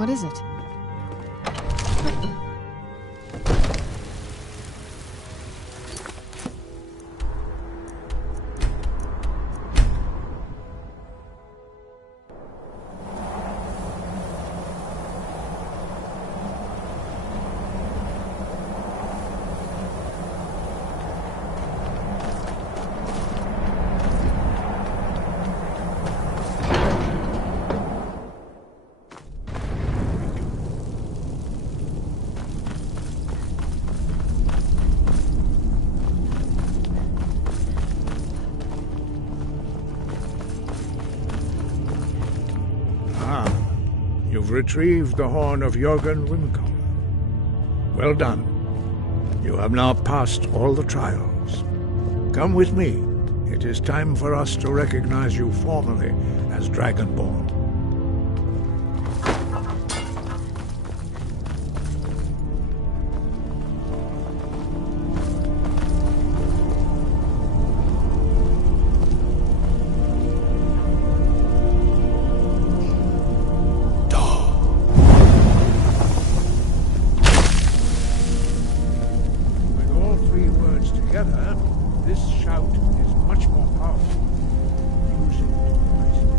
What is it? You've retrieved the horn of Jürgen Wimcom. Well done. You have now passed all the trials. Come with me. It is time for us to recognize you formally as Dragonborn. Together, this shout is much more powerful. Use it wisely.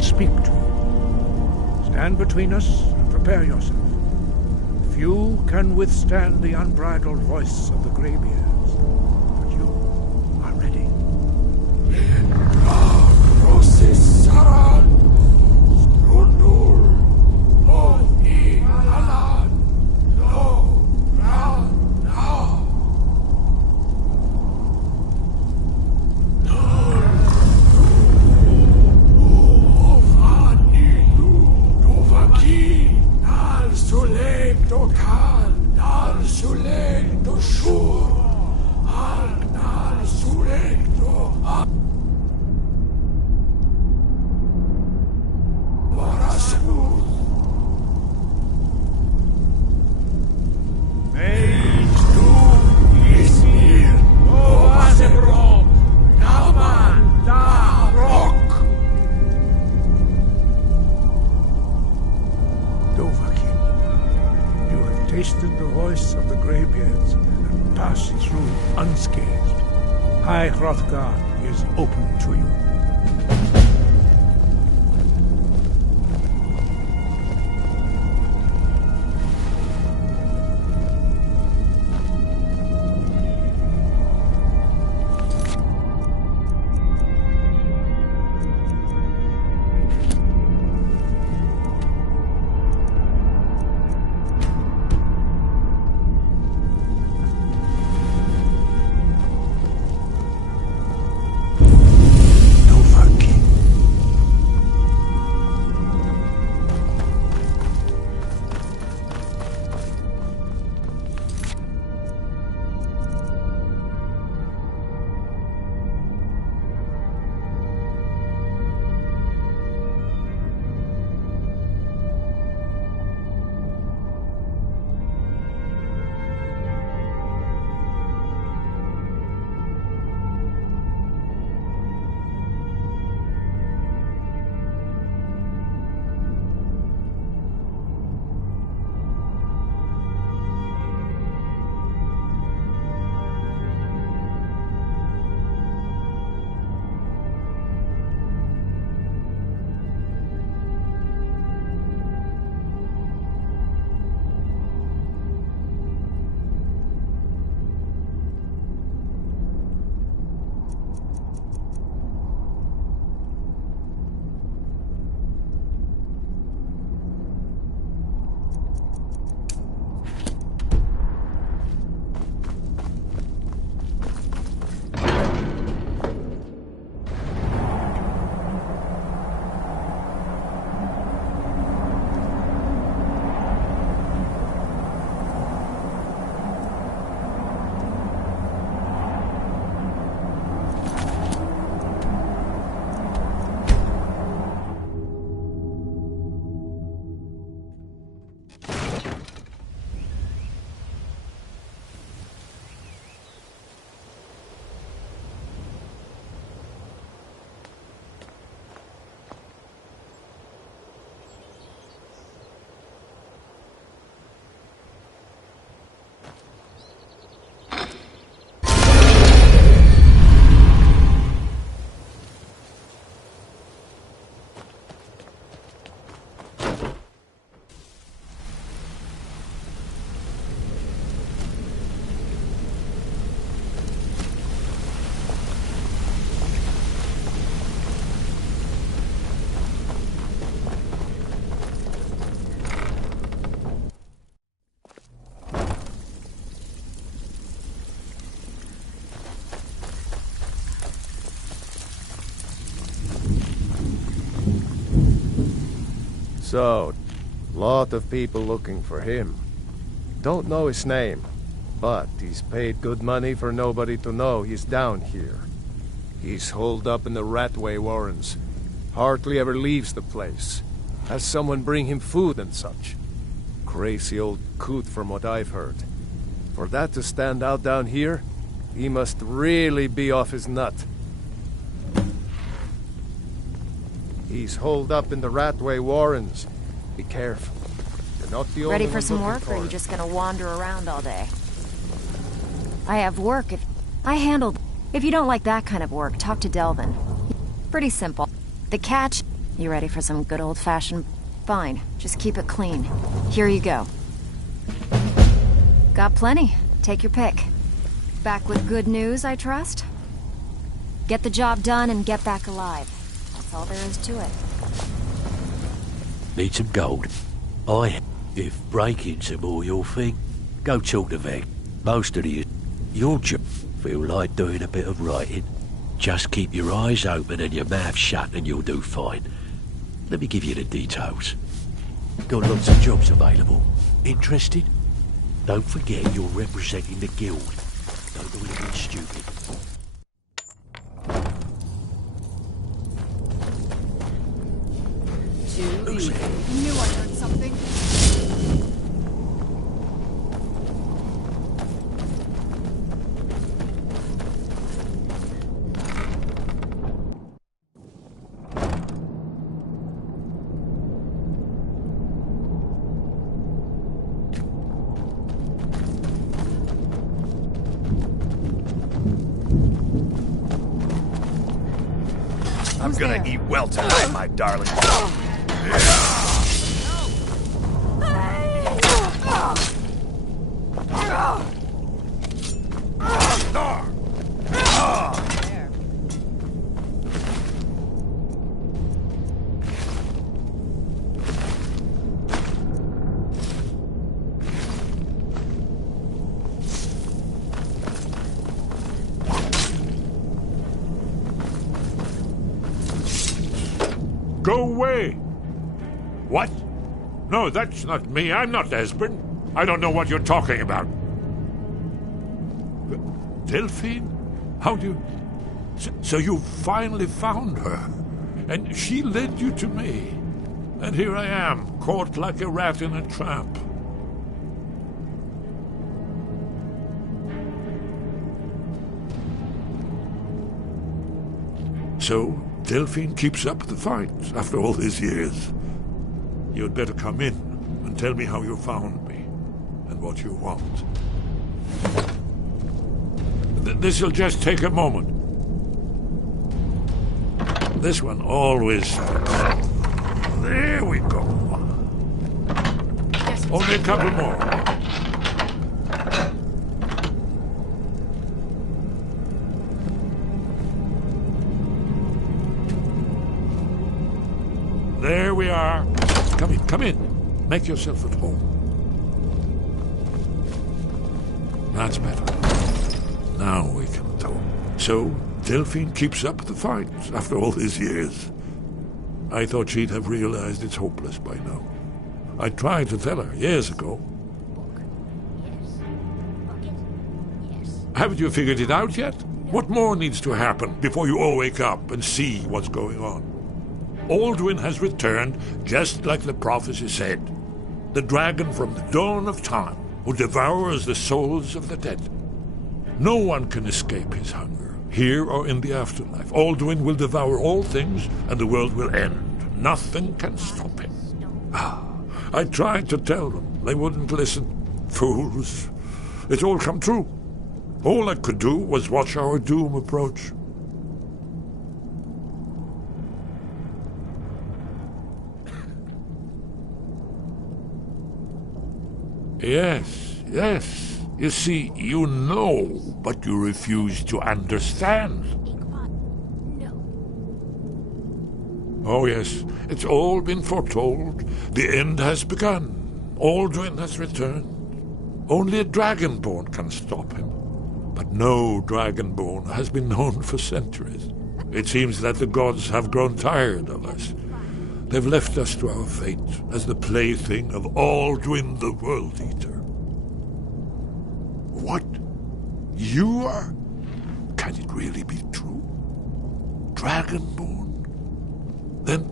Speak to you. Stand between us and prepare yourself. Few can withstand the unbridled voice of the Greybeards, but you are ready. Tasted the voice of the Greybeards and passed through unscathed. High Hrothgar is open to you. So, lot of people looking for him. Don't know his name, but he's paid good money for nobody to know he's down here. He's holed up in the Ratway Warrens. Hardly ever leaves the place. Has someone bring him food and such. Crazy old coot from what I've heard. For that to stand out down here, he must really be off his nut. He's holed up in the Ratway Warrens. Be careful. You're not the only Ready one for some looking work, or for are you him. just gonna wander around all day? I have work if... I handle... If you don't like that kind of work, talk to Delvin. Pretty simple. The catch... You ready for some good old-fashioned... Fine, just keep it clean. Here you go. Got plenty. Take your pick. Back with good news, I trust? Get the job done and get back alive. That's all there is to it. Need some gold? If breaking's more your thing, go talk to Veg. Most of you'll just feel like doing a bit of writing. Just keep your eyes open and your mouth shut and you'll do fine. Let me give you the details. Got lots of jobs available. Interested? Don't forget you're representing the guild. Don't do anything stupid. Julie, knew I heard something. I'm gonna eat well tonight, my darling. Go away! What? No, that's not me. I'm not Esbern. I don't know what you're talking about. Delphine? How do you... So you finally found her. And she led you to me. And here I am, caught like a rat in a trap. So, Delphine keeps up the fight after all these years. You'd better come in and tell me how you found me and what you want. This'll just take a moment. This one always... There we go. Only a couple more. There we are. Come in, come in. Make yourself at home. That's better. Now we can talk. So, Delphine keeps up the fight after all these years. I thought she'd have realized it's hopeless by now. I tried to tell her years ago. Haven't you figured it out yet? What more needs to happen before you all wake up and see what's going on? Alduin has returned, just like the prophecy said. The dragon from the dawn of time, who devours the souls of the dead. No one can escape his hunger, here or in the afterlife. Alduin will devour all things, and the world will end. Nothing can stop him. I tried to tell them. They wouldn't listen. Fools. It's all come true. All I could do was watch our doom approach. Yes, yes. You see, you know, but you refuse to understand. Oh, yes. It's all been foretold. The end has begun. Alduin has returned. Only a dragonborn can stop him. But no dragonborn has been known for centuries. It seems that the gods have grown tired of us. They've left us to our fate as the plaything of Aldwin the World Eater. What? You are? Can it really be true? Dragonborn? Then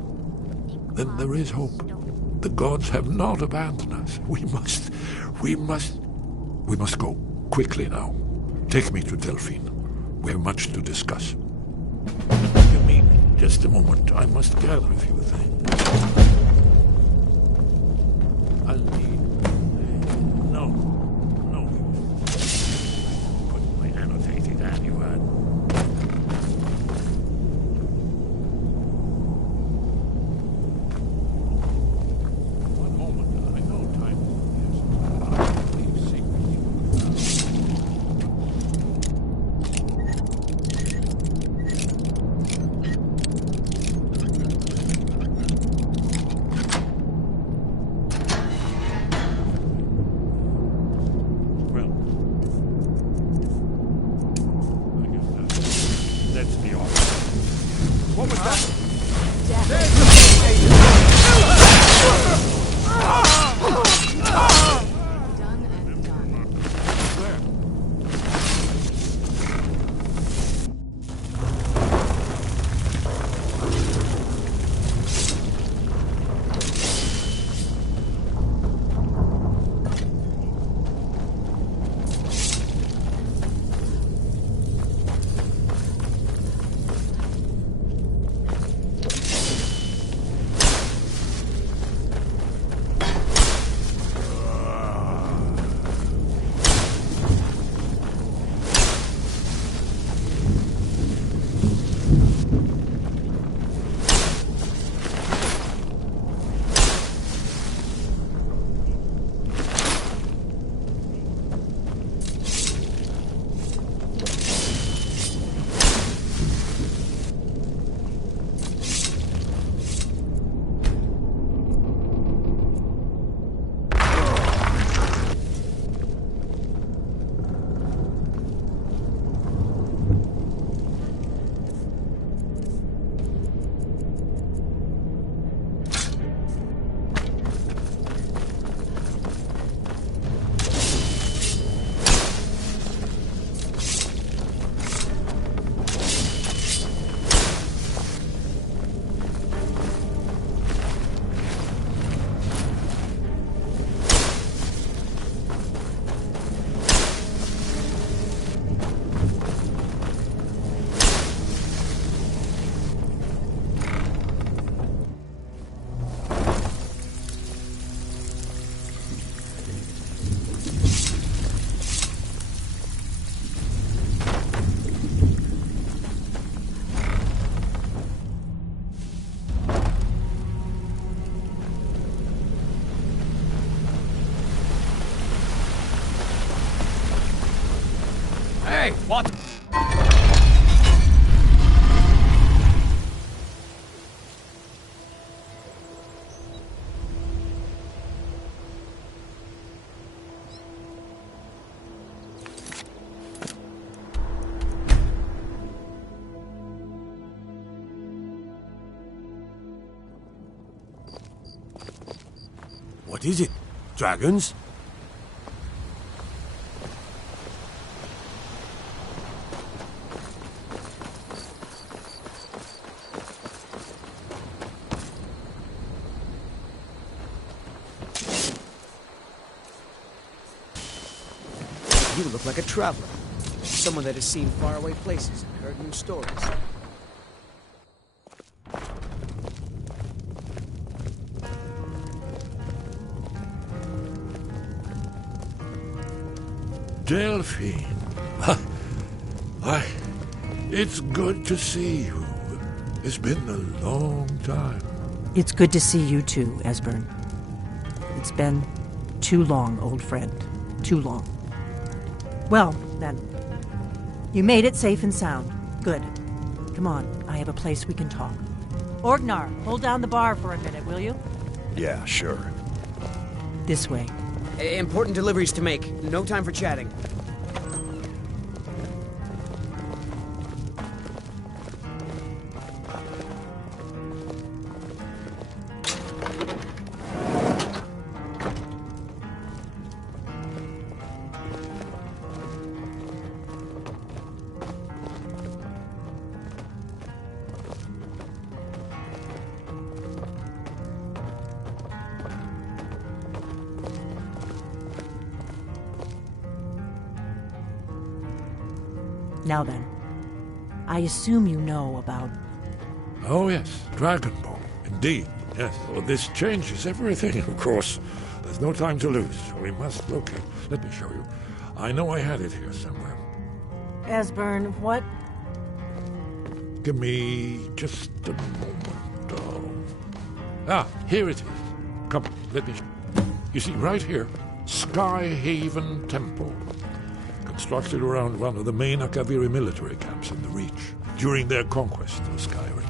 there is hope. The gods have not abandoned us. We must go. Quickly now. Take me to Delphine. We have much to discuss. Give me just a moment. I must gather a few things. I'll need... No. Put my annotated annual. One moment. I know time is... Please secretly. Well, I guess that's the offer. What was that? Done and done. Where? Hey, what? What is it? Dragons? You look like a traveler. Someone that has seen faraway places and heard new stories. Delphine. It's good to see you. It's been a long time. It's good to see you too, Esbern. It's been too long, old friend. Too long. Well, then. You made it safe and sound. Good. Come on, I have a place we can talk. Orgnar, hold down the bar for a minute, will you? Yeah, sure. This way. Important deliveries to make. No time for chatting. Now then, I assume you know about... Oh, yes, Dragon Ball. Indeed, yes. Well, this changes everything, of course. There's no time to lose. We must locate. Let me show you. I know I had it here somewhere. Esbern, what? Give me just a moment. Here it is. Come, let me... You see, right here, Skyhaven Temple. Constructed around one of the main Akaviri military camps in the Reach during their conquest of Skyrim.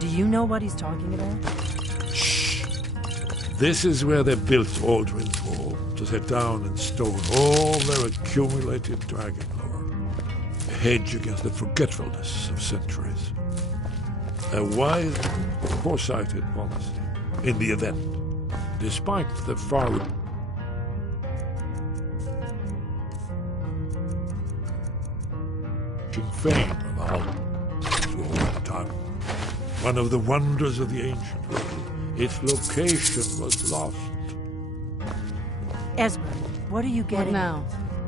Do you know what he's talking about? Shh! This is where they built Aldrin's Wall, to set down in stone all their accumulated dragon lore. A hedge against the forgetfulness of centuries. A wise, foresighted policy in the event, despite the far-reaching fame of Aldrin's Wall at the time. One of the wonders of the ancient world. Its location was lost. Esbern, what are you getting? What now?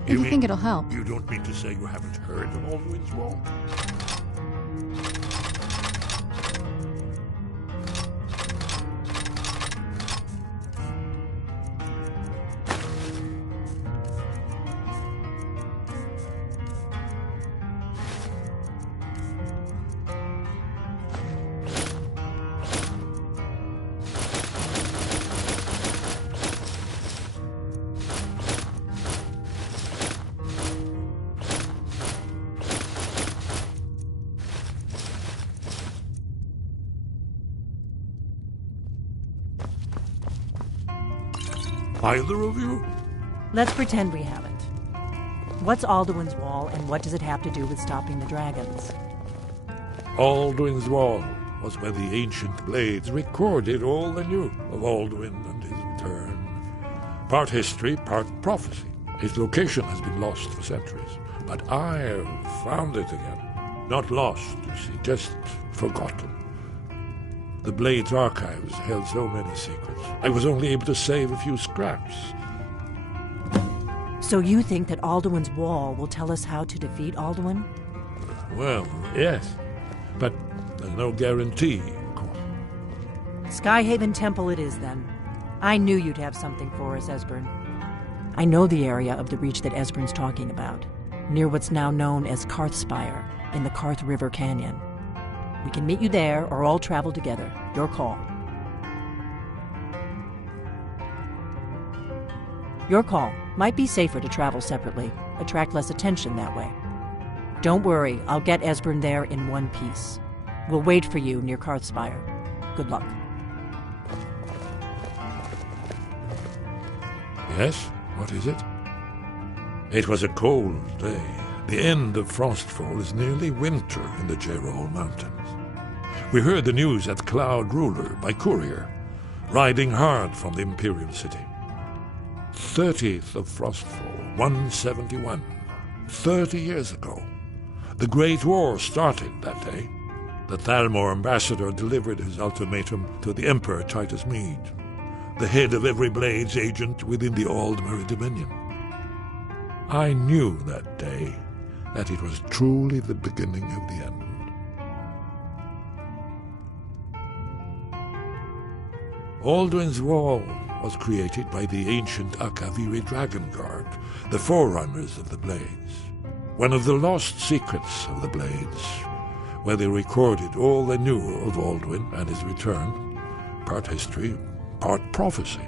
If you think it'll help. You don't mean to say you haven't heard of Aldrin's Wall? Either of you? Let's pretend we haven't. What's Alduin's Wall, and what does it have to do with stopping the dragons? Alduin's Wall was where the ancient blades recorded all they knew of Alduin and his return. Part history, part prophecy. His location has been lost for centuries, but I have found it again. Not lost, you see, just forgotten. The Blade's archives held so many secrets. I was only able to save a few scraps. So you think that Alduin's Wall will tell us how to defeat Alduin? Well, yes. But there's no guarantee, of course. Skyhaven Temple it is, then. I knew you'd have something for us, Esbern. I know the area of the Reach that Esbern's talking about, near what's now known as Karthspire, in the Karth River Canyon. We can meet you there, or all travel together. Your call. Your call. Might be safer to travel separately. Attract less attention that way. Don't worry, I'll get Esbern there in one piece. We'll wait for you near Karthspire. Good luck. Yes? What is it? It was a cold day. The end of Frostfall is nearly winter in the Jerol Mountains. We heard the news at Cloud Ruler by courier, riding hard from the Imperial City. 30th of Frostfall, 171. 30 years ago. The Great War started that day. The Thalmor ambassador delivered his ultimatum to the Emperor Titus Mede, the head of every Blades agent within the Aldmeri Dominion. I knew that day that it was truly the beginning of the end. Alduin's Wall was created by the ancient Akaviri Dragon Guard, the forerunners of the Blades. One of the lost secrets of the Blades, where they recorded all they knew of Alduin and his return, part history, part prophecy.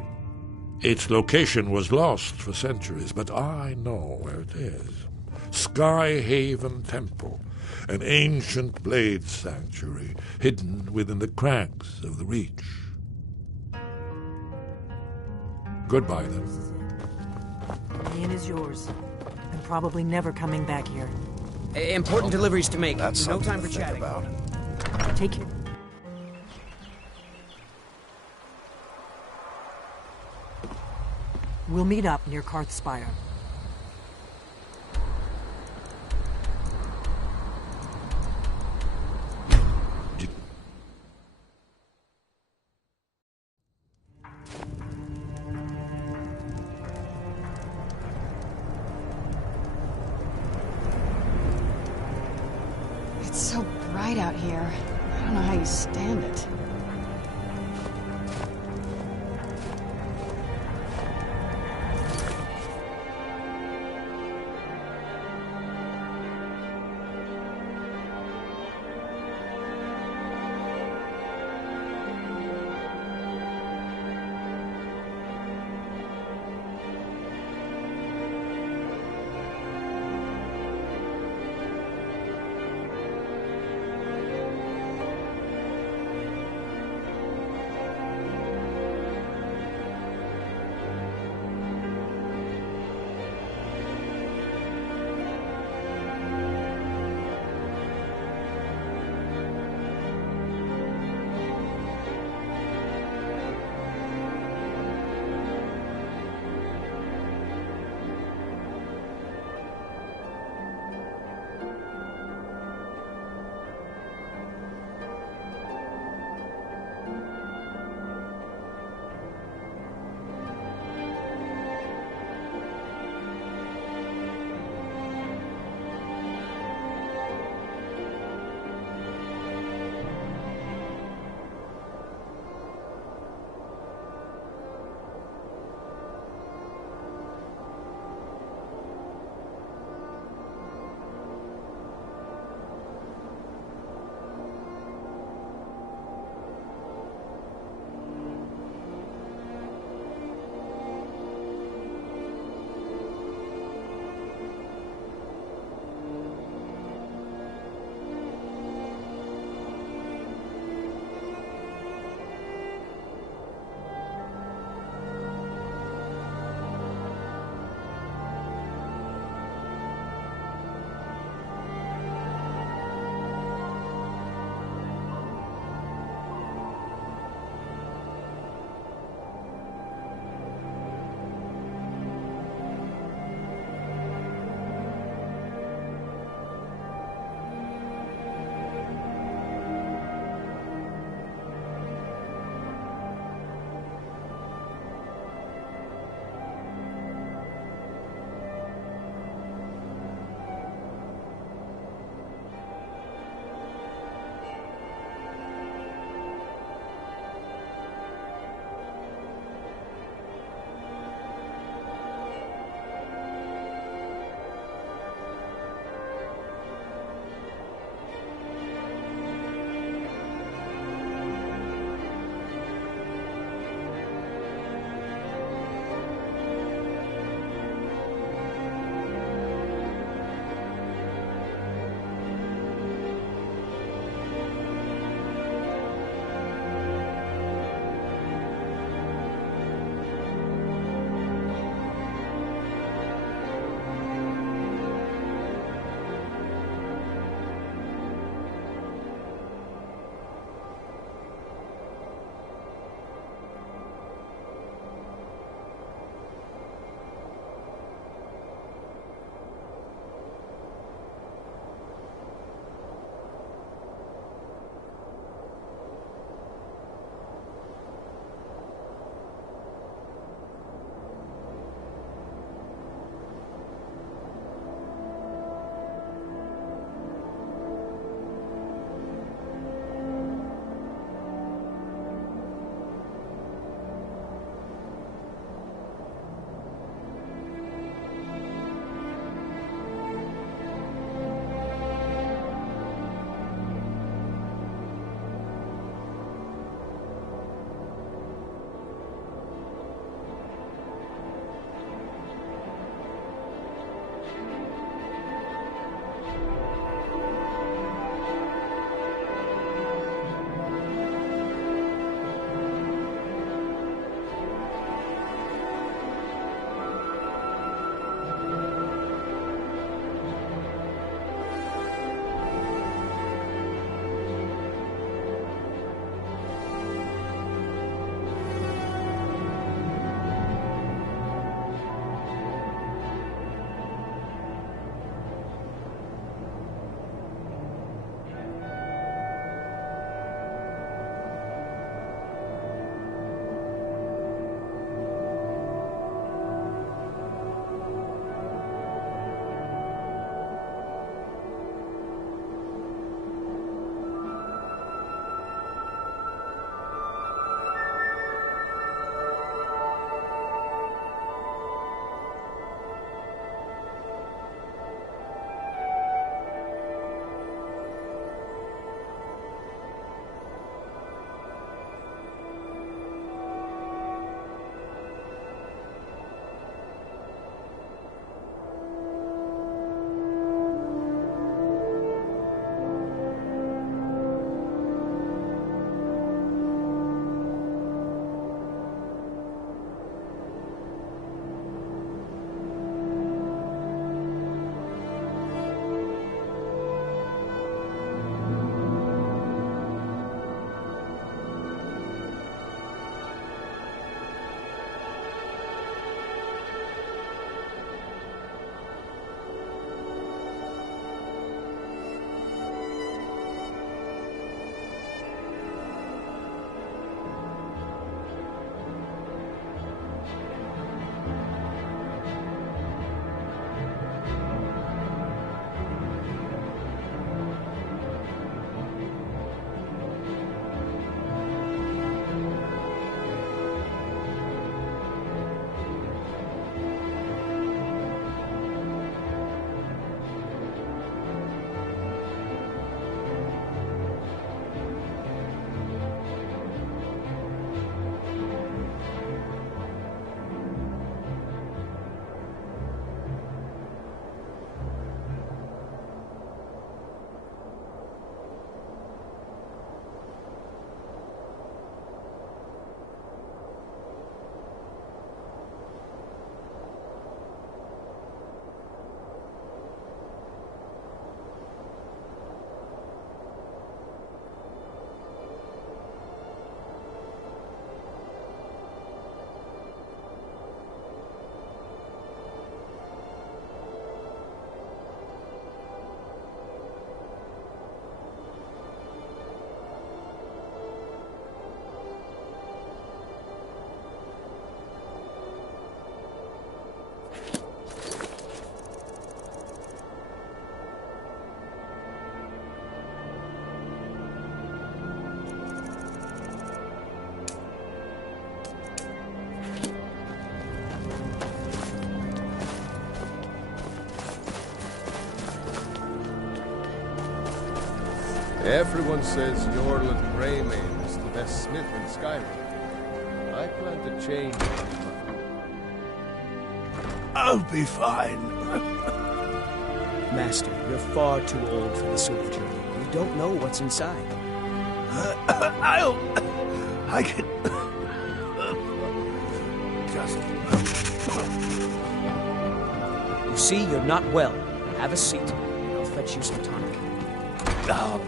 Its location was lost for centuries, but I know where it is. Skyhaven Temple, an ancient blade sanctuary hidden within the crags of the Reach. Goodbye, then. Ian is yours. I'm probably never coming back here. Important deliveries to make. That's No something time for to think chatting. about. Take care. We'll meet up near Karthspire. out here. I don't know how you stand it. Everyone says Yorland Greymane is the best smith in Skyrim. I plan to change it. I'll be fine. Master, you're far too old for this sort of journey. You don't know what's inside. I can... Just... You see, you're not well. Have a seat, and I'll fetch you some tonic. Oh.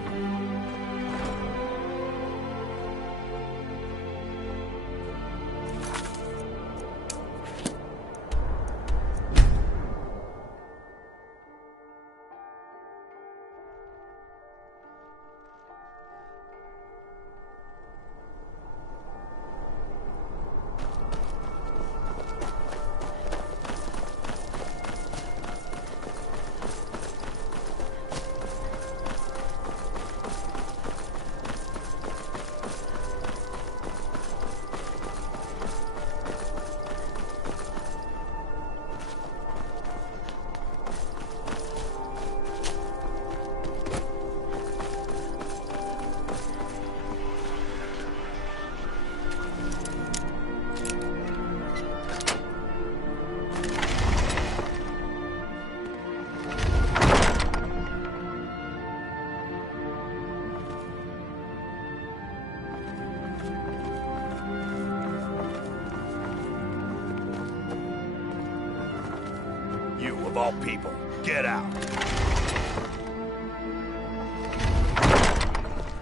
You, of all people, get out.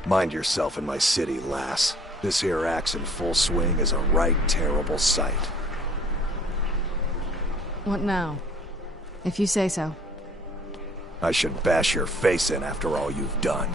Mind yourself in my city, lass. This here axe in full swing is a right terrible sight. What now? If you say so. I should bash your face in after all you've done.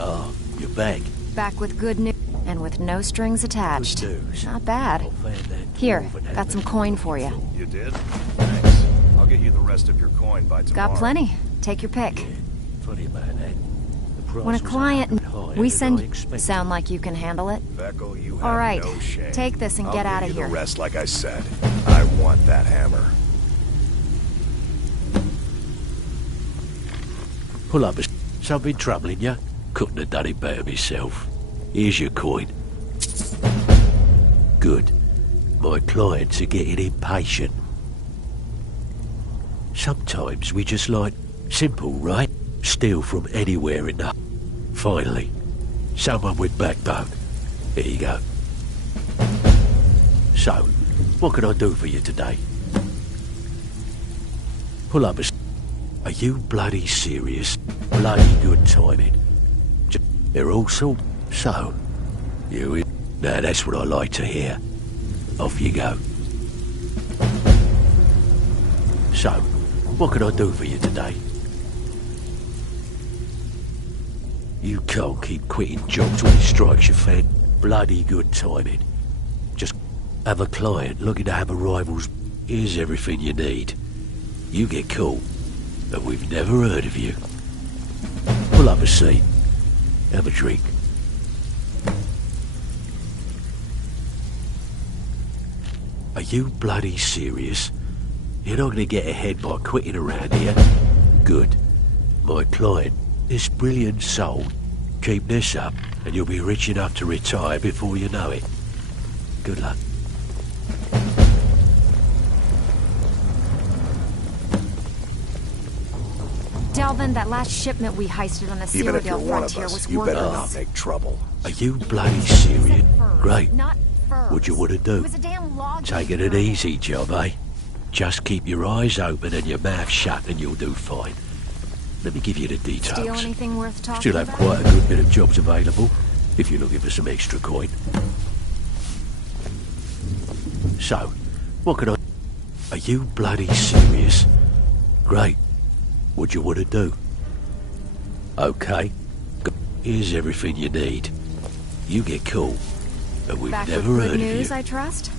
Oh, you're back. Back with good news and with no strings attached. Good news. Not bad. I found that Here, dwarven got some hammer. coin for you. You did? Thanks. I'll get you the rest of your coin by tomorrow. Got plenty. Take your pick. Yeah, funny about that. The price When a was client 100 higher we than send I expected. sound like you can handle it. Vekel, you have All right, no shame. take this and I'll get give out of you here. The rest, like I said. I want that hammer. Pull up. Something troubling you? Couldn't have done it better myself. Here's your coin. Good. My clients are getting impatient. Sometimes we just like Simple, right? Steal from anywhere in the... Finally, someone with backbone. Here you go. So, what can I do for you today? Pull up a... Are you bloody serious? Bloody good timing. They're all sort... So, you in... Now that's what I like to hear. Off you go. So, what can I do for you today? You can't keep quitting jobs when it strikes your fan. Bloody good timing. Just have a client looking to have a rival's... Here's everything you need. You get caught, but we've never heard of you. Pull up a seat. Have a drink. Are you bloody serious? You're not going to get ahead by quitting around here? Good. My client, this brilliant soul, keep this up and you'll be rich enough to retire before you know it. Good luck. Delvin, that last shipment we heisted on the Even if you're Cyrodiil one of frontier us, was you better worthless. not make trouble. Are you bloody serious? Great. Not furs. What you want to It do? was a damn log. Taking it easy, job, eh? Just keep your eyes open and your mouth shut and you'll do fine. Let me give you the Steal details. anything worth talking Still have about? quite a good bit of jobs available, if you're looking for some extra coin. So, what can I... Are you bloody serious? Great. What do you want to do? Okay. Here's everything you need. You get cool, and we've Back never with heard good of news, you. I trust?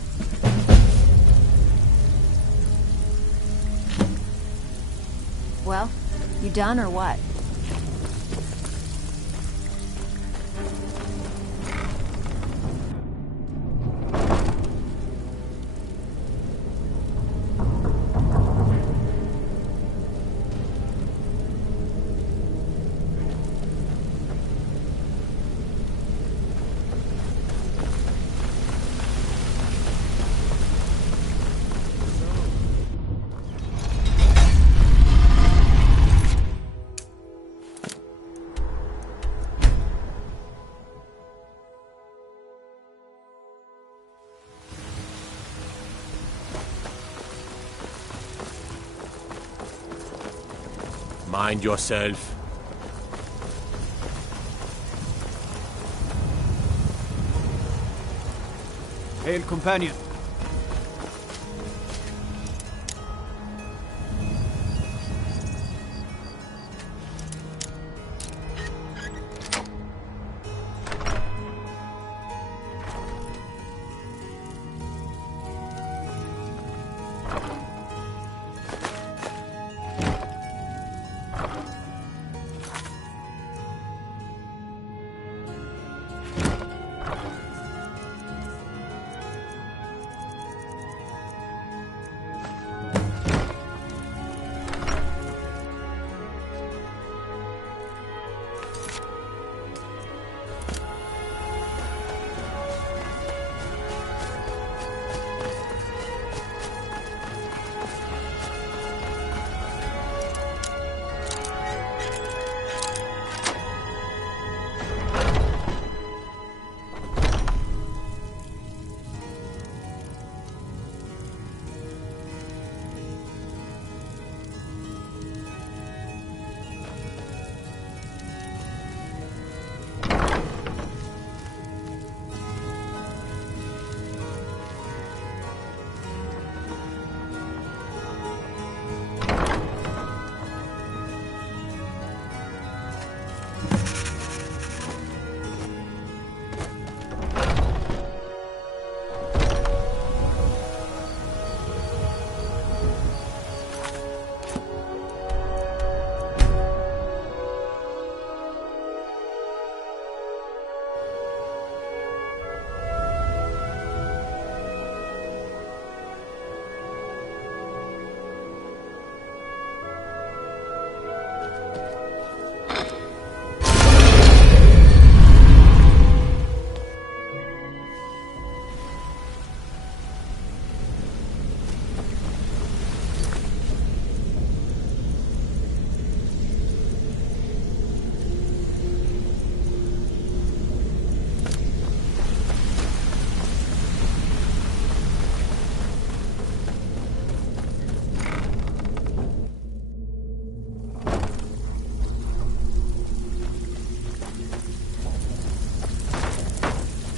Well, you done or what? Mind yourself. Hail, companion.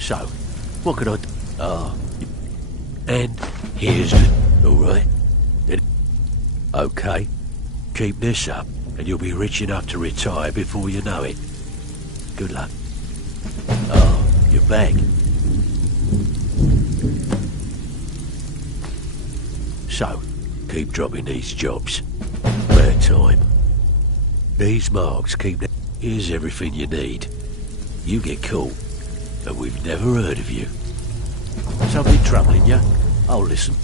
So, what can I do? Ah, and here's the... Alright? Okay. Keep this up, and you'll be rich enough to retire before you know it. Good luck. Oh, you're back. So, keep dropping these jobs. Bad time. These marks keep... Here's everything you need. You get caught, and we've never heard of you. Something troubling you? I'll listen.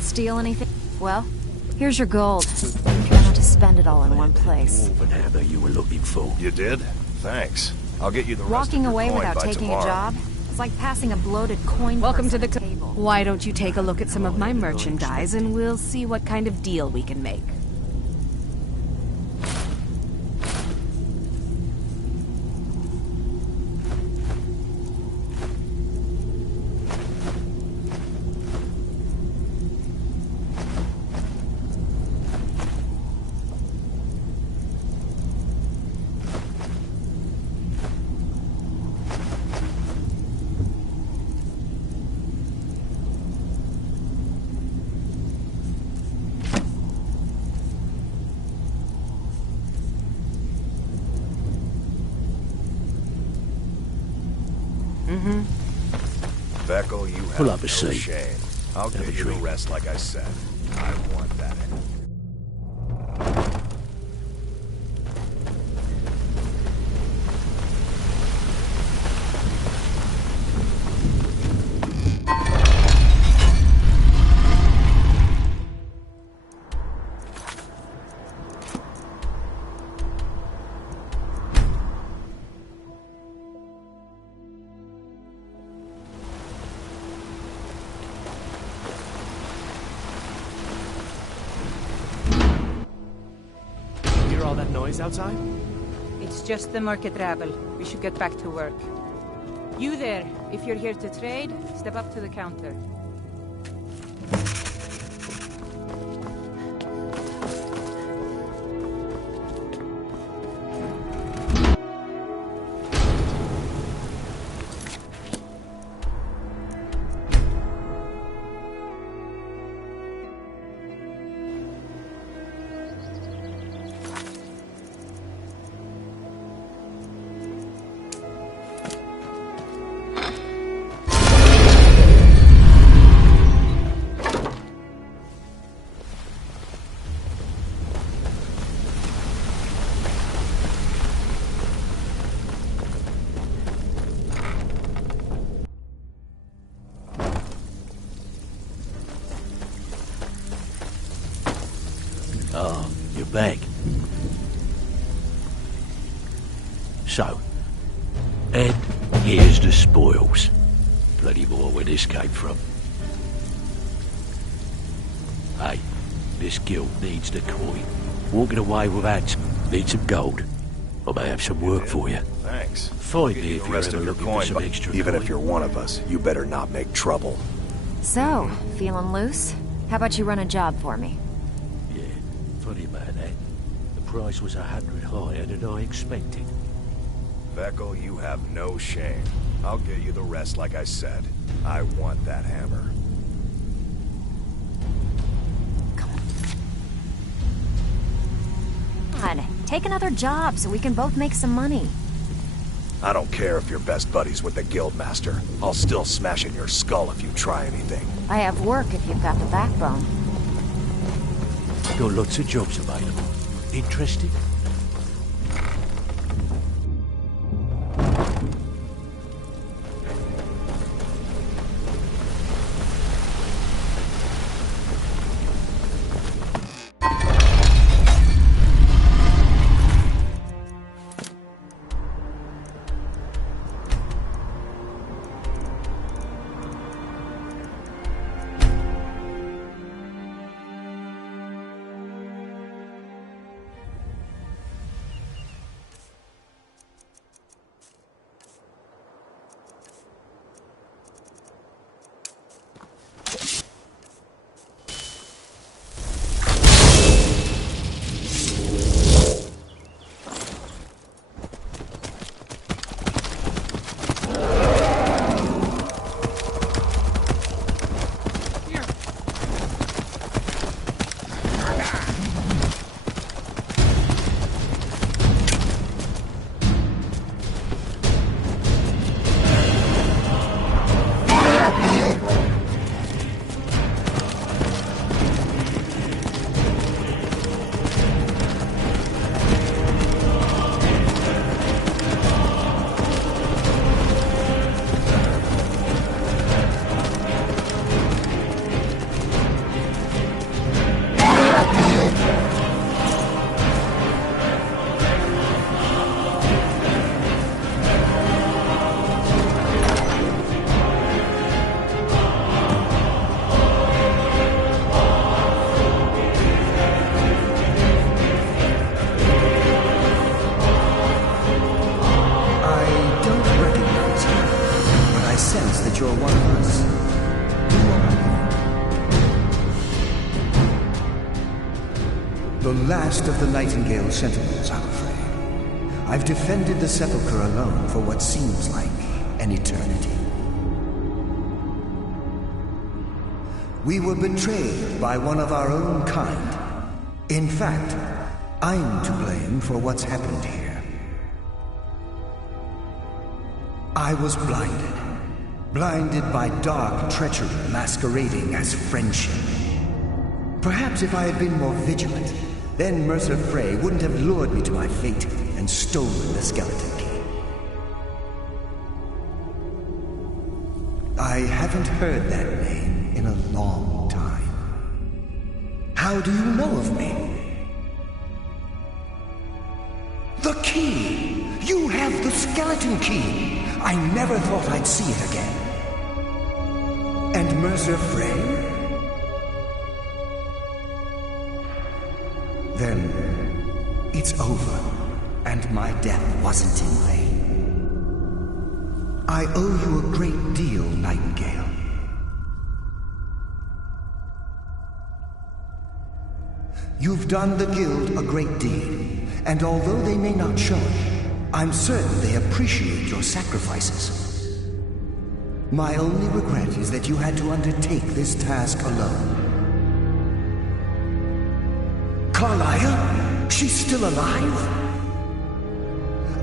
Steal anything? Well, here's your gold. Try not to spend it all in one place. Dwarven hammer you were looking for. You did? Thanks. I'll get you the rest Walking of your away coin without by taking tomorrow. a job? It's like passing a bloated coin Welcome purse to on the a table. Why don't you take a look at some of my merchandise and we'll see what kind of deal we can make. Beckel, you have Pull up a no seat. shame. I'll Have a get you the drink. rest like I said. I want that. Hear all that noise outside? It's just the market rabble. We should get back to work. You there, if you're here to trade, step up to the counter. Ah, you're back. So, and here's the spoils. Plenty more where this came from. Hey, this guild needs the coin. Walking away without need some gold. I may have some work for you. Thanks. Find Get me you if the you're rest ever of your looking for coin, some but extra even coin. if you're one of us, you better not make trouble. So, feeling loose? How about you run a job for me? Yeah, funny about that. The price was 100 higher than I expected. Beckel, you have no shame. I'll get you the rest like I said. I want that hammer. Come on, take another job so we can both make some money. I don't care if you're best buddies with the guildmaster. I'll still smash in your skull if you try anything. I have work if you've got the backbone. Got lots of jobs available. Interested? The last of the Nightingale Sentinels, I'm afraid. I've defended the Sepulchre alone for what seems like an eternity. We were betrayed by one of our own kind. In fact, I'm to blame for what's happened here. I was blinded. Blinded by dark treachery masquerading as friendship. Perhaps if I had been more vigilant, then Mercer Frey wouldn't have lured me to my fate and stolen the skeleton key. I haven't heard that name in a long time. How do you know of me? The key! You have the skeleton key! I never thought I'd see it again. And Mercer Frey? Then, it's over, and my death wasn't in vain. I owe you a great deal, Nightingale. You've done the Guild a great deed, and although they may not show it, I'm certain they appreciate your sacrifices. My only regret is that you had to undertake this task alone. Carlisle? She's still alive?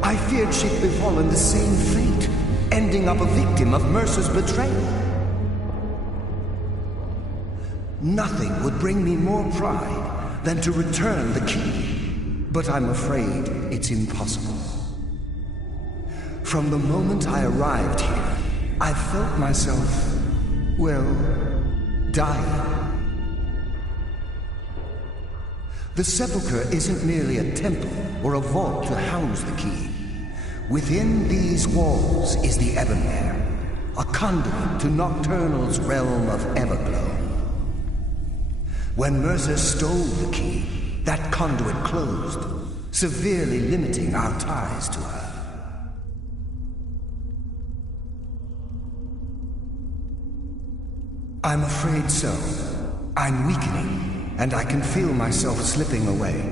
I feared she'd befallen the same fate, ending up a victim of Mercer's betrayal. Nothing would bring me more pride than to return the key, but I'm afraid it's impossible. From the moment I arrived here, I felt myself, well, dying. The Sepulchre isn't merely a temple or a vault to house the key. Within these walls is the Ebonmere, a conduit to Nocturnal's realm of Everglow. When Mercer stole the key, that conduit closed, severely limiting our ties to her. I'm afraid so. I'm weakening. And I can feel myself slipping away.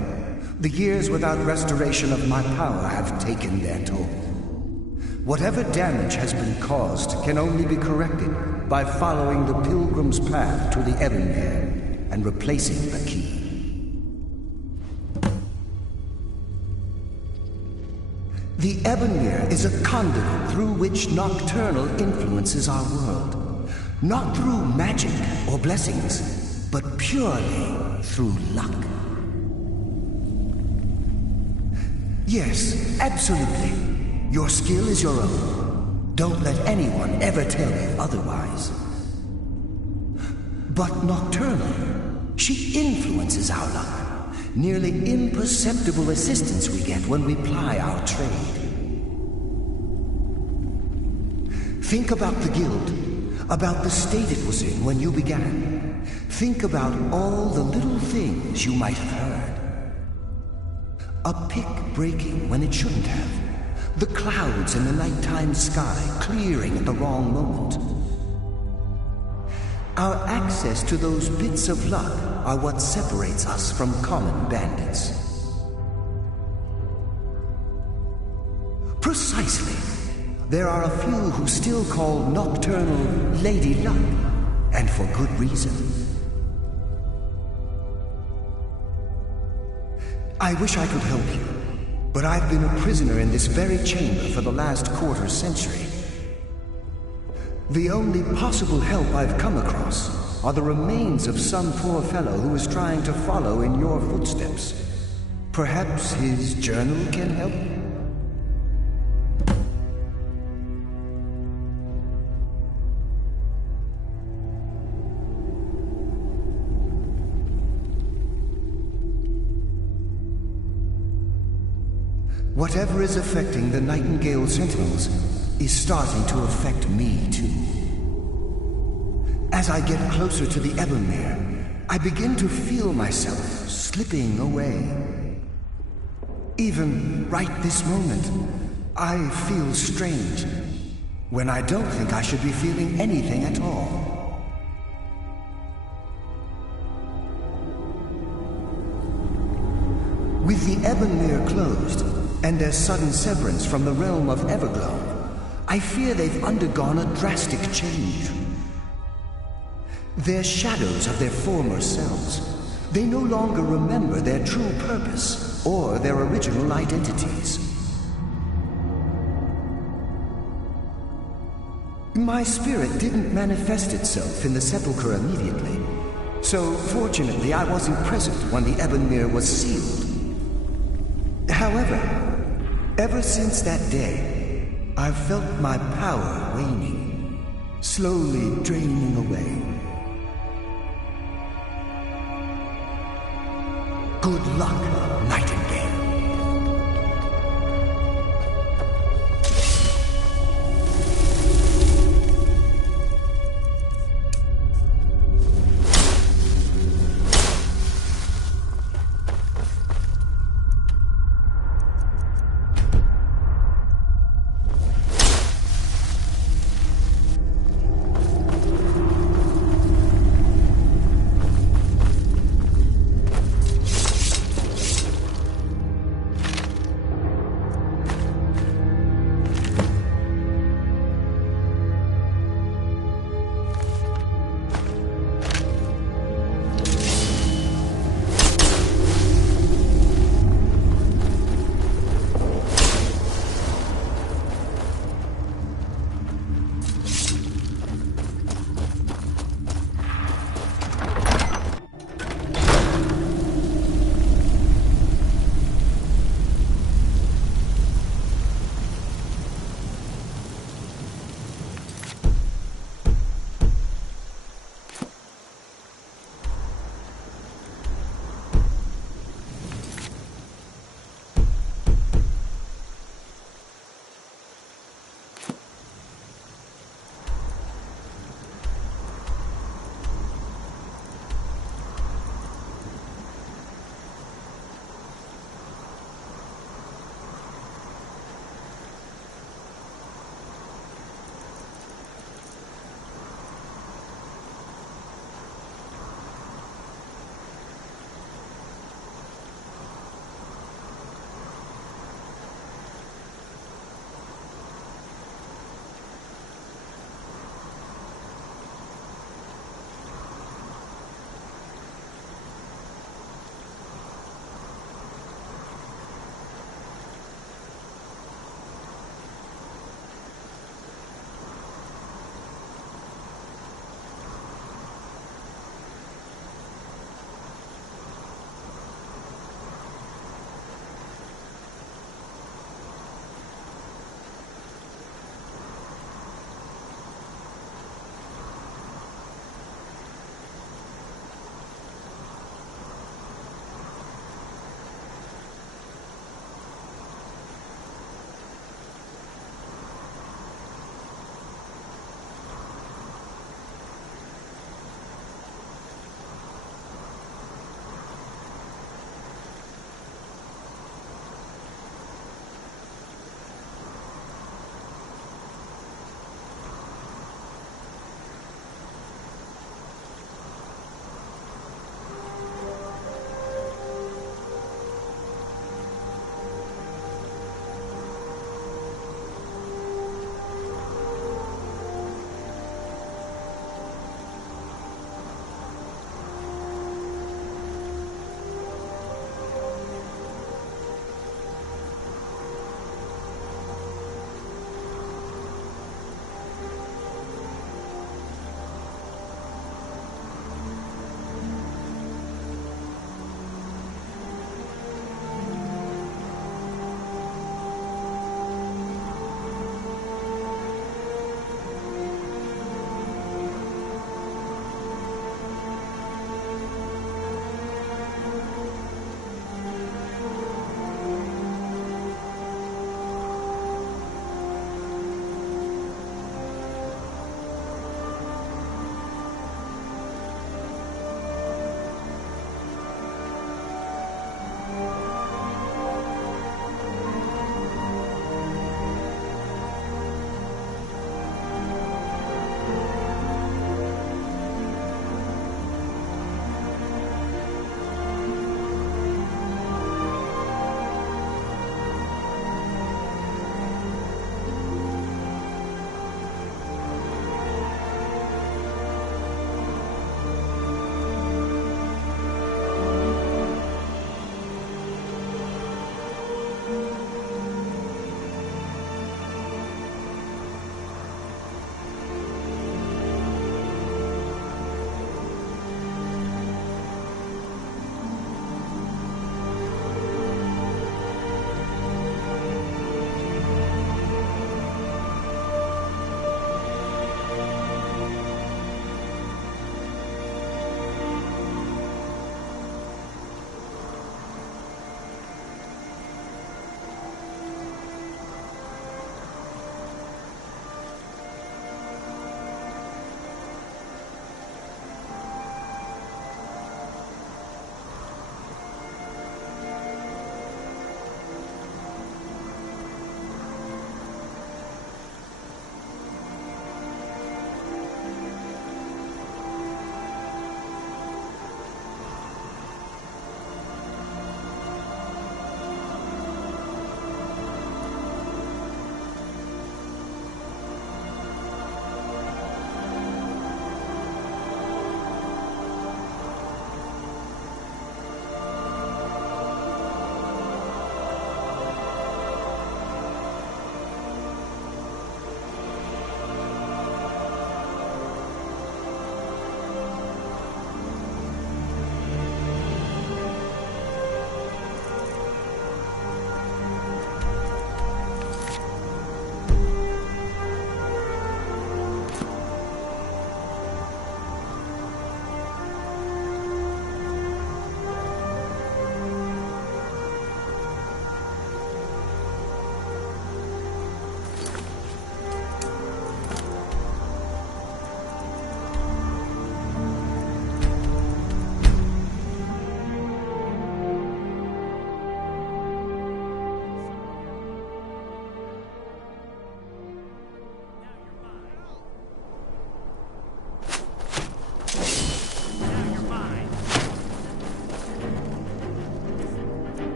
The years without restoration of my power have taken their toll. Whatever damage has been caused can only be corrected by following the Pilgrim's path to the Ebonmere and replacing the key. The Ebonmere is a conduit through which Nocturnal influences our world. Not through magic or blessings, but purely through luck. Yes, absolutely. Your skill is your own. Don't let anyone ever tell you otherwise. But Nocturnal, she influences our luck. Nearly imperceptible assistance we get when we ply our trade. Think about the Guild, about the state it was in when you began. Think about all the little things you might have heard. A pick breaking when it shouldn't have. The clouds in the nighttime sky clearing at the wrong moment. Our access to those bits of luck are what separates us from common bandits. Precisely. There are a few who still call Nocturnal Lady Luck, and for good reason. I wish I could help you, but I've been a prisoner in this very chamber for the last quarter century. The only possible help I've come across are the remains of some poor fellow who is trying to follow in your footsteps. Perhaps his journal can help? Whatever is affecting the Nightingale Sentinels is starting to affect me too. As I get closer to the Ebonmere, I begin to feel myself slipping away. Even right this moment, I feel strange, when I don't think I should be feeling anything at all. With the Ebonmere closed, and their sudden severance from the realm of Everglow, I fear they've undergone a drastic change. They're shadows of their former selves. They no longer remember their true purpose or their original identities. My spirit didn't manifest itself in the sepulchre immediately, so fortunately I wasn't present when the Ebonmere was sealed. However, ever since that day, I've felt my power waning, slowly draining away. Good luck, Nightingale.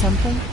something?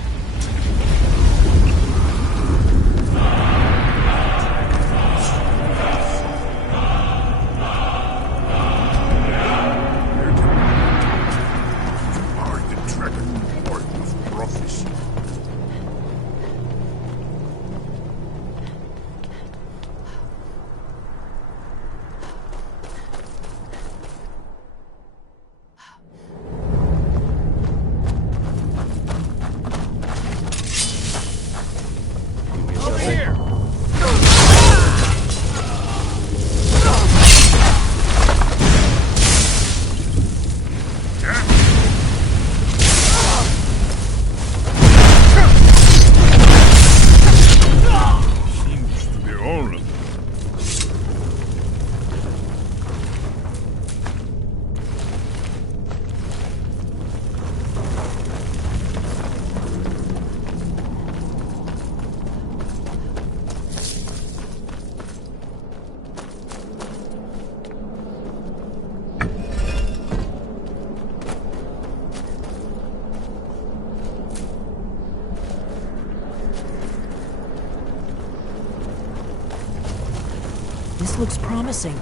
This looks promising.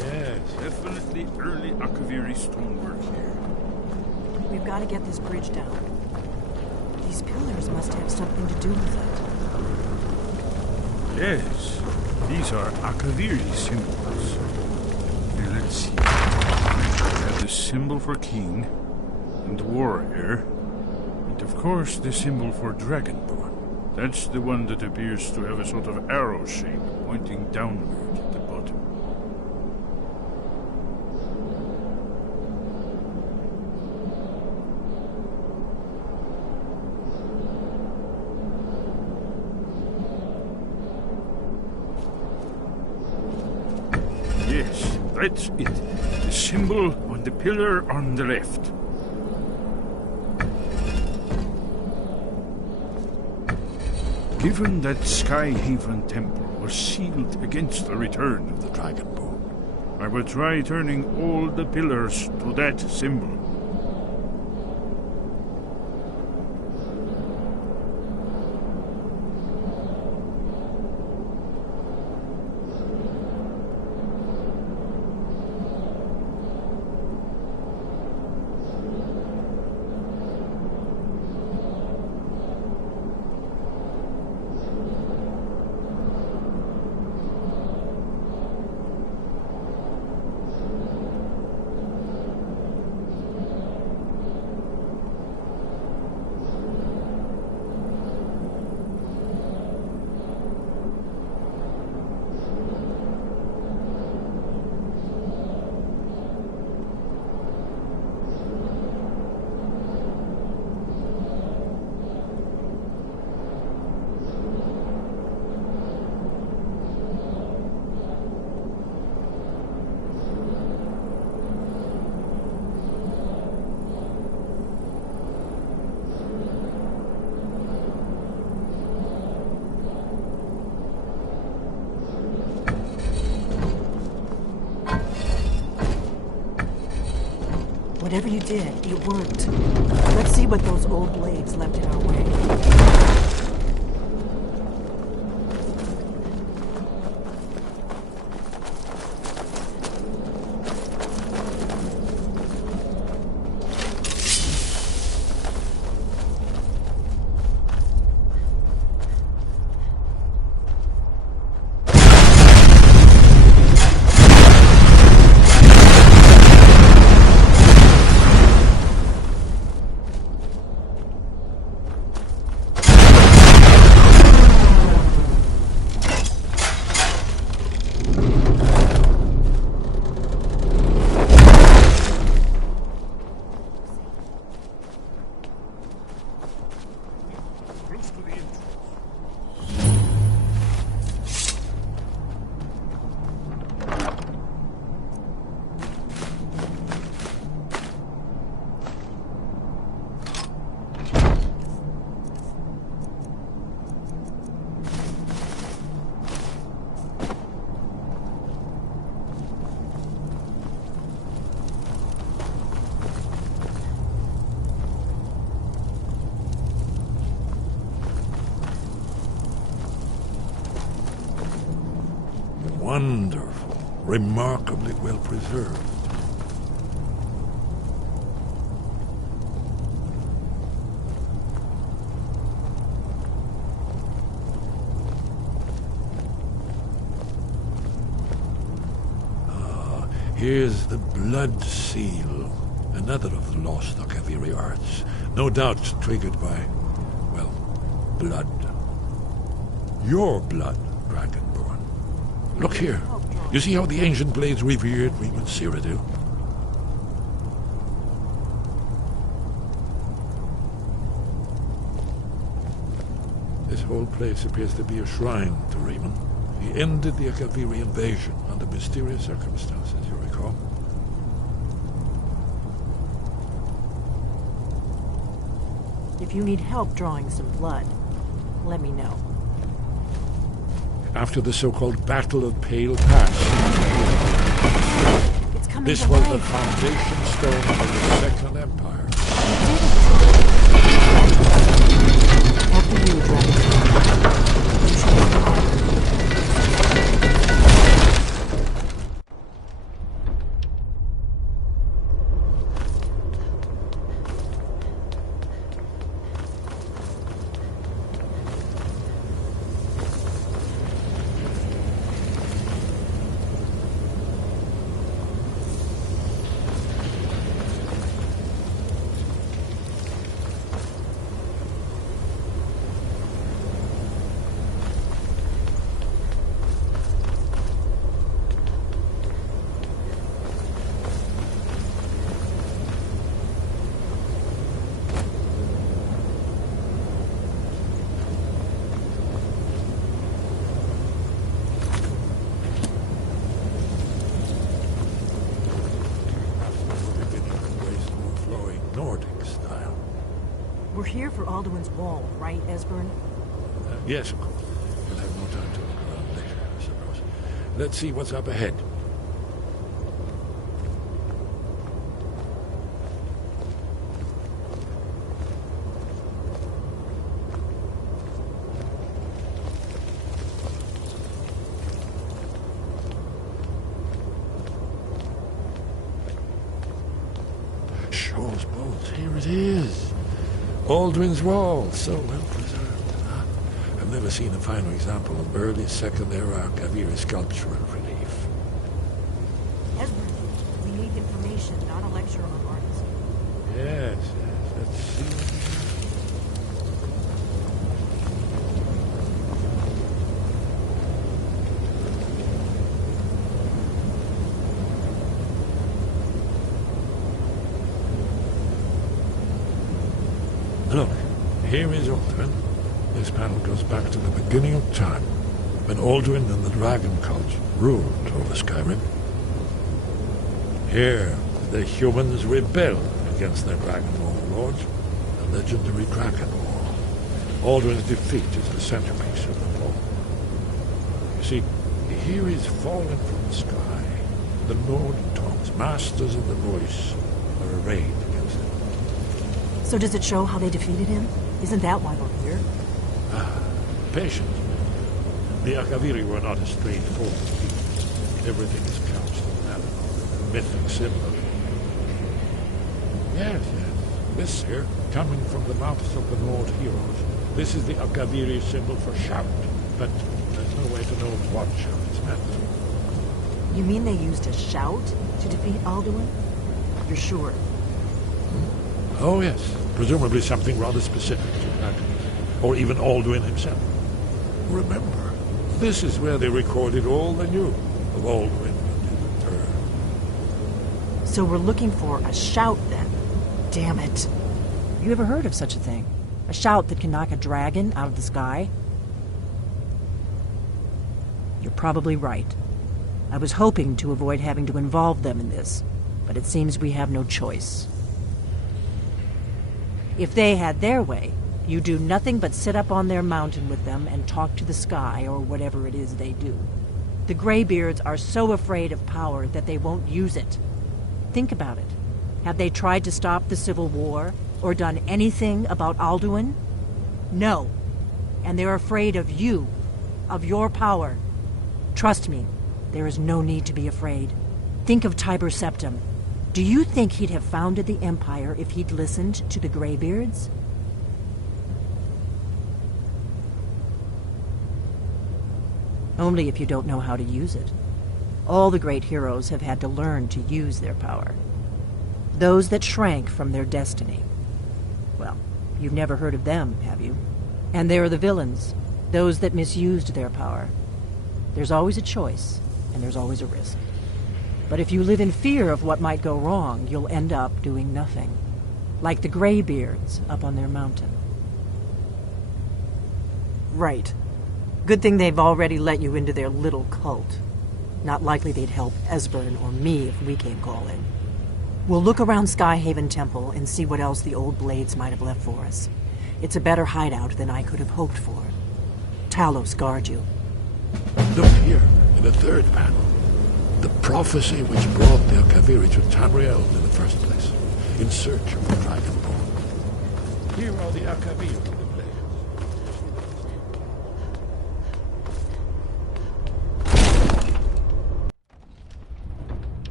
Yes. Definitely early Akaviri stonework here. We've got to get this bridge down. These pillars must have something to do with it. Yes, these are Akaviri symbols. Here, let's see. We have the symbol for king and warrior, and of course the symbol for dragonborn. That's the one that appears to have a sort of arrow shape pointing downward at the bottom. Yes, that's it. The symbol on the pillar on the left. Given that Skyhaven Temple was sealed against the return of the Dragonborn, I will try turning all the pillars to that symbol. Whatever you did, it worked. Let's see what those old blades left in our way. Wonderful. Remarkably well preserved. Here's the blood seal, another of the lost Akaviri arts, no doubt triggered by, well, blood. Your blood, Dragonborn. Look here. You see how the ancient blades revered me with Cyrodiil? This whole place appears to be a shrine to Raymond. He ended the Akaviri invasion under mysterious circumstances, you recall? If you need help drawing some blood, let me know. After the so-called Battle of Pale Pass, this was the foundation stone of the Second Empire. After you, Dragon. here for Alduin's Wall, right, Esbern? Yes, of course. We'll have more time to look around later, I suppose. Let's see what's up ahead. Shaw's boat, here it is. Alduin's Wall, so well preserved. I've never seen a finer example of early Second-era Kaviri sculptural relief. Esbern, we need information, not a lecture on artists. Yes, let's see. Look, here is Alduin. This panel goes back to the beginning of time, when Alduin and the Dragon Cult ruled over Skyrim. Here, the humans rebelled against their dragon overlords, the legendary Dragon War. Alduin's defeat is the centerpiece of the war. You see, here is fallen from the sky. The Nord tongues, masters of the voice, are arrayed against him. So does it show how they defeated him? Isn't that why we're here? Patience. The Akaviri were not a straightforward people. Everything is couched in Avalon, mythic symbol. Yes. This here, coming from the mouths of the Nord heroes, this is the Akaviri symbol for shout, but there's no way to know what shout it's meant. You mean they used a shout to defeat Alduin? You're sure? Oh, yes. Presumably something rather specific to that, or even Alduin himself. Remember, this is where they recorded all they knew of Alduin and his return. So we're looking for a shout, then. Damn it. You ever heard of such a thing? A shout that can knock a dragon out of the sky? You're probably right. I was hoping to avoid having to involve them in this, but it seems we have no choice. If they had their way, you do nothing but sit up on their mountain with them and talk to the sky or whatever it is they do. The Greybeards are so afraid of power that they won't use it. Think about it. Have they tried to stop the Civil War or done anything about Alduin? No. And they're afraid of you, of your power. Trust me, there is no need to be afraid. Think of Tiber Septim. Do you think he'd have founded the Empire if he'd listened to the Greybeards? Only if you don't know how to use it. All the great heroes have had to learn to use their power. Those that shrank from their destiny. Well, you've never heard of them, have you? And there are the villains, those that misused their power. There's always a choice, and there's always a risk. But if you live in fear of what might go wrong, you'll end up doing nothing. Like the Greybeards up on their mountain. Right. Good thing they've already let you into their little cult. Not likely they'd help Esbern or me if we came calling. We'll look around Skyhaven Temple and see what else the old blades might have left for us. It's a better hideout than I could have hoped for. Talos guard you. Look here, in the third panel. The prophecy which brought the Akaviri to Tamriel in the first place, in search of the Dragonborn. Here are the Akaviri of the place.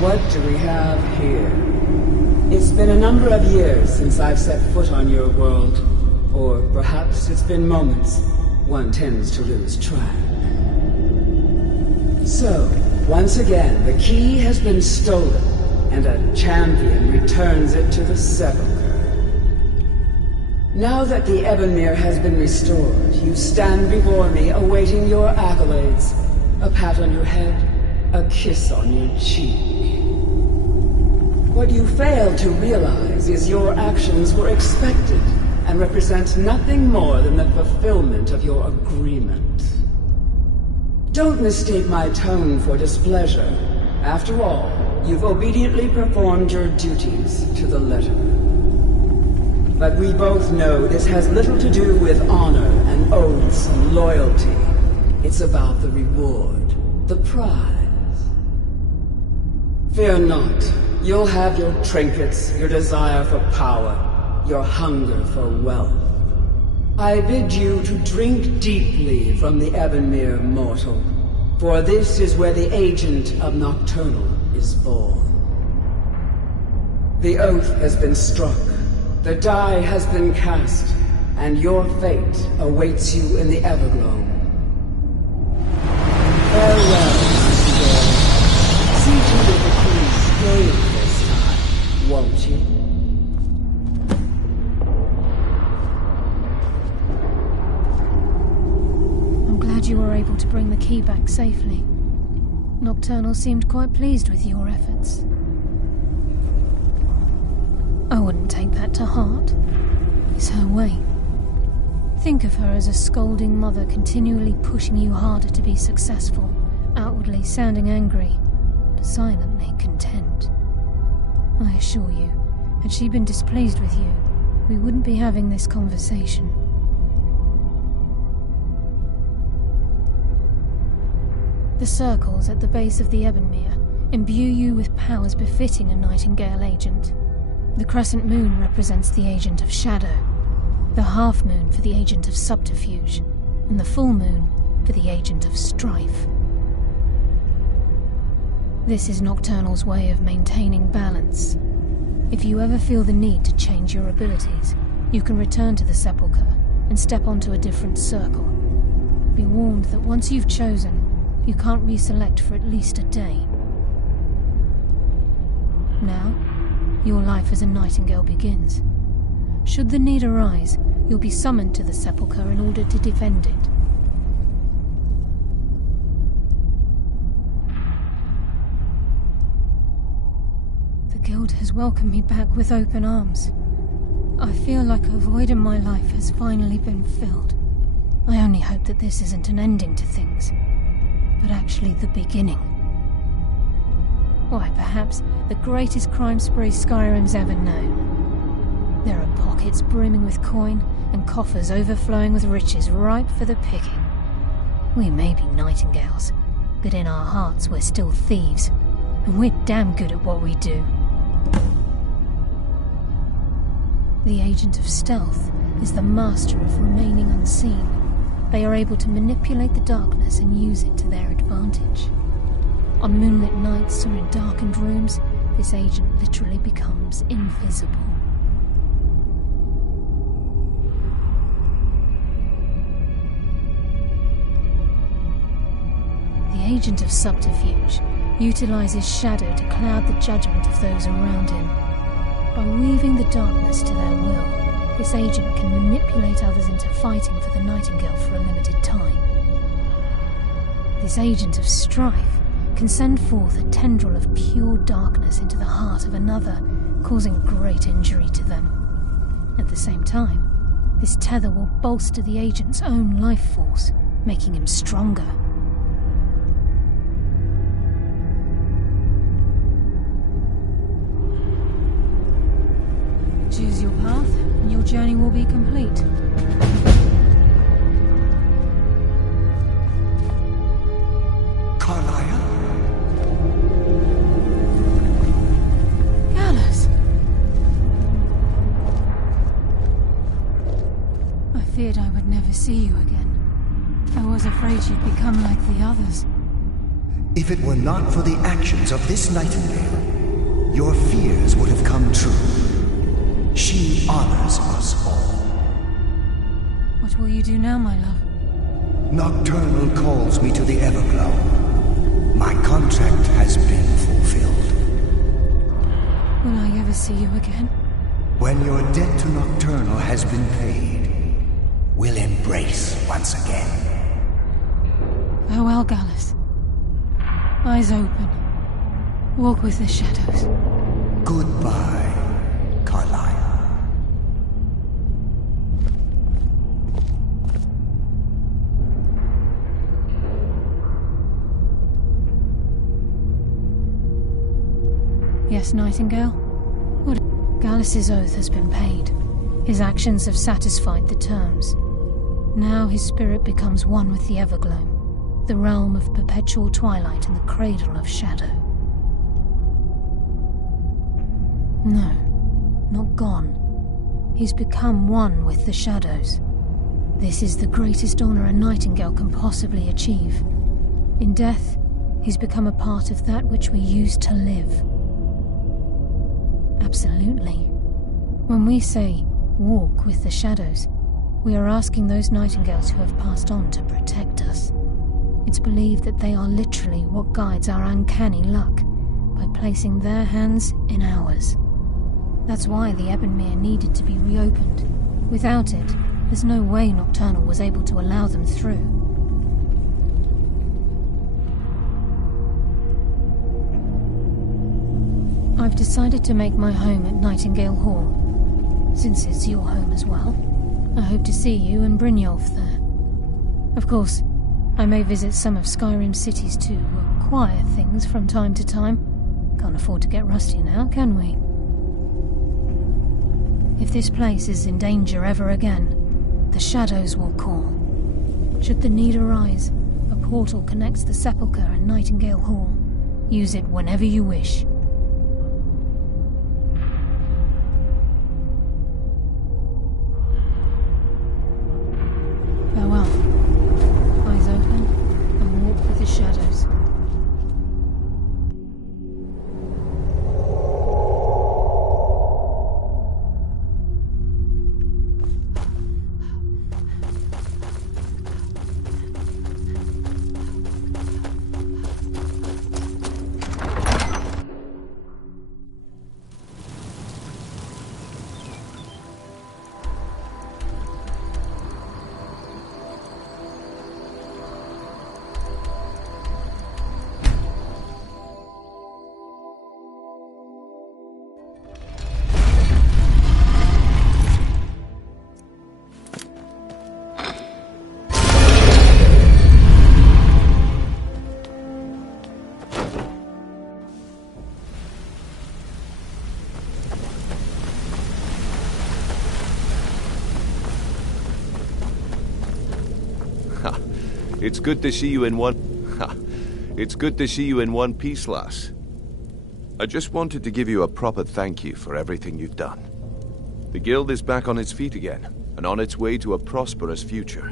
What do we have here? It's been a number of years since I've set foot on your world. Or perhaps it's been moments. One tends to lose track. So, once again, the key has been stolen, and a champion returns it to the sepulchre. Now that the Ebonmere has been restored, you stand before me awaiting your accolades. A pat on your head, a kiss on your cheek. What you fail to realize is your actions were expected and represent nothing more than the fulfillment of your agreement. Don't mistake my tone for displeasure. After all, you've obediently performed your duties to the letter. But we both know this has little to do with honor and oaths and loyalty. It's about the reward, the prize. Fear not. You'll have your trinkets, your desire for power, your hunger for wealth. I bid you to drink deeply from the Ebonmere mortal, for this is where the agent of Nocturnal is born. The oath has been struck, the die has been cast, and your fate awaits you in the Everglow. Farewell, Mr. See to it that he's brave this time, won't you? I'm glad you were able to bring the key back safely. Nocturnal seemed quite pleased with your efforts. I wouldn't take that to heart. It's her way. Think of her as a scolding mother continually pushing you harder to be successful, outwardly sounding angry, but silently content. I assure you, had she been displeased with you, we wouldn't be having this conversation. The circles at the base of the Ebonmere imbue you with powers befitting a Nightingale agent. The crescent moon represents the agent of shadow, the half moon for the agent of subterfuge, and the full moon for the agent of strife. This is Nocturnal's way of maintaining balance. If you ever feel the need to change your abilities, you can return to the sepulchre and step onto a different circle. Be warned that once you've chosen, you can't reselect for at least a day. Now, your life as a Nightingale begins. Should the need arise, you'll be summoned to the sepulchre in order to defend it. The Guild has welcomed me back with open arms. I feel like a void in my life has finally been filled. I only hope that this isn't an ending to things, but actually the beginning. Why, perhaps the greatest crime spree Skyrim's ever known. There are pockets brimming with coin and coffers overflowing with riches ripe for the picking. We may be Nightingales, but in our hearts we're still thieves, and we're damn good at what we do. The agent of stealth is the master of remaining unseen. They are able to manipulate the darkness and use it to their advantage. On moonlit nights or in darkened rooms, this agent literally becomes invisible. The agent of subterfuge utilizes shadow to cloud the judgment of those around him. By weaving the darkness to their will, this agent can manipulate others into fighting for the Nightingale for a limited time. This agent of strife can send forth a tendril of pure darkness into the heart of another, causing great injury to them. At the same time, this tether will bolster the agent's own life force, making him stronger. Choose your path, and your journey will be complete. Carlia? Gallus! I feared I would never see you again. I was afraid you'd become like the others. If it were not for the actions of this nightingale, your fears would have come true. She honors us all. What will you do now, my love? Nocturnal calls me to the Everglow. My contract has been fulfilled. Will I ever see you again? When your debt to Nocturnal has been paid, we'll embrace once again. Farewell, Gallus. Eyes open. Walk with the shadows. Goodbye, Carlyle. Yes, Nightingale? What? Gallus's oath has been paid. His actions have satisfied the terms. Now his spirit becomes one with the Everglow, the realm of perpetual twilight and the cradle of shadow. No, not gone. He's become one with the shadows. This is the greatest honor a Nightingale can possibly achieve. In death, he's become a part of that which we used to live. Absolutely. When we say, walk with the shadows, we are asking those Nightingales who have passed on to protect us. It's believed that they are literally what guides our uncanny luck, by placing their hands in ours. That's why the Ebonmere needed to be reopened. Without it, there's no way Nocturnal was able to allow them through. I've decided to make my home at Nightingale Hall. Since it's your home as well, I hope to see you and Brynjolf there. Of course, I may visit some of Skyrim's cities to acquire things from time to time. Can't afford to get rusty now, can we? If this place is in danger ever again, the shadows will call. Should the need arise, a portal connects the Sepulchre and Nightingale Hall. Use it whenever you wish. Farewell. Eyes open and walk with the shadows. It's good to see you in one... It's good to see you in one piece, lass. I just wanted to give you a proper thank you for everything you've done. The Guild is back on its feet again, and on its way to a prosperous future.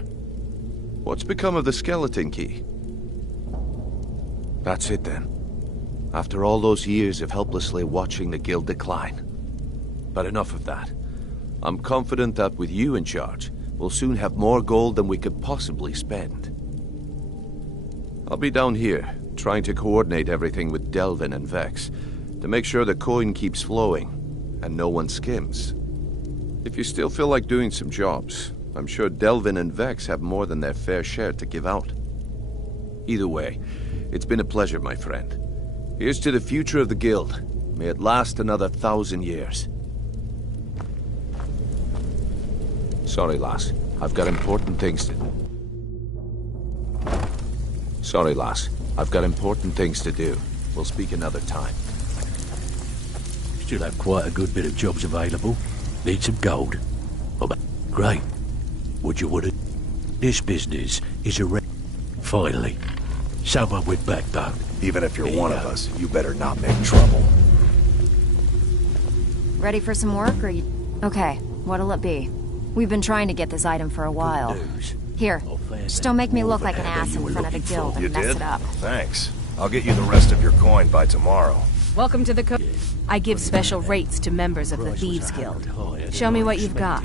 What's become of the skeleton key? That's it then. After all those years of helplessly watching the Guild decline. But enough of that. I'm confident that with you in charge, we'll soon have more gold than we could possibly spend. I'll be down here, trying to coordinate everything with Delvin and Vex, to make sure the coin keeps flowing, and no one skims. If you still feel like doing some jobs, I'm sure Delvin and Vex have more than their fair share to give out. Either way, it's been a pleasure, my friend. Here's to the future of the Guild. May it last another 1,000 years. Sorry, lass. I've got important things to do. Sorry, lass. I've got important things to do. We'll speak another time. Still have quite a good bit of jobs available. Need some gold. Oh, great. Would you want it? This business is a Finally. Someone with backbone. Even if you're one of us, you better not make trouble. Ready for some work, or you... Okay, what'll it be? We've been trying to get this item for a while. Here, just don't make me look like an ass in front of the Guild and mess it up. Thanks. I'll get you the rest of your coin by tomorrow. Welcome to the I give special rates to members of the Thieves Guild. Show me what you've got.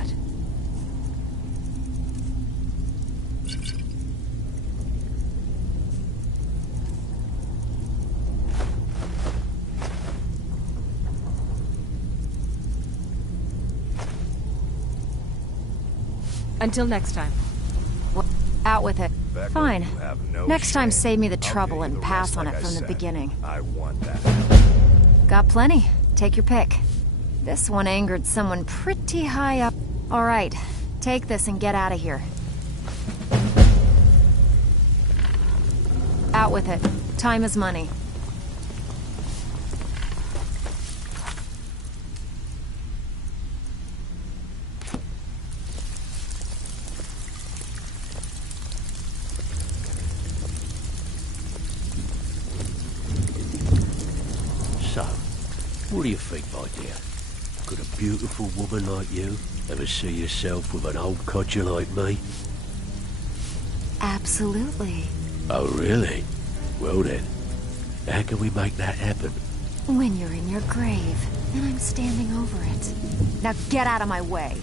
Until next time. Out with it. Fine. No Next time, shame. save me the I'll trouble get you and the pass rest on like it I from the said. beginning. I want that. Got plenty. Take your pick. This one angered someone pretty high up. All right, take this and get out of here. Out with it. Time is money. So, what do you think, my dear? Could a beautiful woman like you ever see yourself with an old codger like me? Absolutely. Oh, really? Well then, how can we make that happen? When you're in your grave, and I'm standing over it. Now get out of my way.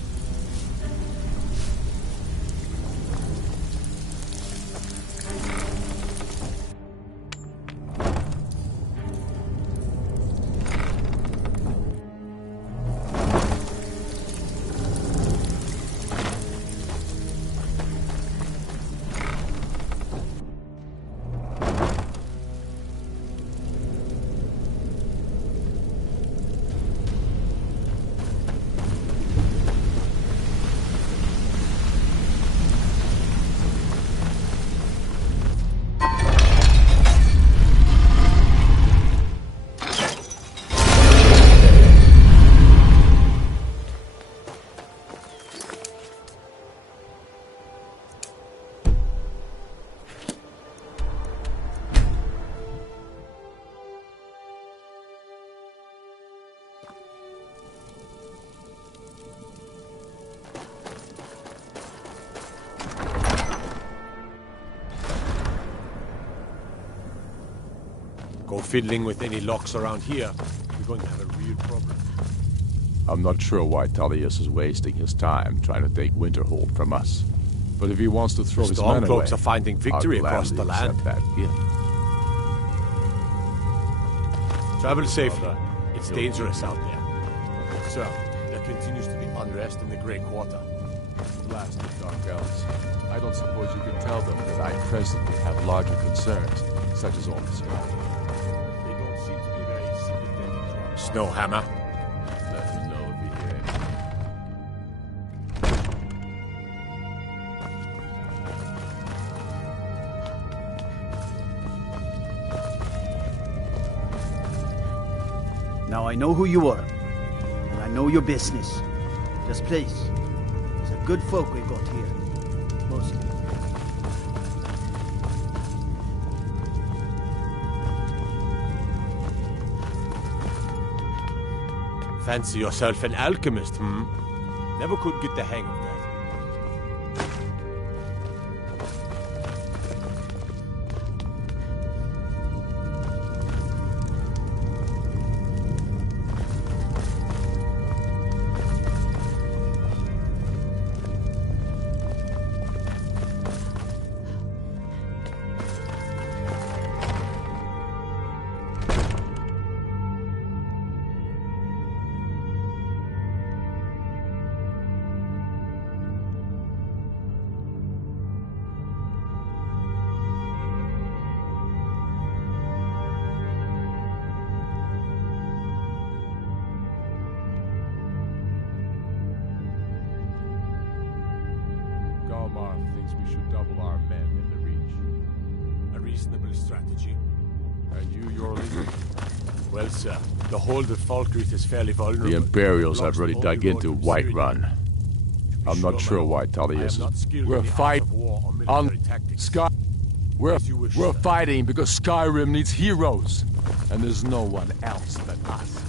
Go fiddling with any locks around here, you're going to have a real problem. I'm not sure why Tullius is wasting his time trying to take Winterhold from us. But if he wants to throw his men away, Stormcloaks are finding victory I'll across the gladly land. accept that gift. Travel safely. It's dangerous out there. Sir, there continues to be unrest in the Grey Quarter. Blasted Dark Elves. I don't suppose you can tell them that I presently have larger concerns, such as all this fighting. They don't seem to be very sympathetic. Snowhammer. Let me know if you hear it. Now I know who you are, and I know your business. This place is a good folk we've got here, mostly. Fancy yourself an alchemist, hmm? Never could get the hang of that. Galmar thinks we should double our men in the Reach. A reasonable strategy. Are you your leader? Well, sir, the hold at Falkreath is fairly vulnerable. The Imperials have Blocks really the dug only into road to Whiterun. I'm not sure why Tullius is... We're fighting on Sky... We're fighting because Skyrim needs heroes. And there's no one else but us.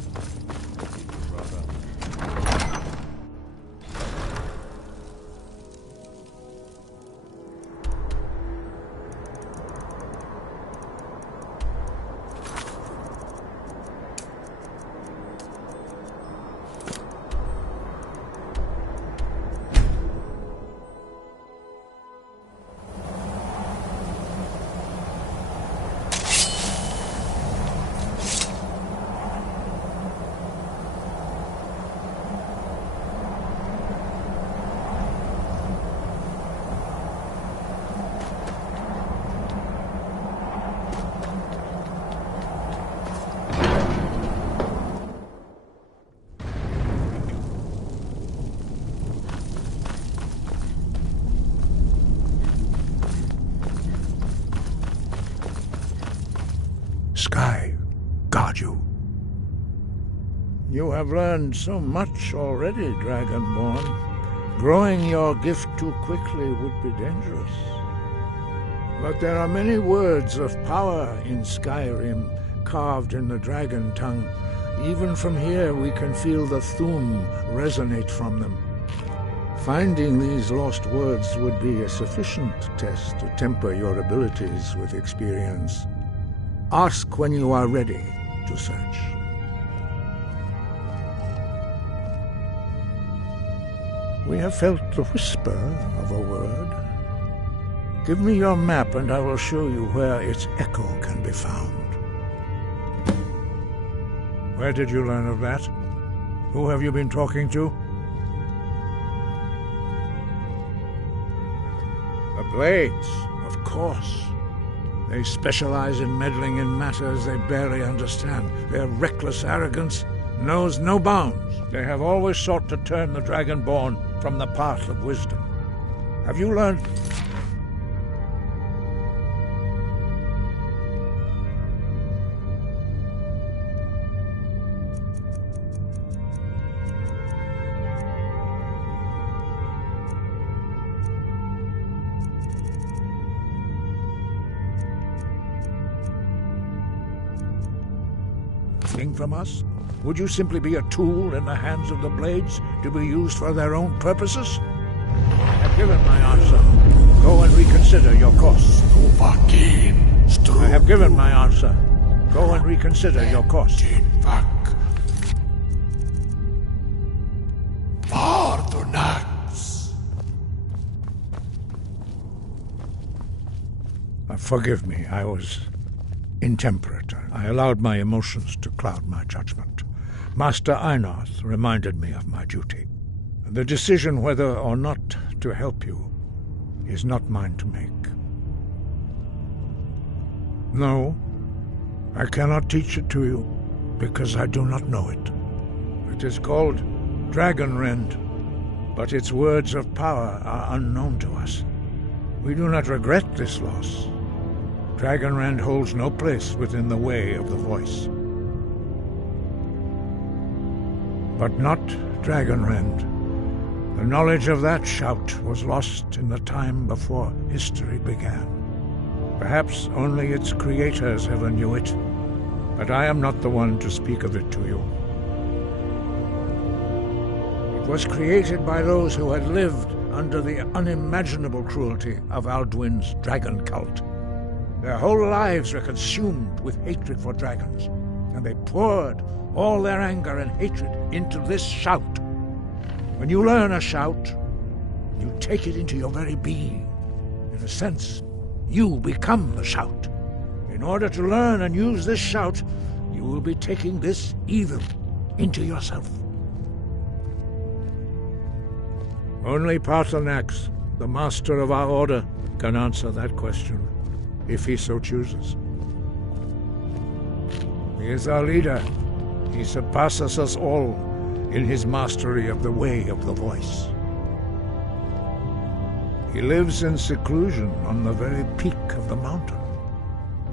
sky guard you. You have learned so much already, Dragonborn. Growing your gift too quickly would be dangerous. But there are many words of power in Skyrim, carved in the dragon tongue. Even from here we can feel the Thum resonate from them. Finding these lost words would be a sufficient test to temper your abilities with experience. Ask when you are ready to search. We have felt the whisper of a word. Give me your map and I will show you where its echo can be found. Where did you learn of that? Who have you been talking to? The Blades, of course. They specialize in meddling in matters they barely understand. Their reckless arrogance knows no bounds. They have always sought to turn the Dragonborn from the path of wisdom. Have you learned? From us? Would you simply be a tool in the hands of the Blades to be used for their own purposes? I have given my answer. Go and reconsider your course. I have given my answer. Go and reconsider your course. Forgive me, I was intemperate. I allowed my emotions to cloud my judgment. Master Einarth reminded me of my duty. The decision whether or not to help you is not mine to make. No, I cannot teach it to you because I do not know it. It is called Dragonrend, but its words of power are unknown to us. We do not regret this loss. Dragonrend holds no place within the way of the voice. But not Dragonrend. The knowledge of that shout was lost in the time before history began. Perhaps only its creators ever knew it, but I am not the one to speak of it to you. It was created by those who had lived under the unimaginable cruelty of Alduin's dragon cult. Their whole lives were consumed with hatred for dragons, and they poured all their anger and hatred into this shout. When you learn a shout, you take it into your very being. In a sense, you become the shout. In order to learn and use this shout, you will be taking this evil into yourself. Only Paarthurnax, the master of our order, can answer that question, if he so chooses. He is our leader. He surpasses us all in his mastery of the way of the voice. He lives in seclusion on the very peak of the mountain.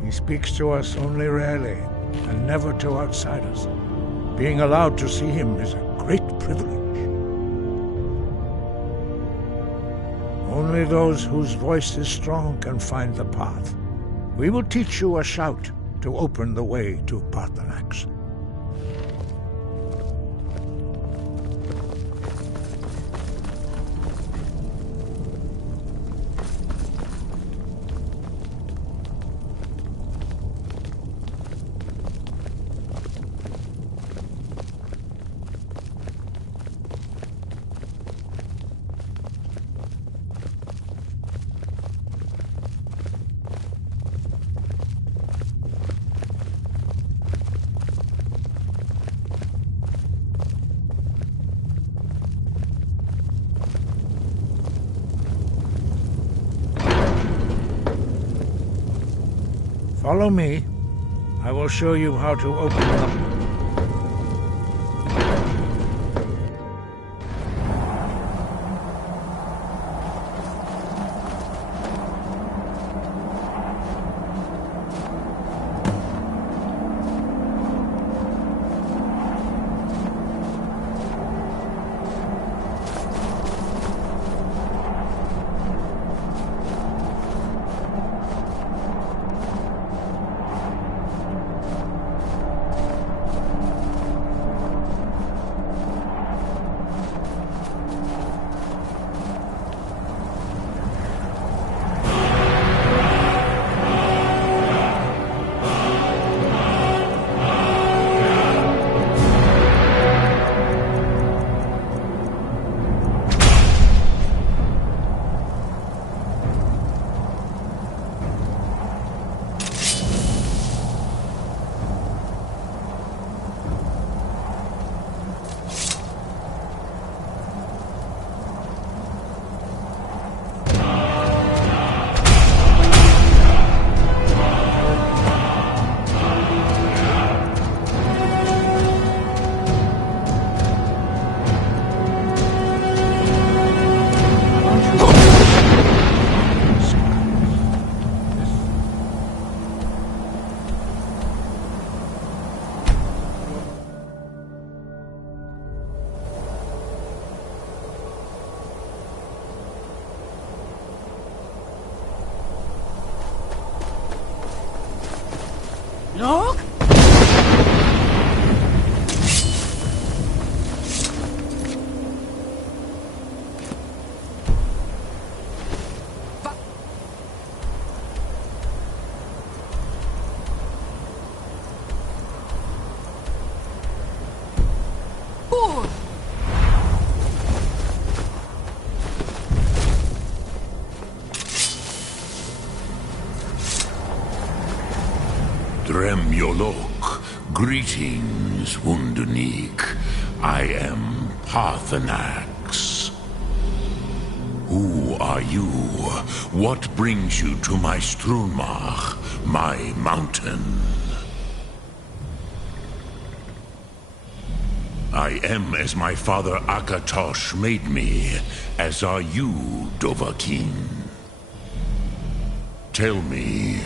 He speaks to us only rarely, and never to outsiders. Being allowed to see him is a great privilege. Only those whose voice is strong can find the path. We will teach you a shout to open the way to Paarthurnax. Follow me. I will show you how to open them. Look! Dremyolok, greetings, Wunderneek. I am Parthenax. Who are you? What brings you to my Strunmach, my mountain? I am as my father Akatosh made me, as are you, Dovahkiin. Tell me,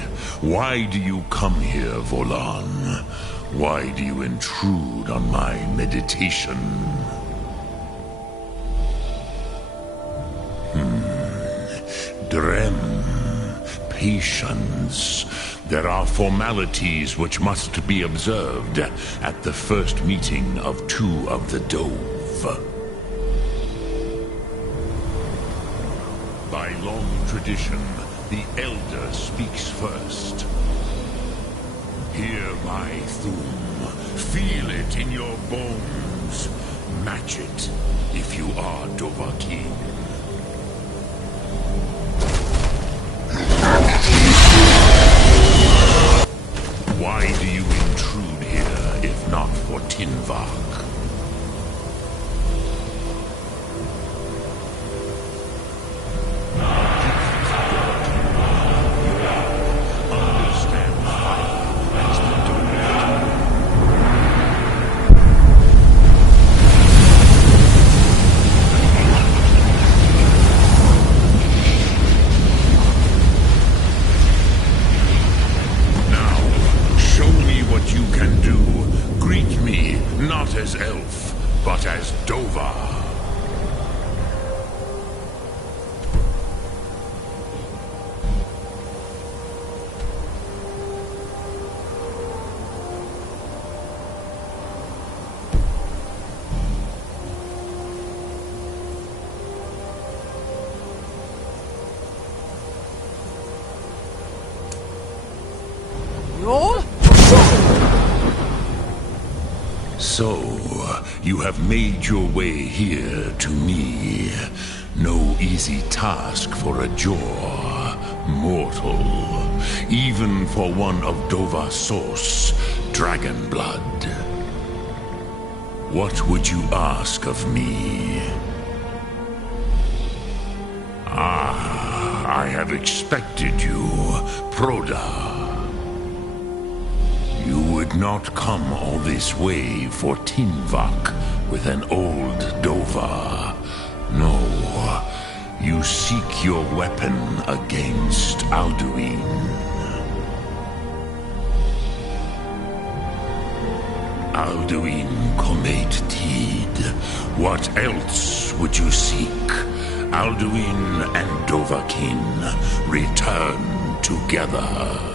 why do you come here, Volan? Why do you intrude on my meditation? Drem, patience. There are formalities which must be observed at the first meeting of two of the Dove. By long tradition, the Elder speaks first. Hear my Thum. Feel it in your bones. Match it if you are Dovahkiin. Why do you intrude here if not for Tinvak? As elf, but as Dova. So, you have made your way here to me. No easy task for a Jor, mortal. Even for one of Dova Source, dragon blood. What would you ask of me? Ah, I have expected you, Proda. You would not come all this way for Tinvak with an old Dova. No, you seek your weapon against Alduin. Alduin Comet Tid. What else would you seek? Alduin and Dovahkiin return together.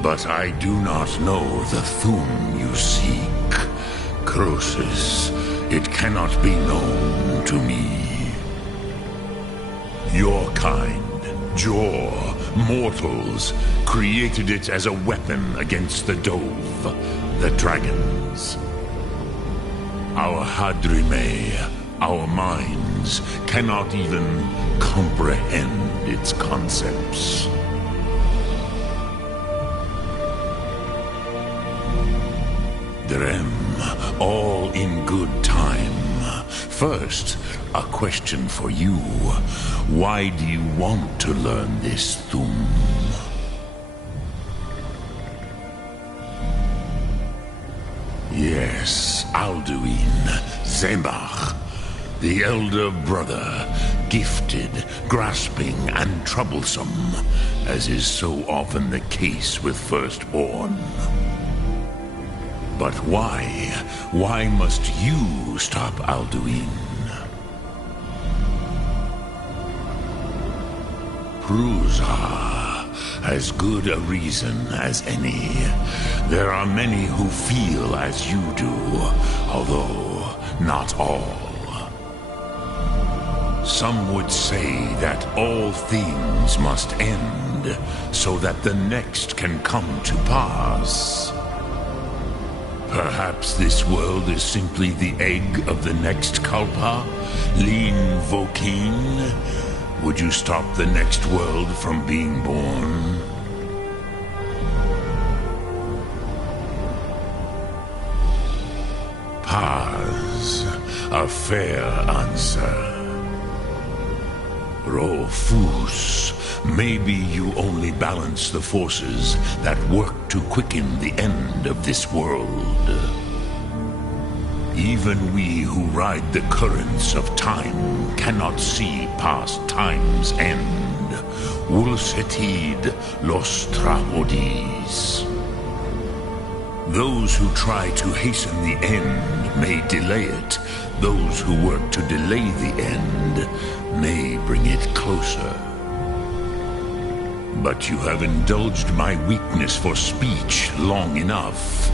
But I do not know the Thum you seek. Croesus, it cannot be known to me. Your kind, Jor, mortals, created it as a weapon against the Dove, the dragons. Our Hadrime, our minds, cannot even comprehend its concepts. Drem, all in good time. First, a question for you. Why do you want to learn this Thum? Yes, Alduin, Zemach, the elder brother, gifted, grasping, and troublesome, as is so often the case with firstborn. But why? Why must you stop Alduin? Prusa, as good a reason as any. There are many who feel as you do, although not all. Some would say that all things must end, so that the next can come to pass. Perhaps this world is simply the egg of the next Kalpa, Lin Vokin. Would you stop the next world from being born? Paz, a fair answer. Rofus, maybe you only balance the forces that work to quicken the end of this world. Even we who ride the currents of time cannot see past time's end. Wulsetid los trahodis. Those who try to hasten the end may delay it. Those who work to delay the end may bring it closer. But you have indulged my weakness for speech long enough.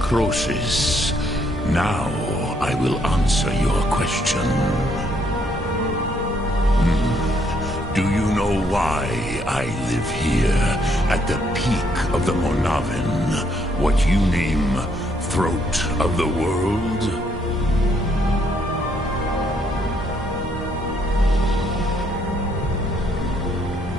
Croesus, now I will answer your question. Do you know why I live here at the peak of the Monavin, what you name throat of the world?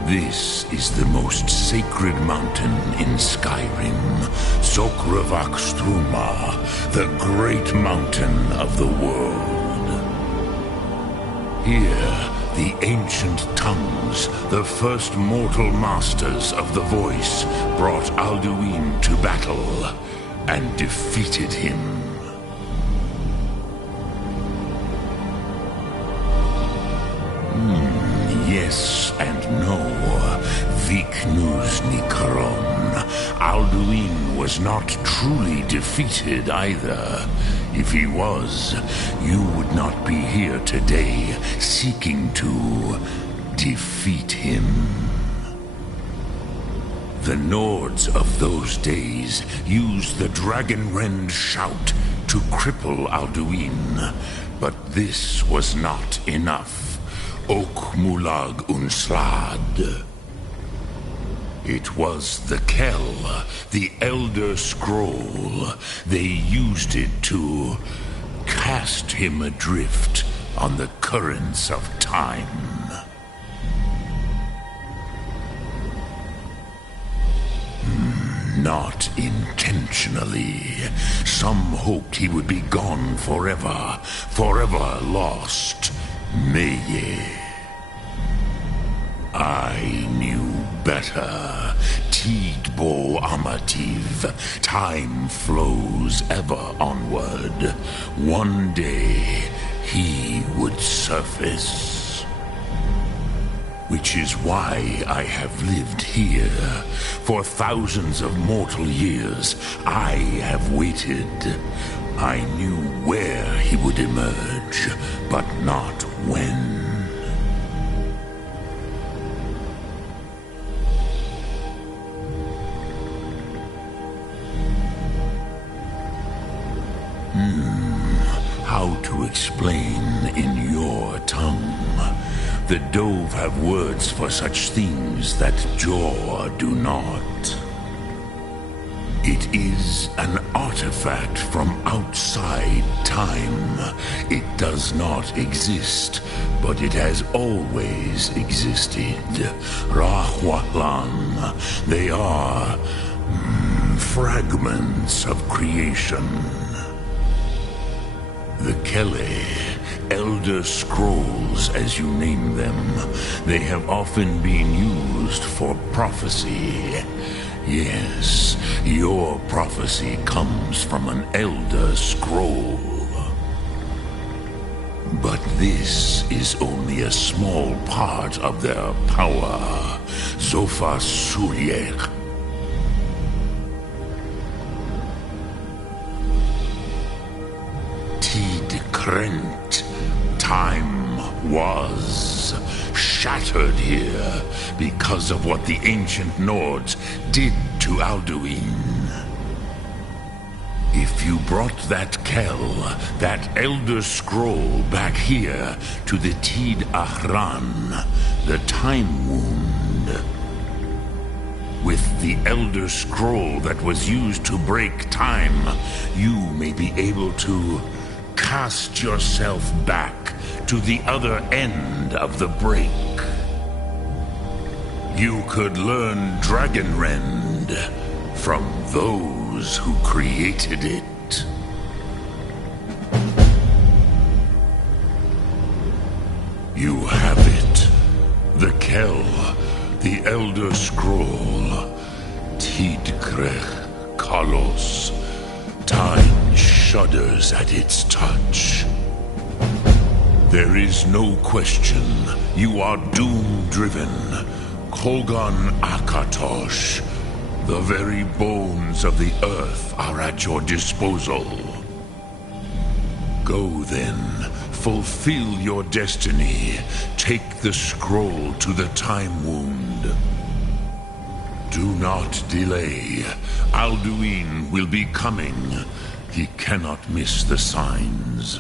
This is the most sacred mountain in Skyrim, Sokravak Struma, the great mountain of the world. Here, the ancient tongues, the first mortal masters of the voice, brought Alduin to battle and defeated him. Yes and no. Viknus Nikaron. Alduin was not truly defeated either. If he was, you would not be here today seeking to defeat him. The Nords of those days used the Dragonrend shout to cripple Alduin, but this was not enough. Ok Mulag Unslad. It was the Kell, the Elder Scroll. They used it to cast him adrift on the currents of time. Not intentionally. Some hoped he would be gone forever, forever lost. Meye. I knew better. Tidbo Amativ. Time flows ever onward. One day, he would surface. Which is why I have lived here. For thousands of mortal years, I have waited. I knew where he would emerge, but not when. How to explain in your tongue? The Dove have words for such things that Jor do not. It is an artifact from outside time. It does not exist, but it has always existed. Rahwahlan. They are fragments of creation. The Kele, Elder Scrolls as you name them, they have often been used for prophecy. Yes, your prophecy comes from an Elder Scroll. But this is only a small part of their power. Zofa Suryek. Tid Krent. Time was. was shattered here because of what the ancient Nords did to Alduin. If you brought that Kell, that Elder Scroll, back here to the Tid Ahran, the Time Wound, with the Elder Scroll that was used to break time, you may be able to cast yourself back to the other end of the break. You could learn Dragonrend from those who created it. You have it. The Kell, the Elder Scroll, Tidkrech Kalos. Time shudders at its touch. There is no question. You are doom-driven. Kogan Akatosh. The very bones of the earth are at your disposal. Go then. Fulfill your destiny. Take the scroll to the Time Wound. Do not delay. Alduin will be coming. He cannot miss the signs.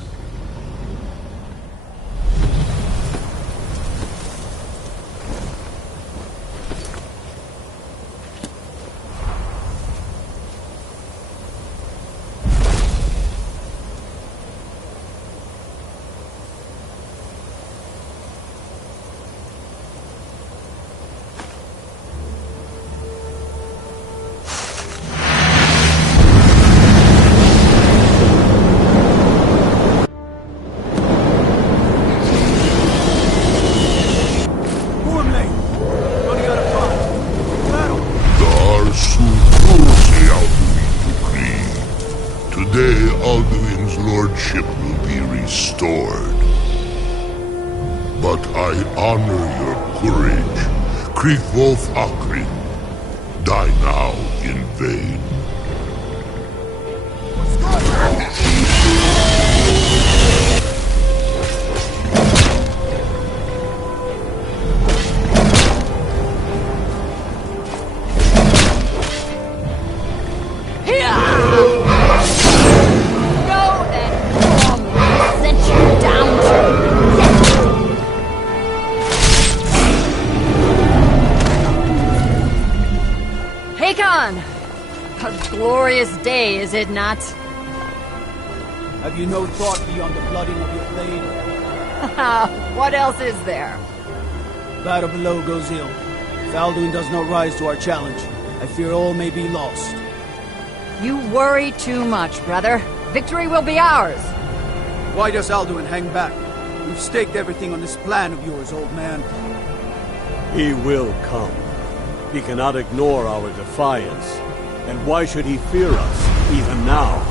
Today, Alduin's lordship will be restored. But I honor your courage. Krithwolf Akrin. Die now in vain. A glorious day, is it not? Have you no thought beyond the blooding of your blade? What else is there? Battle below goes ill. If Alduin does not rise to our challenge, I fear all may be lost. You worry too much, brother. Victory will be ours. Why does Alduin hang back? We've staked everything on this plan of yours, old man. He will come. He cannot ignore our defiance. And why should he fear us, even now?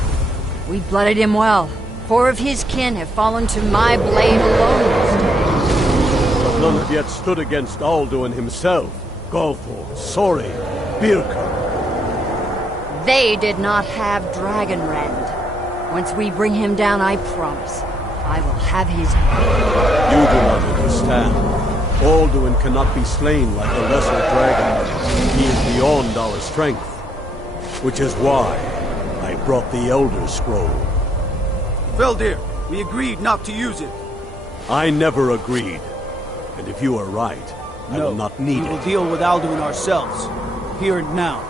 We blooded him well. 4 of his kin have fallen to my blade alone this day. But none have yet stood against Alduin himself. Golthor, Sori, Birka. They did not have Dragonrend. Once we bring him down, I promise, I will have his head. You do not understand. Alduin cannot be slain like the lesser dragon. He is beyond our strength. Which is why I brought the Elder Scroll. Feldir, we agreed not to use it. I never agreed. And if you are right, I will not need it. We will deal with Alduin ourselves. Here and now.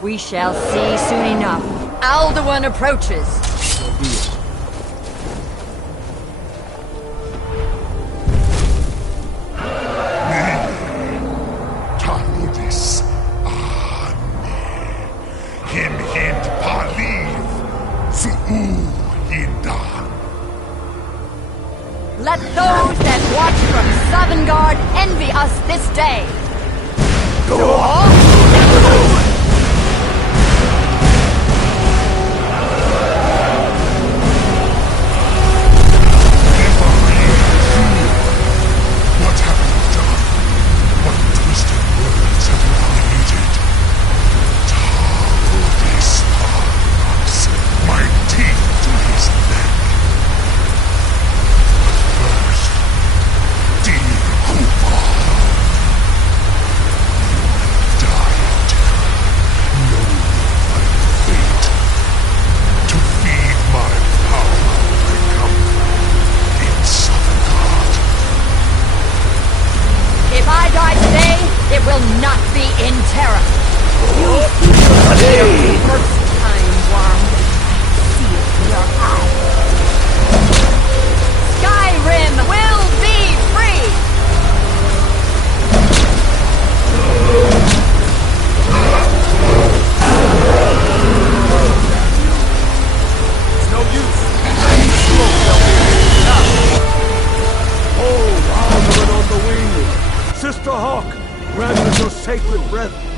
We shall see soon enough. Alduin approaches. So be it. Let those that watch from Sovngarde envy us this day! Go on! What have you done? What twisted words have you created? Tarudis Arnax, my teeth to his neck. First, deal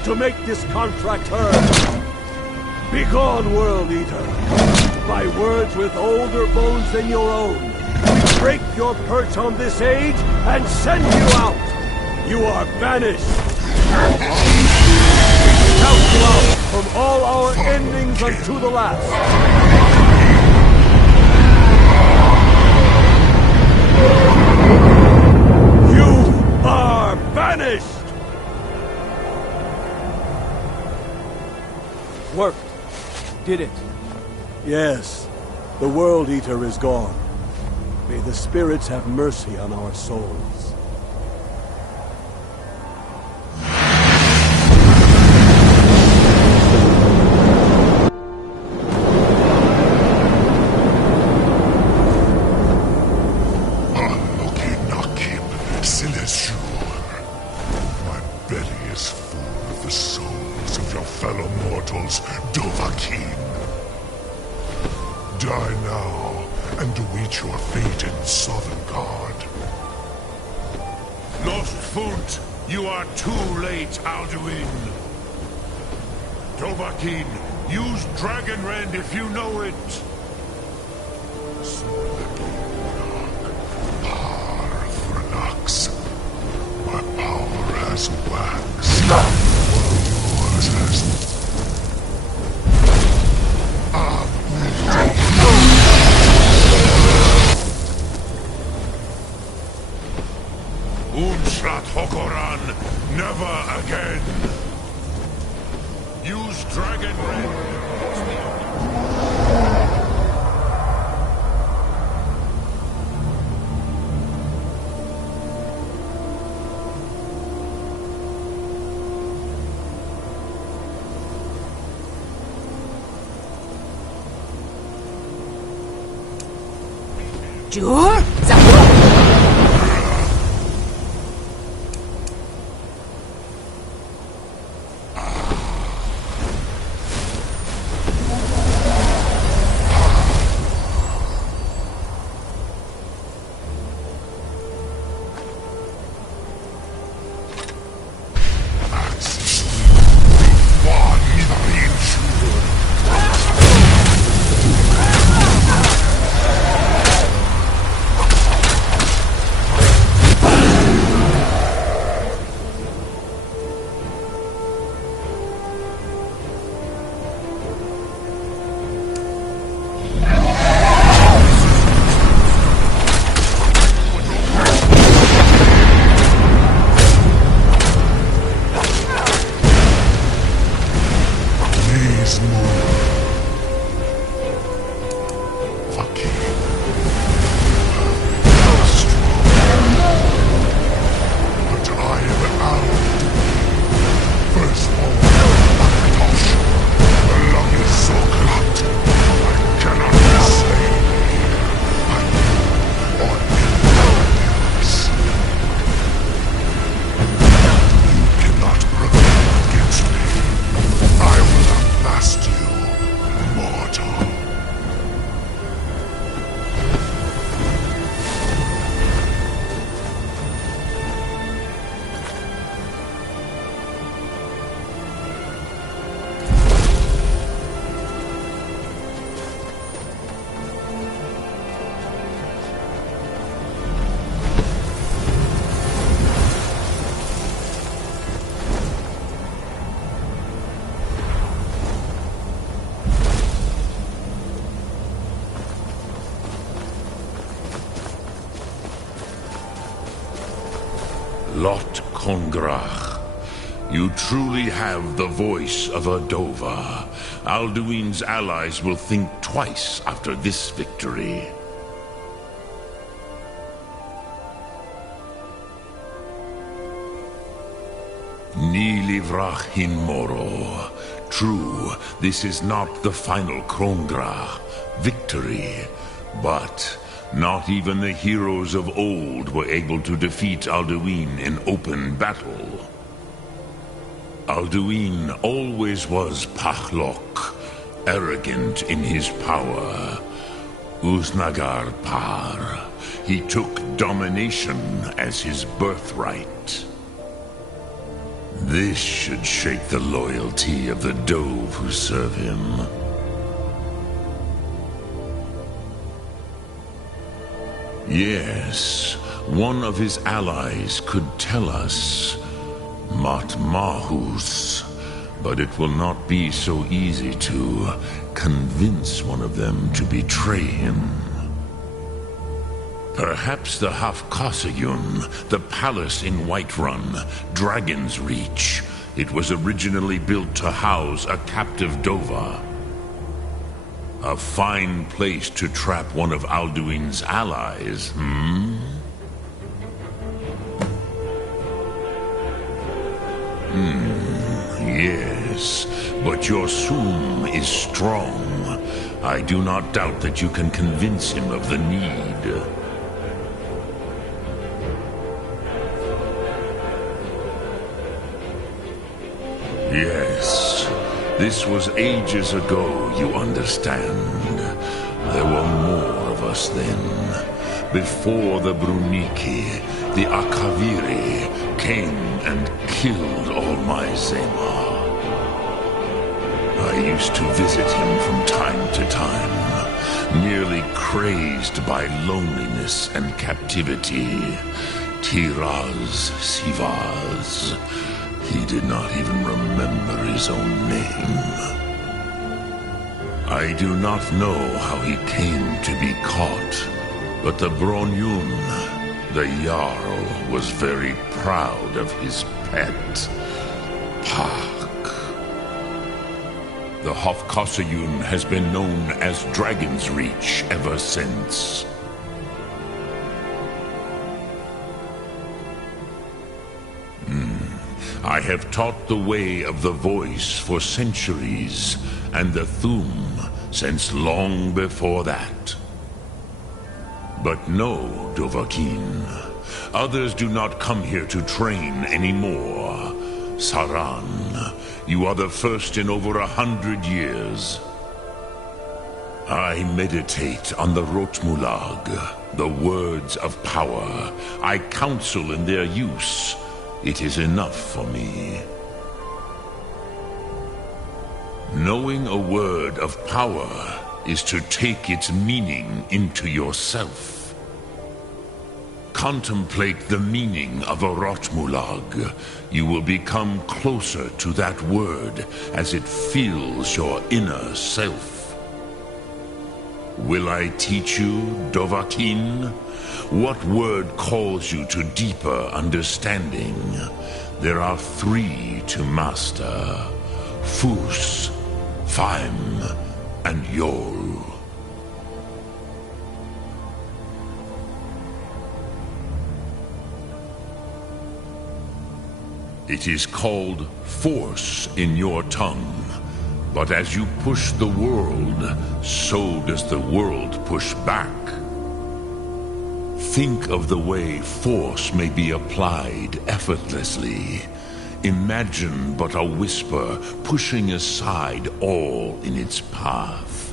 to make this contract heard. Begone, World Eater. By words with older bones than your own, we break your perch on this age and send you out. You are banished. We count you out from all our endings unto the last. You are banished! Worked. Did it. Yes. The World Eater is gone. May the spirits have mercy on our souls. My belly is full of the souls of your fellow mortals, Dovahkiin. Die now, and await your fate in Sovngarde. Lost Foot, you are too late, Alduin. Dovahkiin, use Dragonrend if you know it. My power has waxed, while yours has... Unslat Hokoran, never again. Use Dragonrend. Jur? Lot Kongrach. You truly have the voice of a Dova. Alduin's allies will think twice after this victory. Ni livrach hin moro. True, this is not the final Kongrach victory, but not even the heroes of old were able to defeat Alduin in open battle. Alduin always was Pachlok, arrogant in his power. Uznagar Par. He took domination as his birthright. This should shake the loyalty of the Dove who serve him. Yes, one of his allies could tell us Matmahus, but it will not be so easy to convince one of them to betray him. Perhaps the Hafkasayun, the palace in Whiterun, Dragon's Reach. It was originally built to house a captive Dova. A fine place to trap one of Alduin's allies, hmm? Yes, but your Sum is strong. I do not doubt that you can convince him of the need. Yes, this was ages ago, you understand. There were more of us then. Before the Bruniki, the Akaviri came and killed all my Zema. I used to visit him from time to time, nearly crazed by loneliness and captivity. Tiraz Sivaz. He did not even remember his own name. I do not know how he came to be caught, but the Bronyun, the Jarl, was very proud of his pet, Pak. The Hofkosayun has been known as Dragon's Reach ever since. I have taught the way of the voice for centuries, and the Thum since long before that. But no, Dovahkiin. Others do not come here to train anymore. Saran, you are the first in over 100 years. I meditate on the Rotmulag, the words of power. I counsel in their use. It is enough for me. Knowing a word of power is to take its meaning into yourself. Contemplate the meaning of a Rotmulag. You will become closer to that word as it fills your inner self. Will I teach you, Dovahkiin? What word calls you to deeper understanding? There are 3 to master. Fus, Faim, and Yol. It is called force in your tongue. But as you push the world, so does the world push back. Think of the way force may be applied effortlessly. Imagine but a whisper pushing aside all in its path.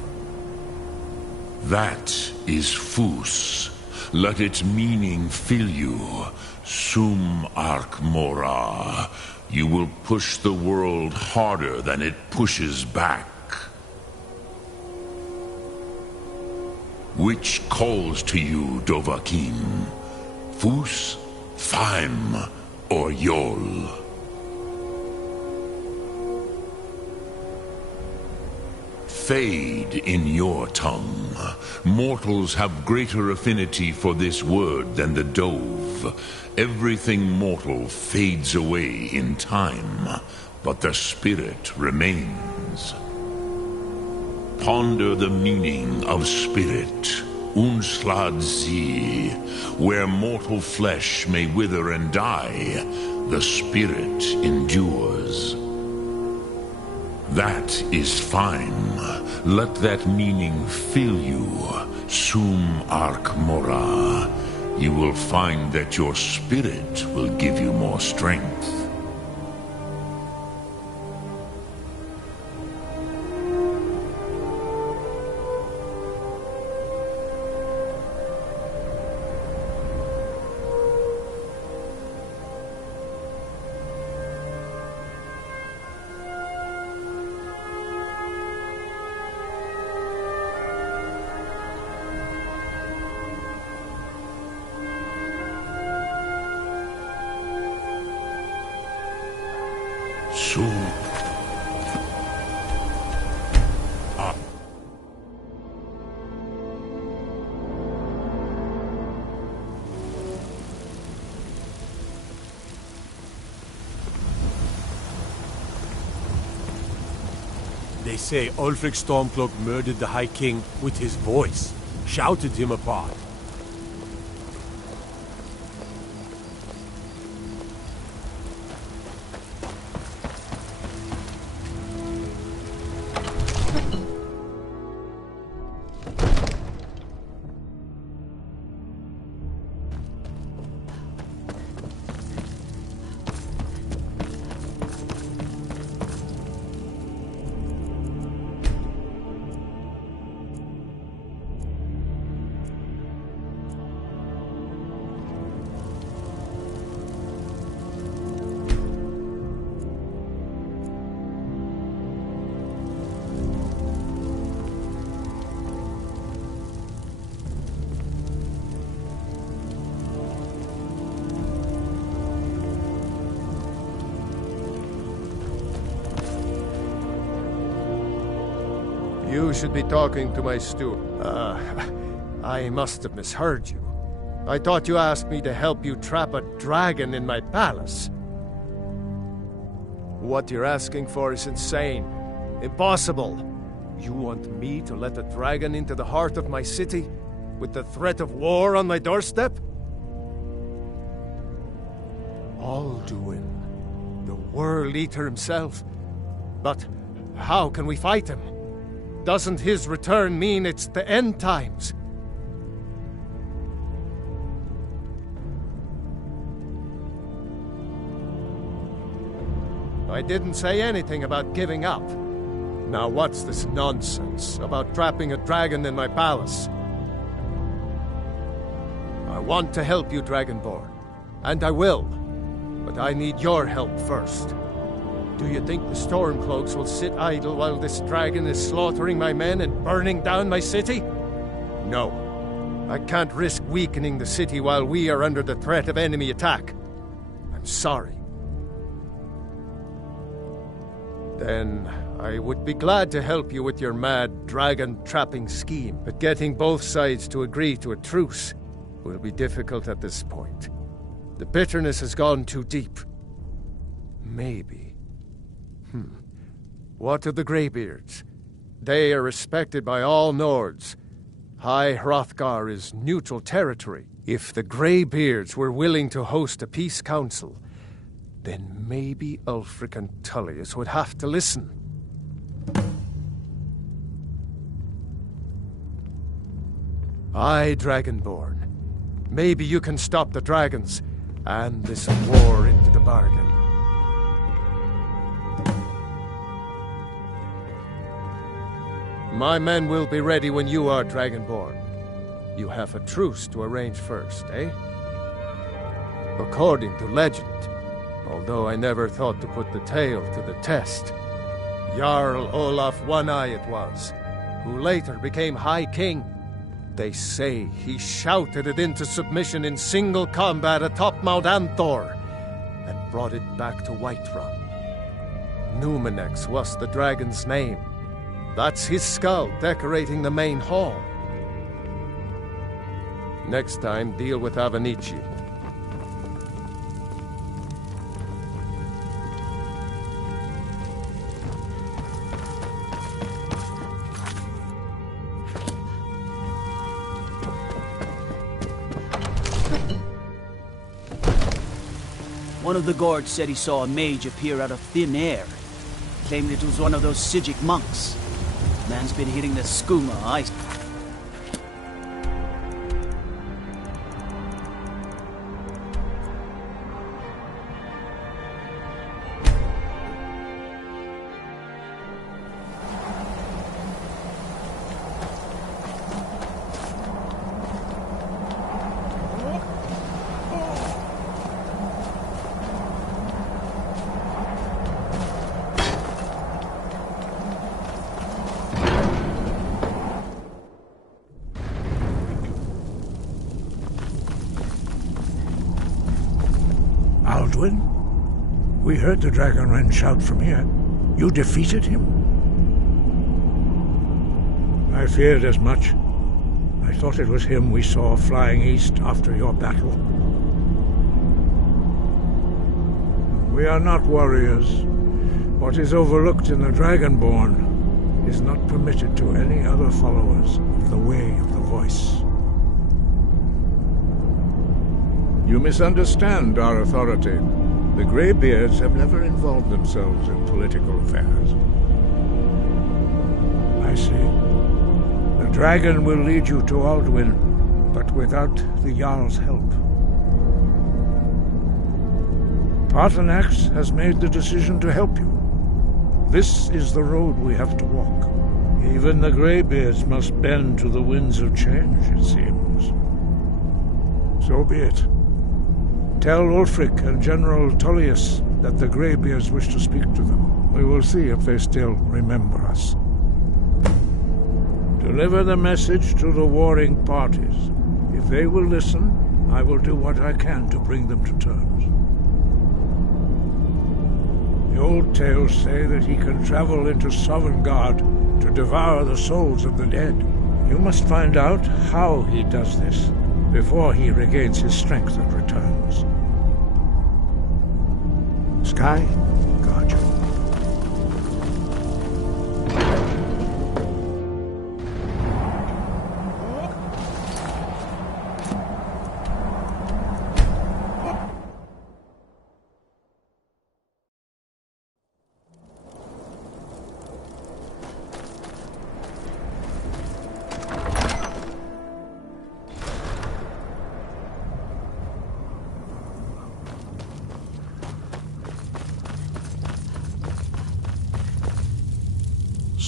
That is Fus. Let its meaning fill you. Sum Ark Mora. You will push the world harder than it pushes back. Which calls to you, Dovahkiin? Fus, Faim, or Yol? Fade in your tongue. Mortals have greater affinity for this word than the Dove. Everything mortal fades away in time, but the spirit remains. Ponder the meaning of spirit, Unslad Zi. Where mortal flesh may wither and die, the spirit endures. That is fine. Let that meaning fill you, Sum Ark Mora. You will find that your spirit will give you more strength. soon. They say Ulfric Stormcloak murdered the High King with his voice, shouted him apart. You should be talking to my steward. I must have misheard you. I thought you asked me to help you trap a dragon in my palace. What you're asking for is insane. Impossible. You want me to let a dragon into the heart of my city, with the threat of war on my doorstep? Alduin, the World Eater himself. But how can we fight him? Doesn't his return mean it's the end times? I didn't say anything about giving up. Now what's this nonsense about trapping a dragon in my palace? I want to help you, Dragonborn, and I will, but I need your help first. Do you think the Stormcloaks will sit idle while this dragon is slaughtering my men and burning down my city? No. I can't risk weakening the city while we are under the threat of enemy attack. I'm sorry. Then I would be glad to help you with your mad dragon-trapping scheme, but getting both sides to agree to a truce will be difficult at this point. The bitterness has gone too deep. Maybe. What of the Greybeards? They are respected by all Nords. High Hrothgar is neutral territory. If the Greybeards were willing to host a peace council, then maybe Ulfric and Tullius would have to listen. Aye, Dragonborn. Maybe you can stop the dragons, and this war into the bargain. My men will be ready when you are, Dragonborn. You have a truce to arrange first, eh? According to legend, although I never thought to put the tale to the test, Jarl Olaf One-Eye it was, who later became High King. They say he shouted it into submission in single combat atop Mount Anthor, and brought it back to Whiterun. Numenex was the dragon's name. That's his skull decorating the main hall. Next time, deal with Avenici. One of the guards said he saw a mage appear out of thin air. Claimed it was one of those Sijic monks. Man's been hitting the skooma ice. We heard the Dragonrend shout from here. You defeated him? I feared as much. I thought it was him we saw flying east after your battle. We are not warriors. What is overlooked in the Dragonborn is not permitted to any other followers of the Way of the Voice. You misunderstand our authority. The Greybeards have never involved themselves in political affairs. I see. The dragon will lead you to Alduin, but without the Jarl's help. Paarthurnax has made the decision to help you. This is the road we have to walk. Even the Greybeards must bend to the winds of change, it seems. So be it. Tell Ulfric and General Tullius that the Greybeards wish to speak to them. We will see if they still remember us. Deliver the message to the warring parties. If they will listen, I will do what I can to bring them to terms. The old tales say that he can travel into Sovngarde to devour the souls of the dead. You must find out how he does this before he regains his strength and returns. Sky, guard you.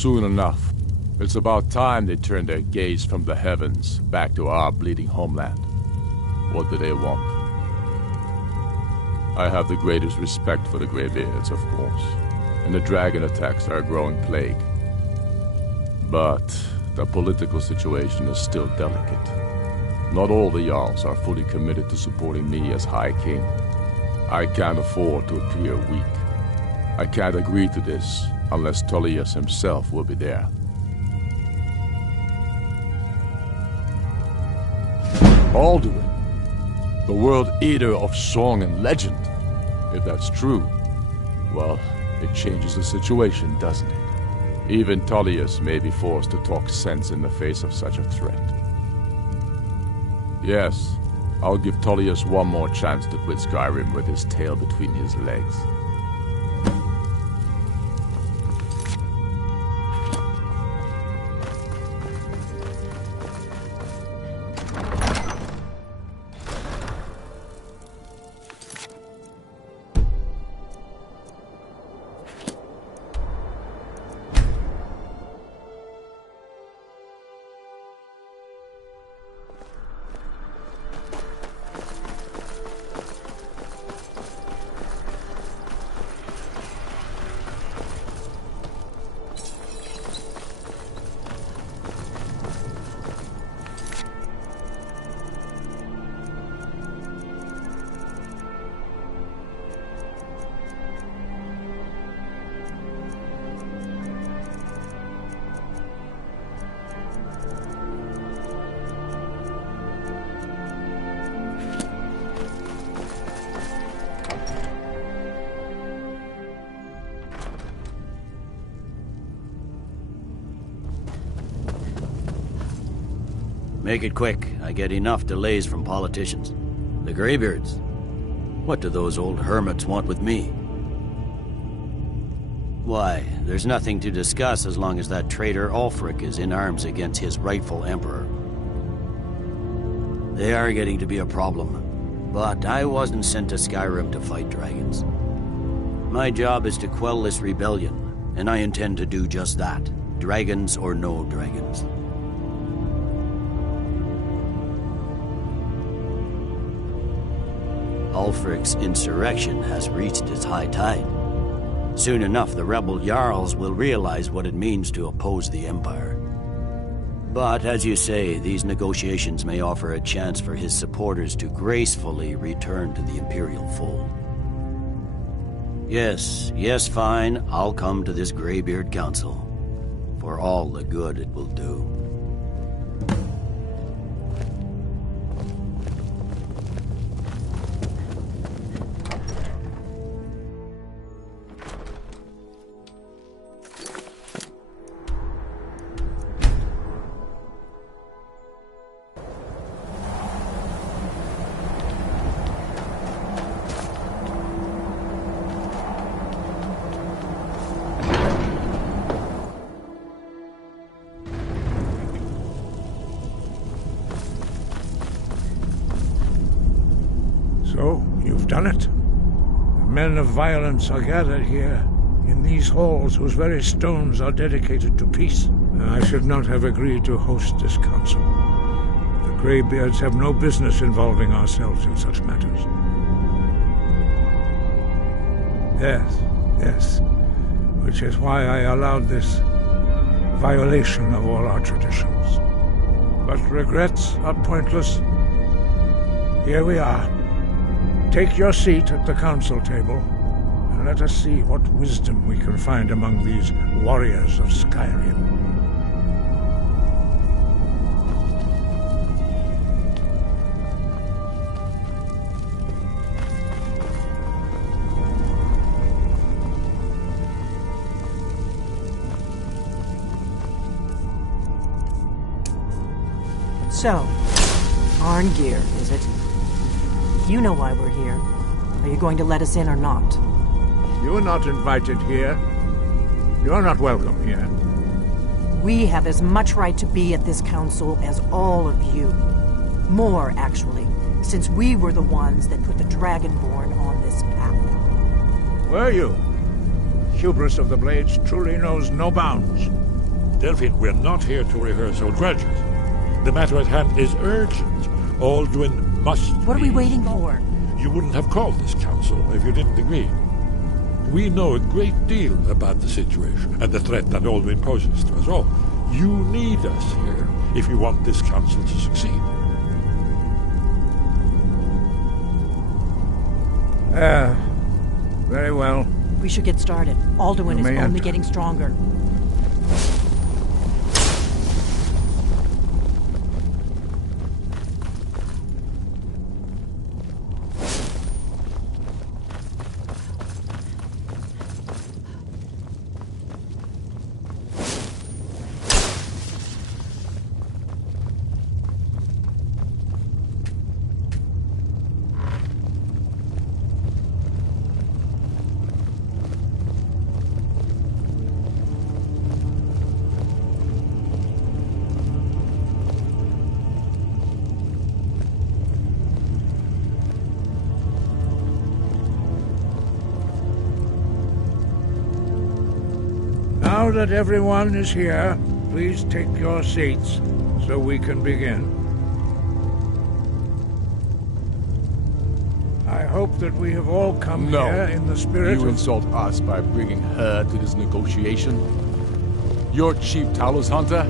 Soon enough. It's about time they turned their gaze from the heavens back to our bleeding homeland. What do they want? I have the greatest respect for the Greybeards, of course, and the dragon attacks are a growing plague. But the political situation is still delicate. Not all the Jarls are fully committed to supporting me as High King. I can't afford to appear weak. I can't agree to this unless Tullius himself will be there. Alduin, the World Eater of song and legend. If that's true, well, it changes the situation, doesn't it? Even Tullius may be forced to talk sense in the face of such a threat. Yes, I'll give Tullius one more chance to quit Skyrim with his tail between his legs. Make it quick. I get enough delays from politicians. The Greybeards. What do those old hermits want with me? Why, there's nothing to discuss as long as that traitor Ulfric is in arms against his rightful emperor. They are getting to be a problem. But I wasn't sent to Skyrim to fight dragons. My job is to quell this rebellion, and I intend to do just that. Dragons or no dragons. Ulfric's insurrection has reached its high tide. Soon enough, the rebel Jarls will realize what it means to oppose the Empire. But, as you say, these negotiations may offer a chance for his supporters to gracefully return to the Imperial fold. Yes, fine. I'll come to this Greybeard Council. For all the good it will do. So, you've done it. The men of violence are gathered here, in these halls whose very stones are dedicated to peace. I should not have agreed to host this council. The Greybeards have no business involving ourselves in such matters. Yes. Which is why I allowed this violation of all our traditions. But regrets are pointless. Here we are. Take your seat at the council table, and let us see what wisdom we can find among these warriors of Skyrim. So, Arngeir, is it? You know why we're here. Are you going to let us in or not? You are not invited here. You are not welcome here. We have as much right to be at this council as all of you. More, actually, since we were the ones that put the Dragonborn on this path. Were you? Hubris of the Blades truly knows no bounds. Delphine, we're not here to rehearse old grudges. The matter at hand is urgent. Alduin must What are we waiting for? You wouldn't have called this council if you didn't agree. We know a great deal about the situation and the threat that Alduin poses to us all. You need us here if you want this council to succeed. Very well. We should get started. Alduin is only enter. getting stronger. Now that everyone is here, please take your seats so we can begin. I hope that we have all come here in the spirit You insult us by bringing her to this negotiation? Your chief Talos hunter?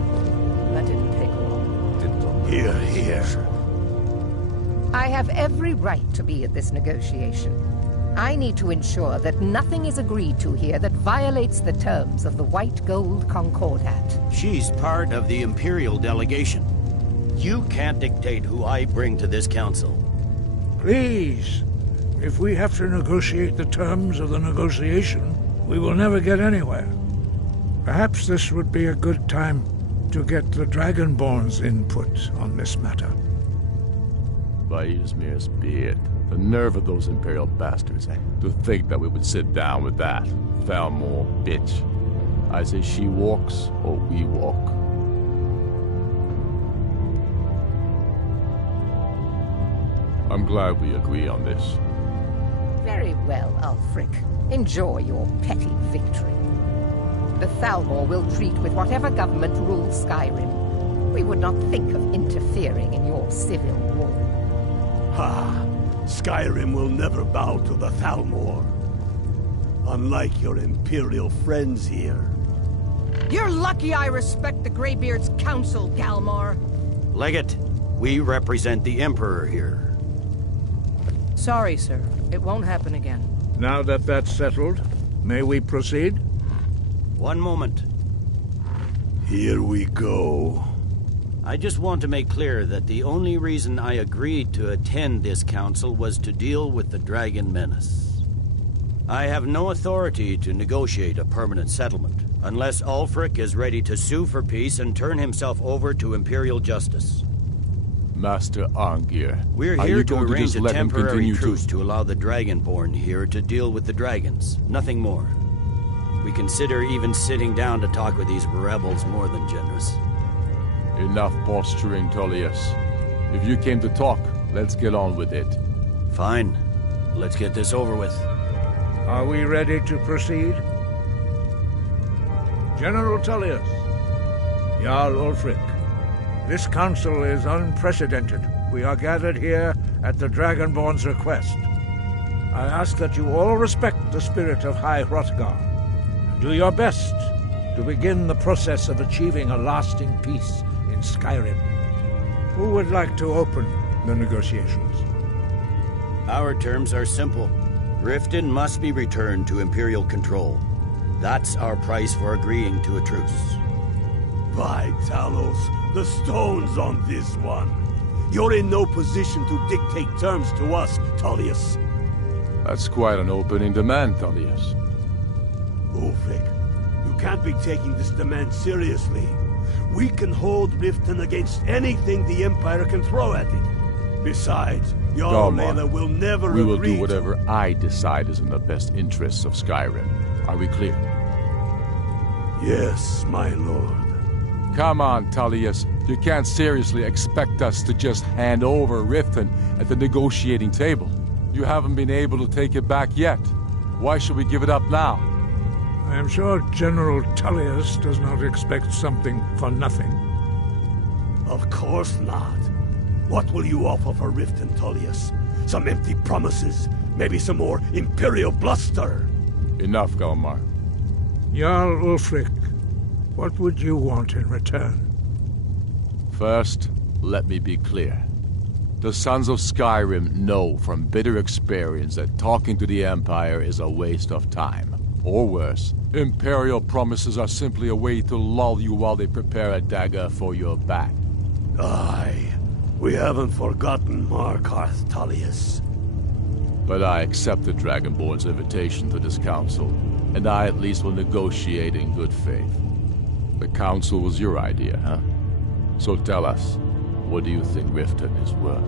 That didn't take long. Here. I have every right to be at this negotiation. I need to ensure that nothing is agreed to here that violates the terms of the White Gold Concordat. She's part of the Imperial delegation. You can't dictate who I bring to this council. Please, if we have to negotiate the terms of the negotiation, we will never get anywhere. Perhaps this would be a good time to get the Dragonborn's input on this matter. By Ysmir's beard. The nerve of those Imperial bastards. To think that we would sit down with that Thalmor bitch. I say she walks, or we walk. I'm glad we agree on this. Very well, Ulfric. Enjoy your petty victory. The Thalmor will treat with whatever government rules Skyrim. We would not think of interfering in your civil war. Ha! Skyrim will never bow to the Thalmor. Unlike your Imperial friends here. You're lucky I respect the Greybeard's counsel, Galmar. Legate, we represent the Emperor here. Sorry, sir. It won't happen again. Now that that's settled, may we proceed? One moment. Here we go. I just want to make clear that the only reason I agreed to attend this council was to deal with the Dragon Menace. I have no authority to negotiate a permanent settlement, unless Ulfric is ready to sue for peace and turn himself over to Imperial justice. Master Arngir, We're here to arrange a temporary truce to allow the Dragonborn here to deal with the dragons. Nothing more. We consider even sitting down to talk with these rebels more than generous. Enough posturing, Tullius. If you came to talk, let's get on with it. Fine. Let's get this over with. Are we ready to proceed? General Tullius, Jarl Ulfric, this council is unprecedented. We are gathered here at the Dragonborn's request. I ask that you all respect the spirit of High Hrothgar. Do your best to begin the process of achieving a lasting peace in Skyrim. Who would like to open the negotiations? Our terms are simple. Riften must be returned to Imperial control. That's our price for agreeing to a truce. By Talos, the stone's on this one. You're in no position to dictate terms to us, Tullius. That's quite an opening demand, Tullius. Ulfric, you can't be taking this demand seriously. We can hold Riften against anything the Empire can throw at it. Besides, Jarl Layla will never agree. We will do whatever I decide is in the best interests of Skyrim. Are we clear? Yes, my lord. Come on, Tullius. You can't seriously expect us to just hand over Riften at the negotiating table. You haven't been able to take it back yet. Why should we give it up now? I am sure General Tullius does not expect something for nothing. Of course not. What will you offer for Riften, Tullius? Some empty promises? Maybe some more Imperial bluster? Enough, Galmar. Jarl Ulfric, what would you want in return? First, let me be clear. The Sons of Skyrim know from bitter experience that talking to the Empire is a waste of time. Or worse, Imperial promises are simply a way to lull you while they prepare a dagger for your back. Aye, we haven't forgotten Markarth, Tullius. But I accept the Dragonborn's invitation to this council, and I at least will negotiate in good faith. The council was your idea, huh? So tell us, what do you think Riften is worth?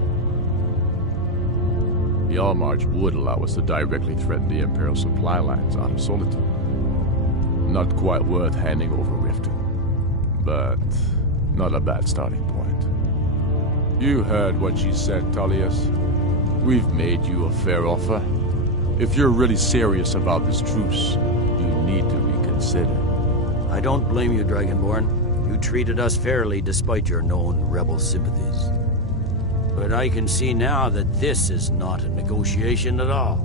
The Allmarch would allow us to directly threaten the Imperial supply lines out of Solitude. Not quite worth handing over Riften, but not a bad starting point. You heard what she said, Tullius. We've made you a fair offer. If you're really serious about this truce, you need to reconsider. I don't blame you, Dragonborn. You treated us fairly despite your known rebel sympathies. But I can see now that this is not a negotiation at all.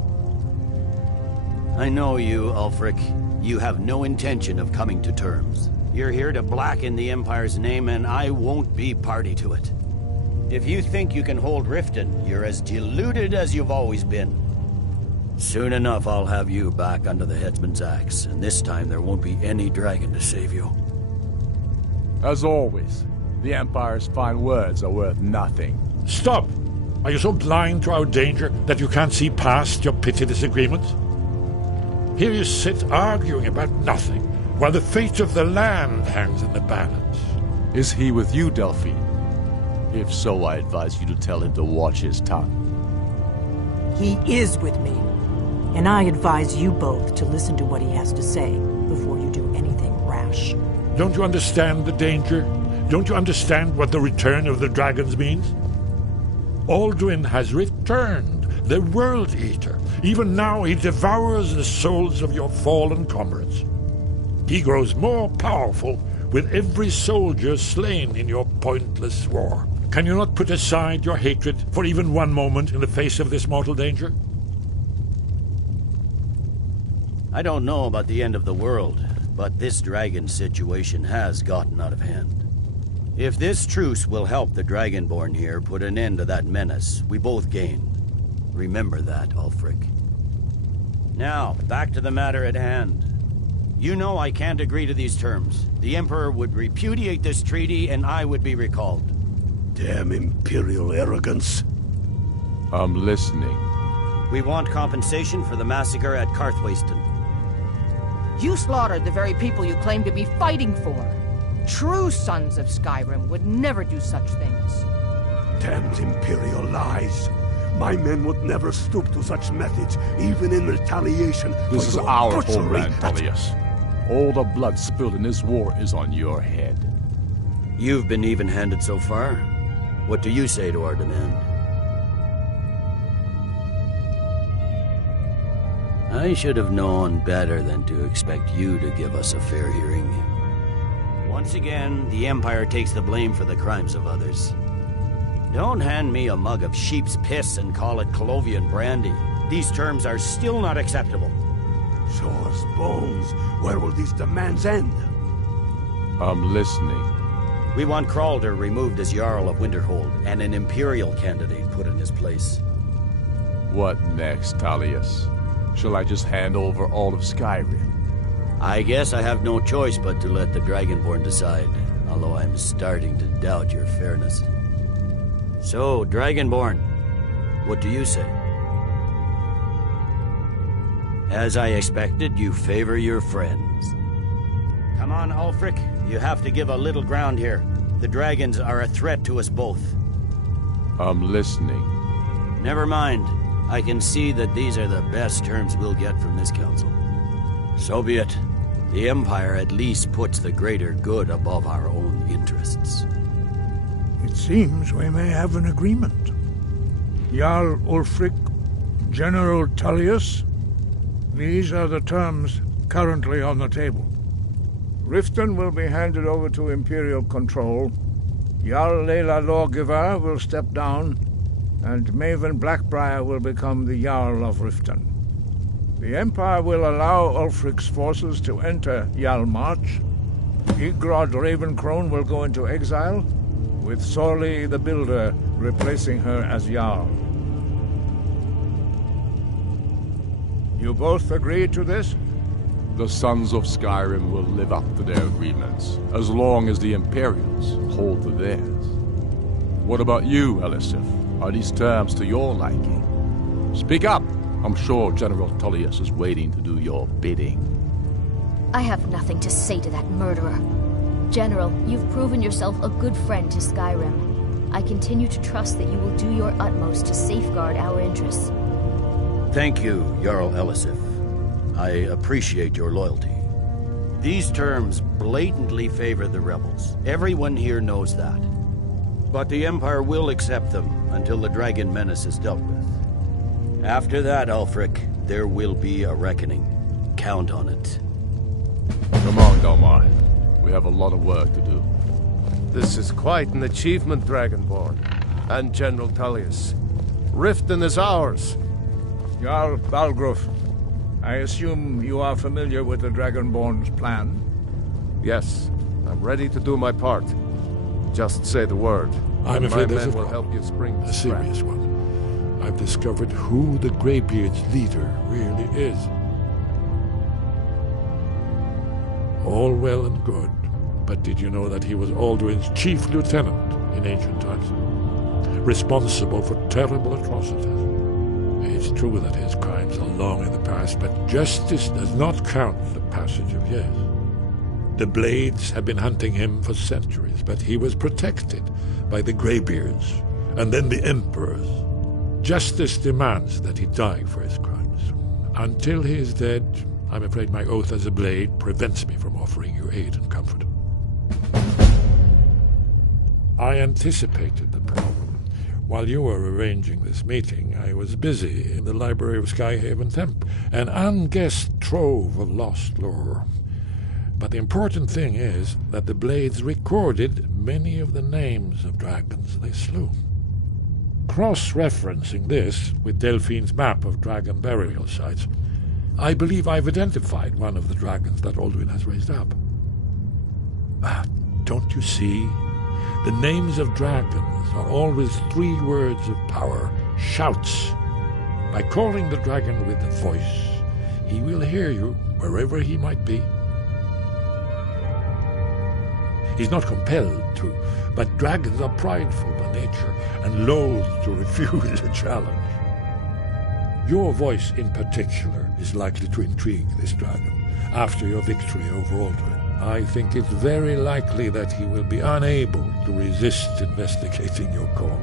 I know you, Ulfric. You have no intention of coming to terms. You're here to blacken the Empire's name, and I won't be party to it. If you think you can hold Riften, you're as deluded as you've always been. Soon enough, I'll have you back under the headsman's axe, and this time there won't be any dragon to save you. As always, the Empire's fine words are worth nothing. Stop! Are you so blind to our danger that you can't see past your petty disagreements? Here you sit arguing about nothing, while the fate of the land hangs in the balance. Is he with you, Delphine? If so, I advise you to tell him to watch his tongue. He is with me, and I advise you both to listen to what he has to say before you do anything rash. Don't you understand the danger? Don't you understand what the return of the dragons means? Alduin has returned, the World Eater. Even now he devours the souls of your fallen comrades. He grows more powerful with every soldier slain in your pointless war. Can you not put aside your hatred for even one moment in the face of this mortal danger? I don't know about the end of the world, but this dragon situation has gotten out of hand. If this truce will help the Dragonborn here put an end to that menace, we both gain. Remember that, Ulfric. Now, back to the matter at hand. You know I can't agree to these terms. The Emperor would repudiate this treaty, and I would be recalled. Damn Imperial arrogance. I'm listening. We want compensation for the massacre at Carthwayston. You slaughtered the very people you claim to be fighting for. True sons of Skyrim would never do such things. Damned Imperial lies. My men would never stoop to such methods, even in retaliation. This is our homeland, Tullius. All the blood spilled in this war is on your head. You've been even-handed so far. What do you say to our demand? I should have known better than to expect you to give us a fair hearing. Once again, the Empire takes the blame for the crimes of others. Don't hand me a mug of sheep's piss and call it Colovian brandy. These terms are still not acceptable. Show us bones. Where will these demands end? I'm listening. We want Kralder removed as Jarl of Winterhold, and an Imperial candidate put in his place. What next, Tullius? Shall I just hand over all of Skyrim? I guess I have no choice but to let the Dragonborn decide, although I'm starting to doubt your fairness. So, Dragonborn, what do you say? As I expected, you favor your friends. Come on, Ulfric. You have to give a little ground here. The dragons are a threat to us both. I'm listening. Never mind. I can see that these are the best terms we'll get from this council. So be it. The Empire at least puts the greater good above our own interests. It seems we may have an agreement. Jarl Ulfric, General Tullius, these are the terms currently on the table. Riften will be handed over to Imperial control, Jarl Layla Lawgiver will step down, and Maven Blackbriar will become the Jarl of Riften. The Empire will allow Ulfric's forces to enter Jarl March. Igrod Ravencrone will go into exile, with Sorli the Builder replacing her as Jarl. You both agree to this? The Sons of Skyrim will live up to their agreements, as long as the Imperials hold to theirs. What about you, Elisif? Are these terms to your liking? Speak up! I'm sure General Tullius is waiting to do your bidding. I have nothing to say to that murderer. General, you've proven yourself a good friend to Skyrim. I continue to trust that you will do your utmost to safeguard our interests. Thank you, Jarl Elisif. I appreciate your loyalty. These terms blatantly favor the rebels. Everyone here knows that. But the Empire will accept them until the Dragon Menace is dealt with. After that, Ulfric, there will be a reckoning. Count on it. Come on, Galmar. We have a lot of work to do. This is quite an achievement, Dragonborn. And General Tullius. Riften is ours. Jarl Balgruf, I assume you are familiar with the Dragonborn's plan? Yes, I'm ready to do my part. Just say the word. I'm afraid there's my men will help you spring a serious one. I've discovered who the Greybeard's leader really is. All well and good, but did you know that he was Alduin's chief lieutenant in ancient times? Responsible for terrible atrocities. It's true that his crimes are long in the past, but justice does not count the passage of years. The Blades have been hunting him for centuries, but he was protected by the Greybeards, and then the Emperors. Justice demands that he die for his crimes. Until he is dead, I'm afraid my oath as a Blade prevents me from offering you aid and comfort. I anticipated the problem. While you were arranging this meeting, I was busy in the library of Skyhaven Temple, an unguessed trove of lost lore. But the important thing is that the Blades recorded many of the names of dragons they slew. Cross-referencing this with Delphine's map of dragon burial sites, I believe I've identified one of the dragons that Alduin has raised up. Don't you see? The names of dragons are always 3 words of power, shouts. By calling the dragon with the voice, He will hear you, wherever he might be. He's not compelled to, but dragons are prideful by nature and loath to refuse a challenge. Your voice in particular is likely to intrigue this dragon after your victory over Aldrin. I think it's very likely that he will be unable to resist investigating your call.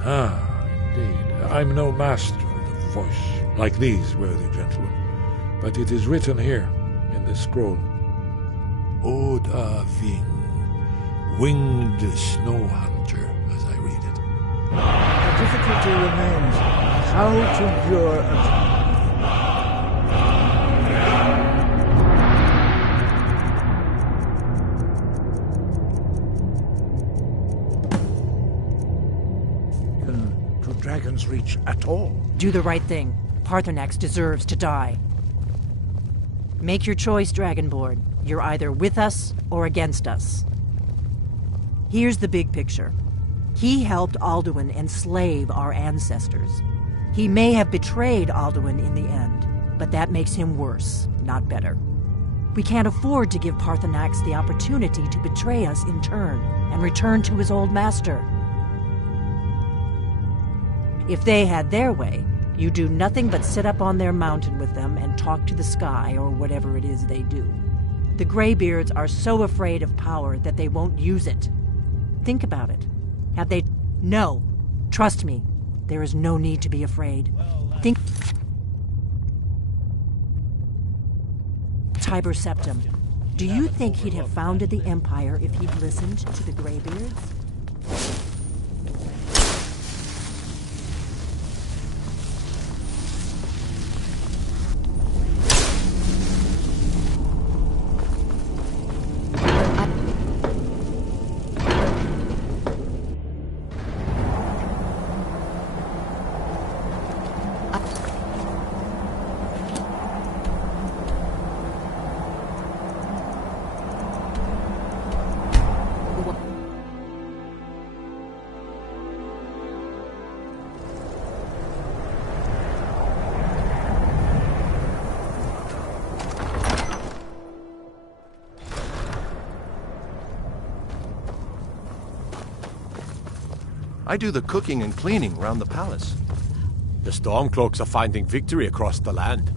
Ah, indeed. I'm no master of the voice, like these worthy gentlemen, but it is written here in this scroll. Oda Ving, winged snow hunter, as I read it. The difficulty remains how to endure a... Do dragons reach at all? Do the right thing. Parthenax deserves to die. Make your choice, Dragonborn. You're either with us or against us. Here's the big picture. He helped Alduin enslave our ancestors. He may have betrayed Alduin in the end, but that makes him worse, not better. We can't afford to give Parthenax the opportunity to betray us in turn and return to his old master. If they had their way, you do nothing but sit up on their mountain with them and talk to the sky or whatever it is they do. The Greybeards are so afraid of power that they won't use it. Think about it. Have they... No. Trust me. There is no need to be afraid. Think... Tiber Septim. Do you think he'd have founded the Empire if he'd listened to the Greybeards? I do the cooking and cleaning around the palace. The Stormcloaks are finding victory across the land.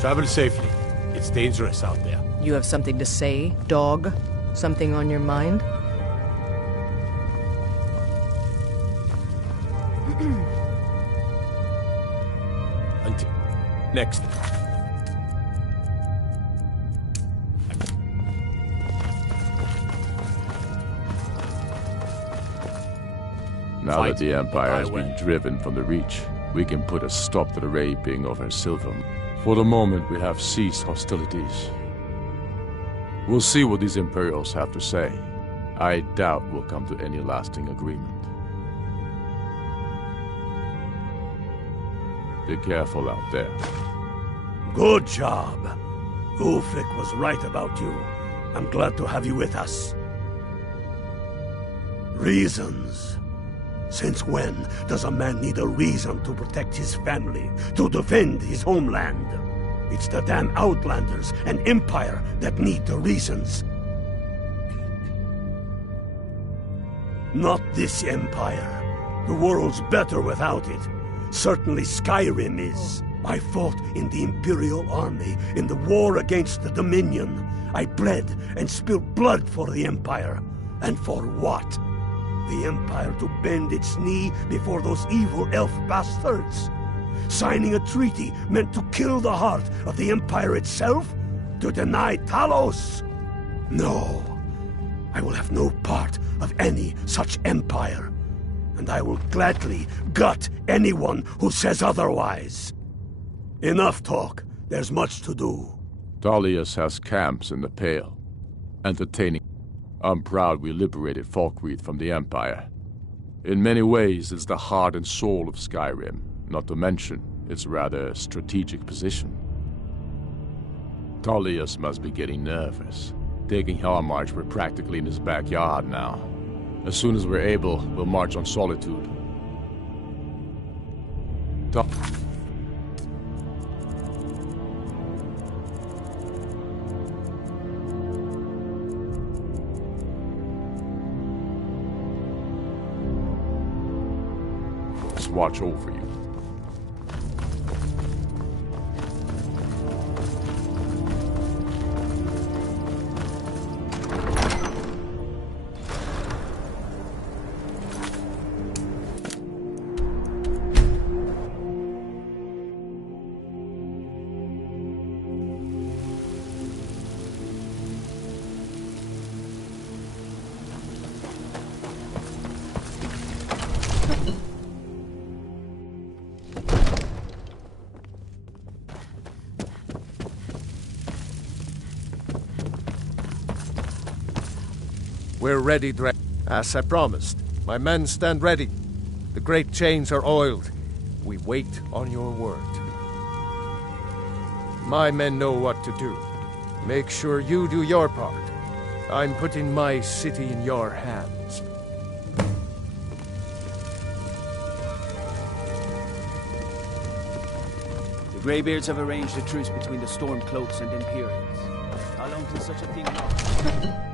Travel safely. It's dangerous out there. You have something to say, dog? Something on your mind? Next. Now that the Empire has been driven from the Reach, we can put a stop to the raping over Sylvan. For the moment, we have ceased hostilities. We'll see what these Imperials have to say. I doubt we'll come to any lasting agreement. Be careful out there. Good job. Ulfric was right about you. I'm glad to have you with us. Reasons. Since when does a man need a reason to protect his family, to defend his homeland? It's the damn Outlanders and Empire that need the reasons. Not this Empire. The world's better without it. Certainly Skyrim is. I fought in the Imperial Army in the war against the Dominion. I bled and spilled blood for the Empire. And for what? The Empire to bend its knee before those evil elf bastards? Signing a treaty meant to kill the heart of the Empire itself? To deny Talos? No. I will have no part of any such Empire. And I will gladly gut anyone who says otherwise. Enough talk. There's much to do. Dalius has camps in the Pale, entertaining. I'm proud we liberated Falkreath from the Empire. In many ways, it's the heart and soul of Skyrim, not to mention its rather strategic position. Tullius must be getting nervous. Taking Hellmarch, we're practically in his backyard now. As soon as we're able, we'll march on Solitude. Let's watch over you. We're ready, as I promised. My men stand ready. The great chains are oiled. We wait on your word. My men know what to do. Make sure you do your part. I'm putting my city in your hands. The Greybeards have arranged a truce between the Stormcloaks and Imperials. How long can such a thing last?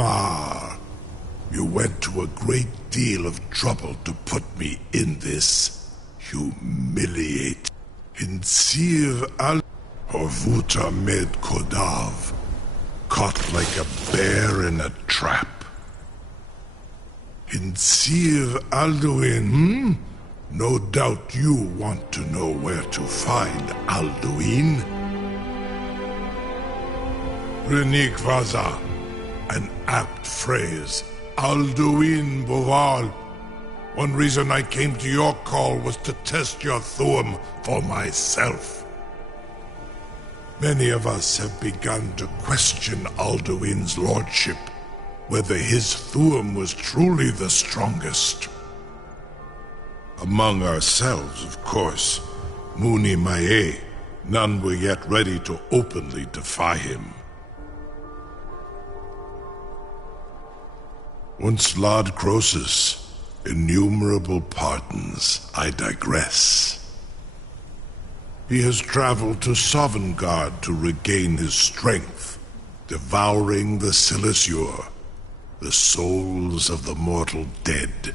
Hjalmar, you went to a great deal of trouble to put me in this humiliate. Hinsir al Horvuta med Kodav, caught like a bear in a trap. Hinsir Alduin, No doubt you want to know where to find Alduin. Renikvaza, an apt phrase. Alduin Boval. One reason I came to your call was to test your Thuum for myself. Many of us have begun to question Alduin's lordship, whether his Thuum was truly the strongest. Among ourselves, of course, Muni Mae, none were yet ready to openly defy him. Once Lord Croesus, innumerable pardons, I digress. He has traveled to Sovngarde to regain his strength, devouring the Silesur, the souls of the mortal dead,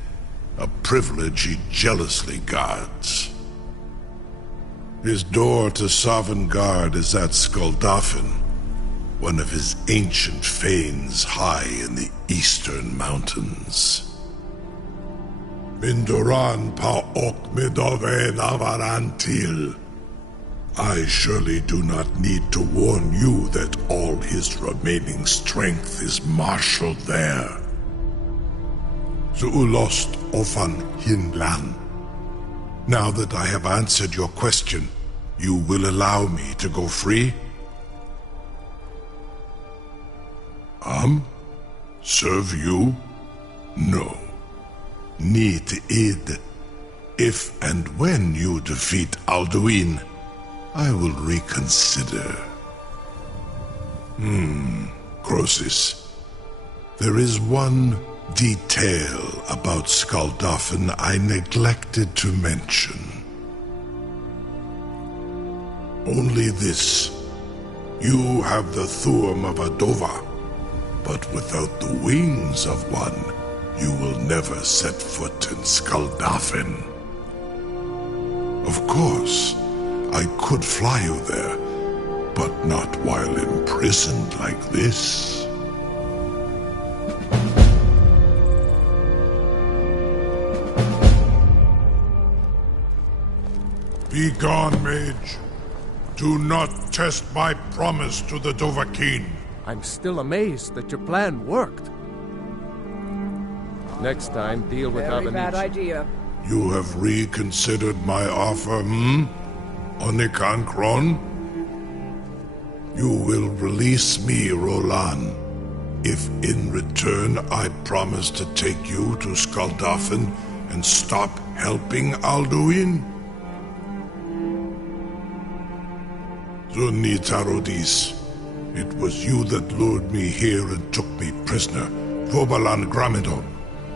a privilege he jealously guards. His door to Sovngarde is at Skuldafn, one of his ancient fanes high in the eastern mountains. Mindoran pa ok midove navarantil. I surely do not need to warn you that all his remaining strength is marshaled there. Zuulost ofan hinlan. Now that I have answered your question, you will allow me to go free? Serve you? No. Need id. If and when you defeat Alduin, I will reconsider. Croesus. There is one detail about Skuldafn I neglected to mention. Only this. You have the Thuum of a Dova, but without the wings of one, you will never set foot in Skuldafn. Of course, I could fly you there, but not while imprisoned like this. Be gone, mage. Do not test my promise to the Dovahkiin. I'm still amazed that your plan worked. Next time, deal with Very bad Abenichi. idea. You have reconsidered my offer, Onikan Kron? You will release me, Rolan, if in return I promise to take you to Skuldafn and stop helping Alduin? Zunitarudis, it was you that lured me here and took me prisoner. Vobalan Gramidon,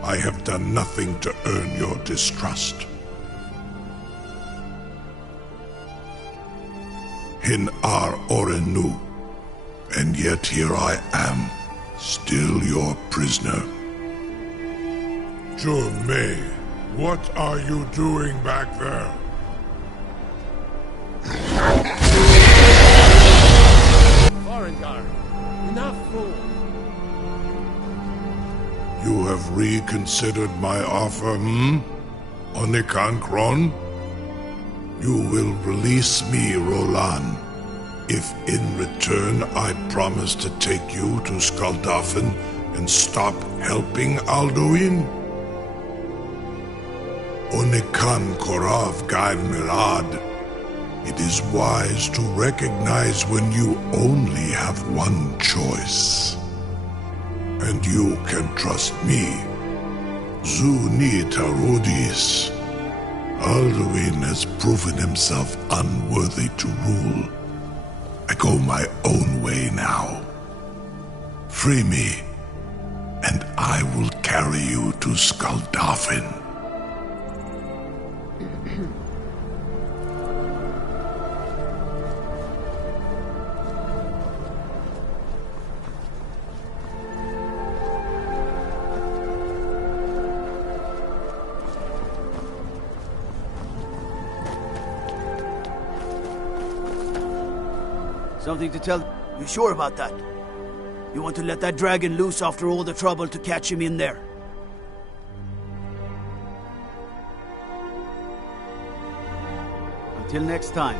I have done nothing to earn your distrust. Hin Ar Orenu, and yet here I am, still your prisoner. Jurme, what are you doing back there? Farengar, enough, fool! You have reconsidered my offer, Onikan Kron? You will release me, Rolan, if in return I promise to take you to Skuldafn and stop helping Alduin? Onikan Korav Gain Mirad. It is wise to recognize when you only have one choice. And you can trust me, Zuni Tarudis. Alduin has proven himself unworthy to rule. I go my own way now. Free me, and I will carry you to Skuldafn. Something to tell... You sure about that? You want to let that dragon loose after all the trouble to catch him in there? Until next time.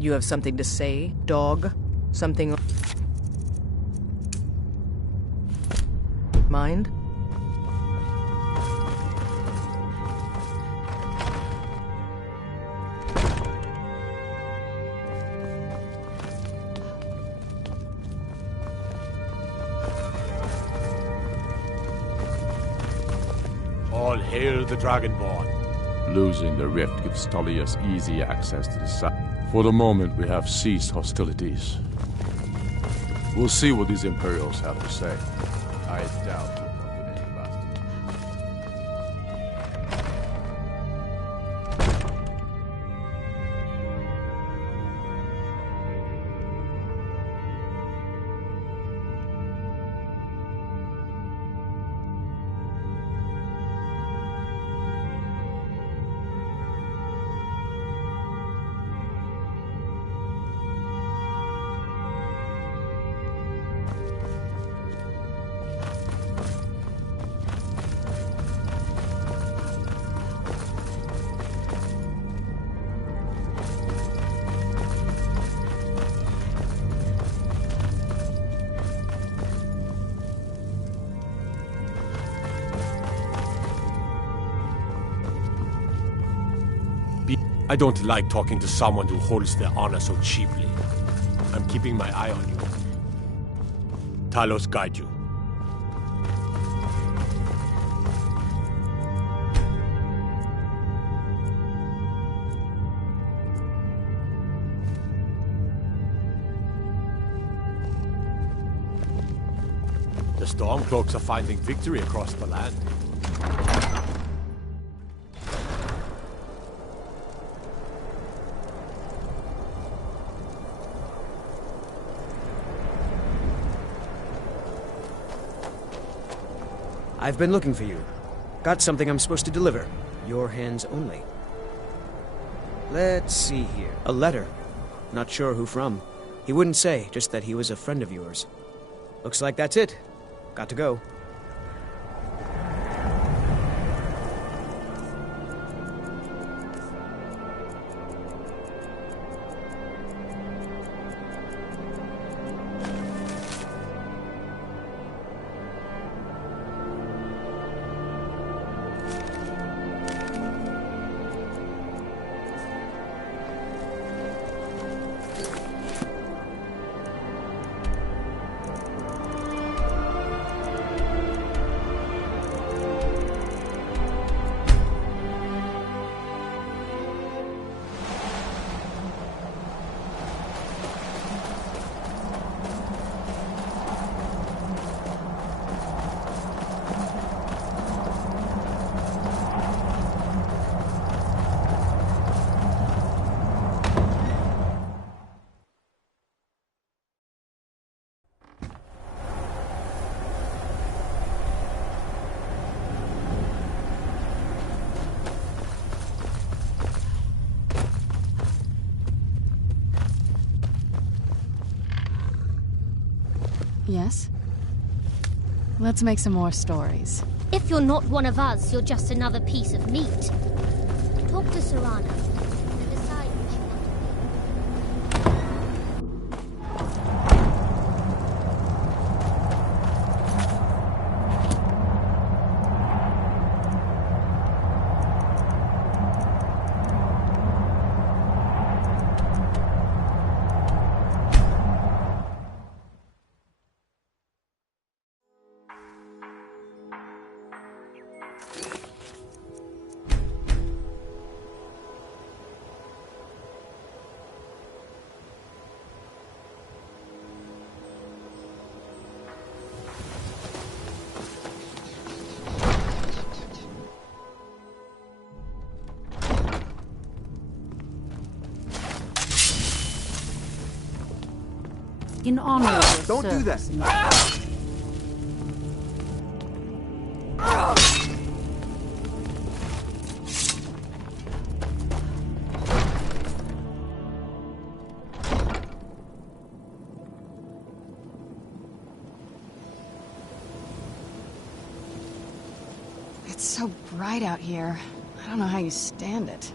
You have something to say, dog? Something... Mind? All hail the Dragonborn. Losing the rift gives Tullius easy access to the site. For the moment, we have ceased hostilities. We'll see what these Imperials have to say. I doubt we'll come to any lasting. I don't like talking to someone who holds their honor so cheaply. I'm keeping my eye on you. Talos guide you. The Stormcloaks are finding victory across the land. I've been looking for you. Got something I'm supposed to deliver. Your hands only. Let's see here. A letter. Not sure who from. He wouldn't say, just that he was a friend of yours. Looks like that's it. Got to go. Yes? Let's make some more stories. If you're not one of us, you're just another piece of meat. Talk to Serana and decide what you want to be. In honor of your Don't do that. It's so bright out here. I don't know how you stand it.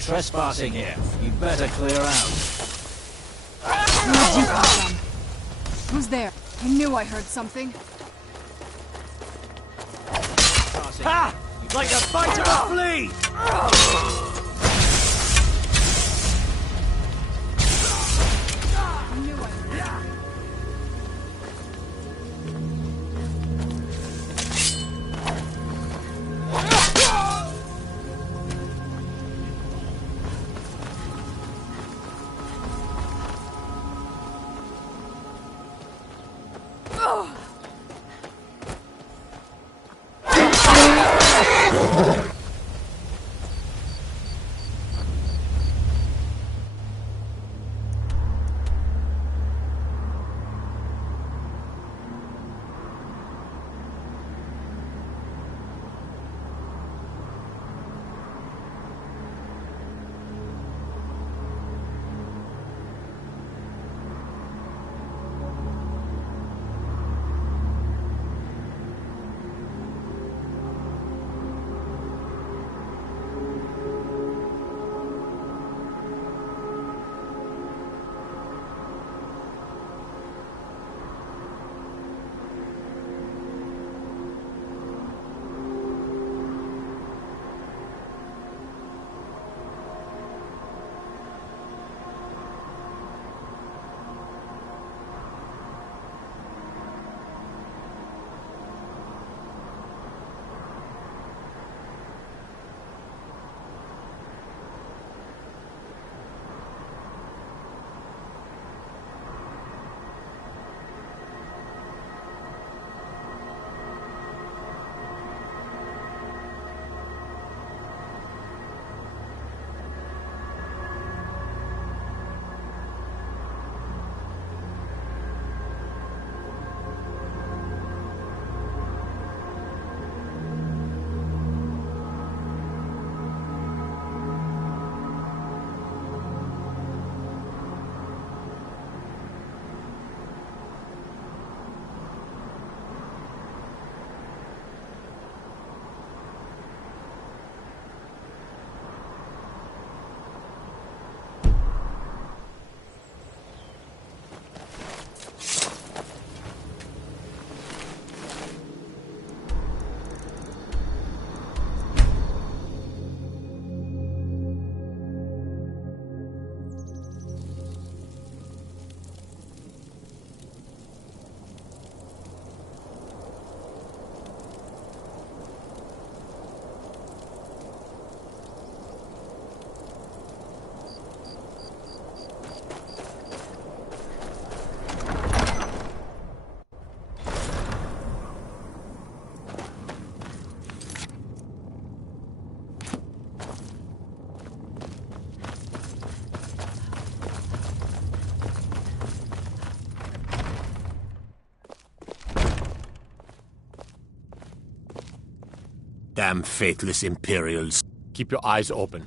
trespassing here. You'd better clear out. Where'd you come from? Who's there? I knew I heard something. Ha! Like the bite of a flea! Damn faithless Imperials. Keep your eyes open.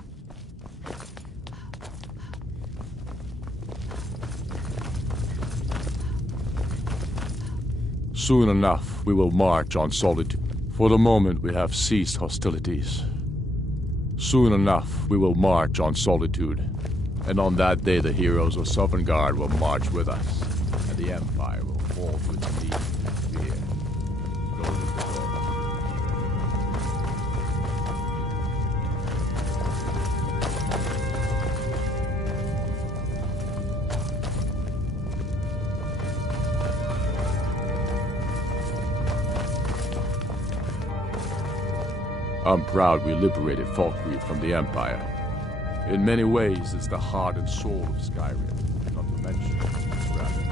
Soon enough, we will march on Solitude. For the moment, we have ceased hostilities. Soon enough, we will march on Solitude. And on that day, the heroes of Sovngarde will march with us, and the Empire will fall to its knees in fear. Go to the door. I'm proud we liberated Falkreath from the Empire. In many ways, it's the heart and soul of Skyrim, not to mention its surroundings.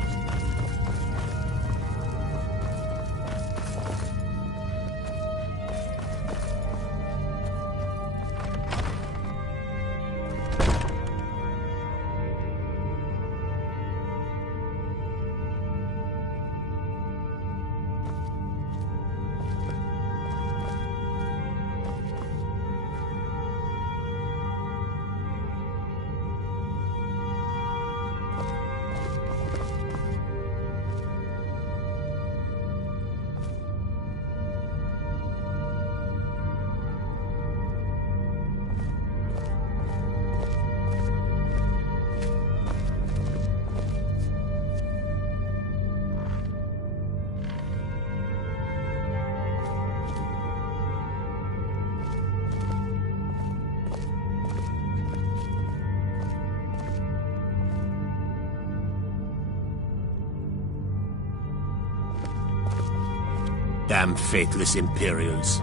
Damn faithless Imperials.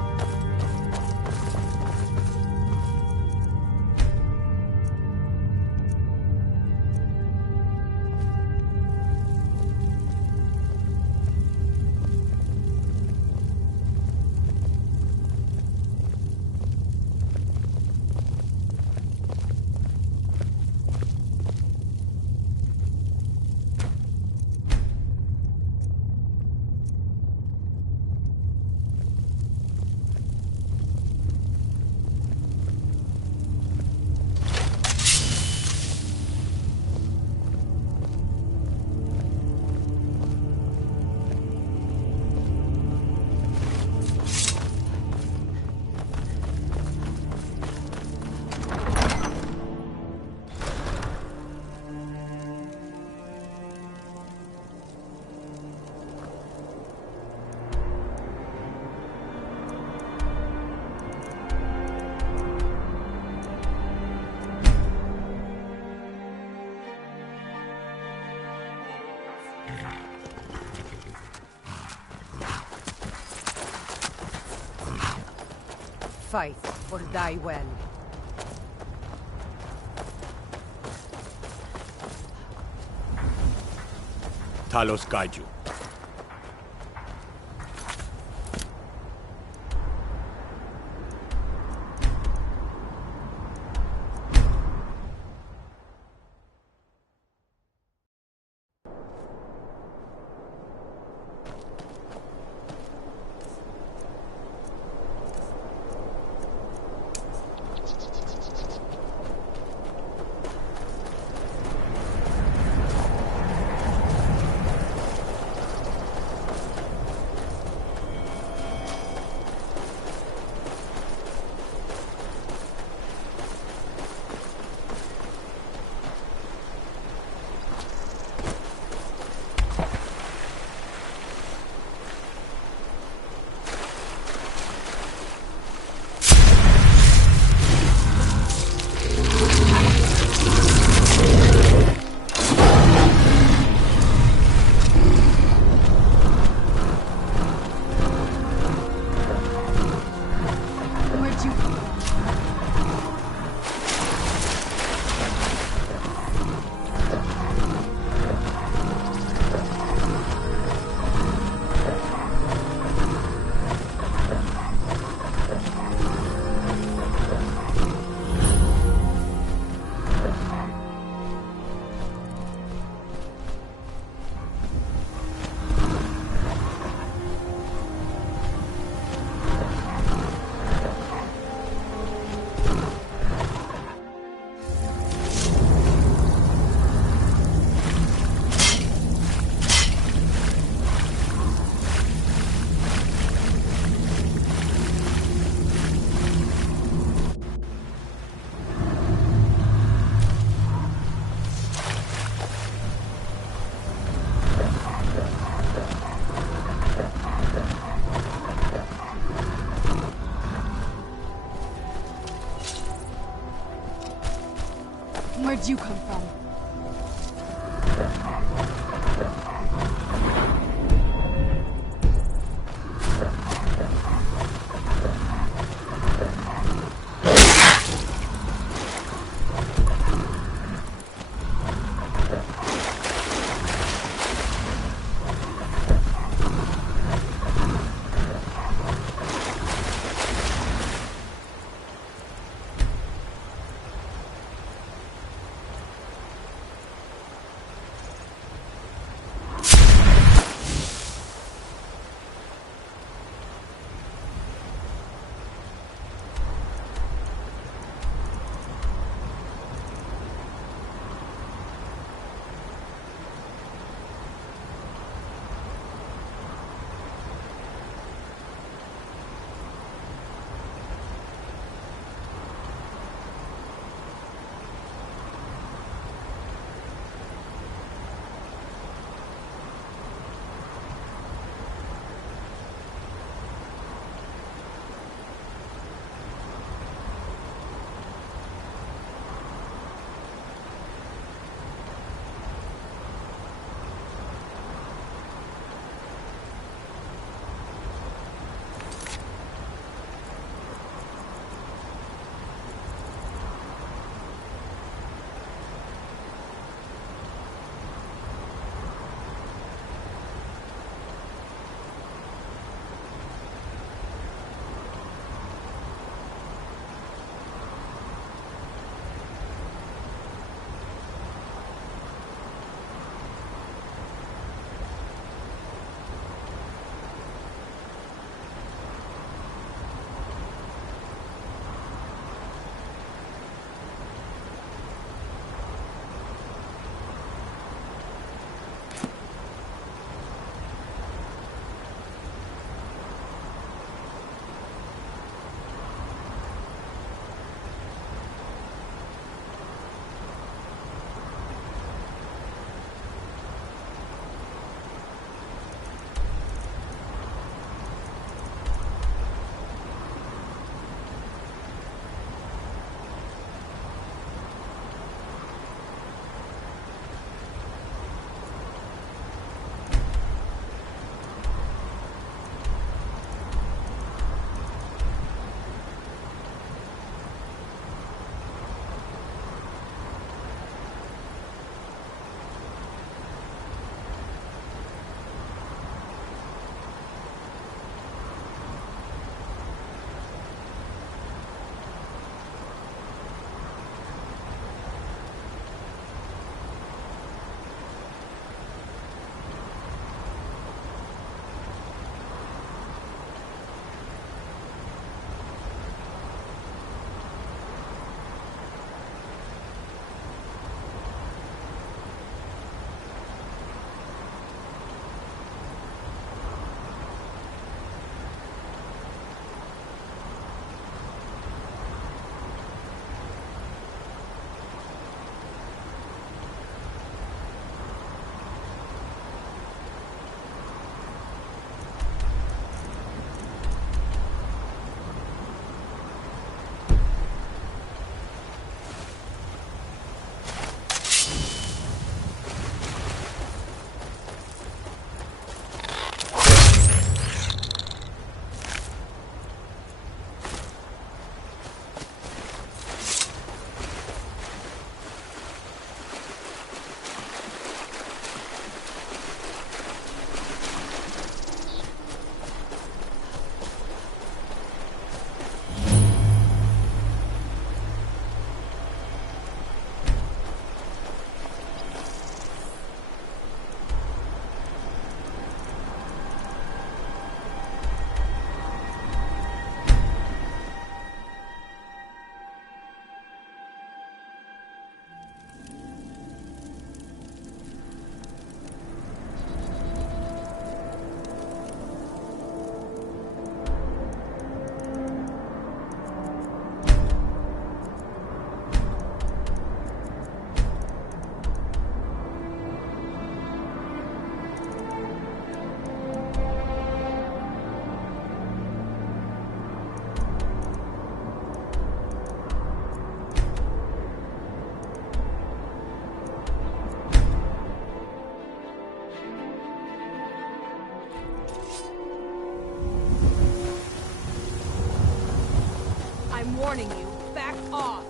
Fight or die well. Talos guide you. Where'd you come from? warning you. Back off.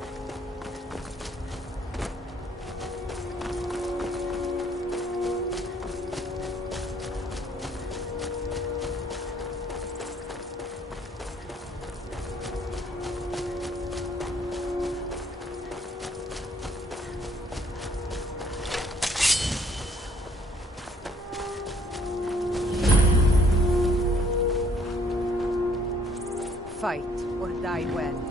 Fight or die well.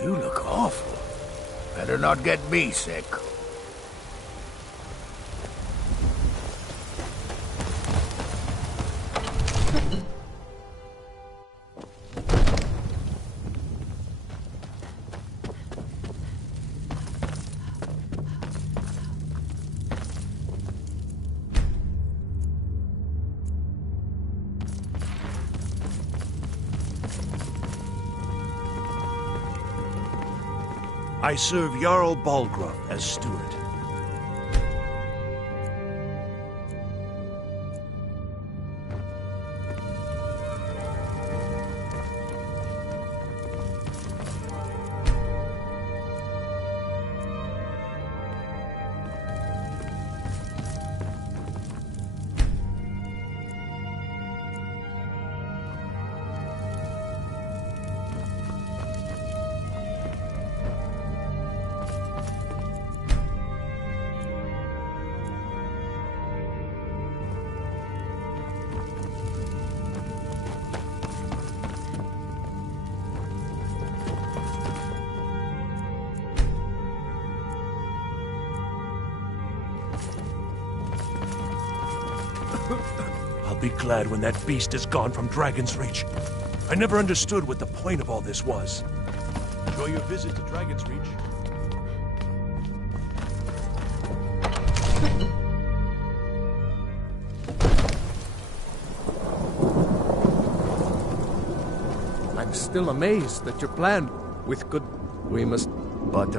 You look awful. Better not get me sick. I serve Jarl Balgruuf as steward. I'll be glad when that beast is gone from Dragon's Reach. I never understood what the point of all this was. Enjoy your visit to Dragon's Reach. I'm still amazed that your plan with good... We must... But,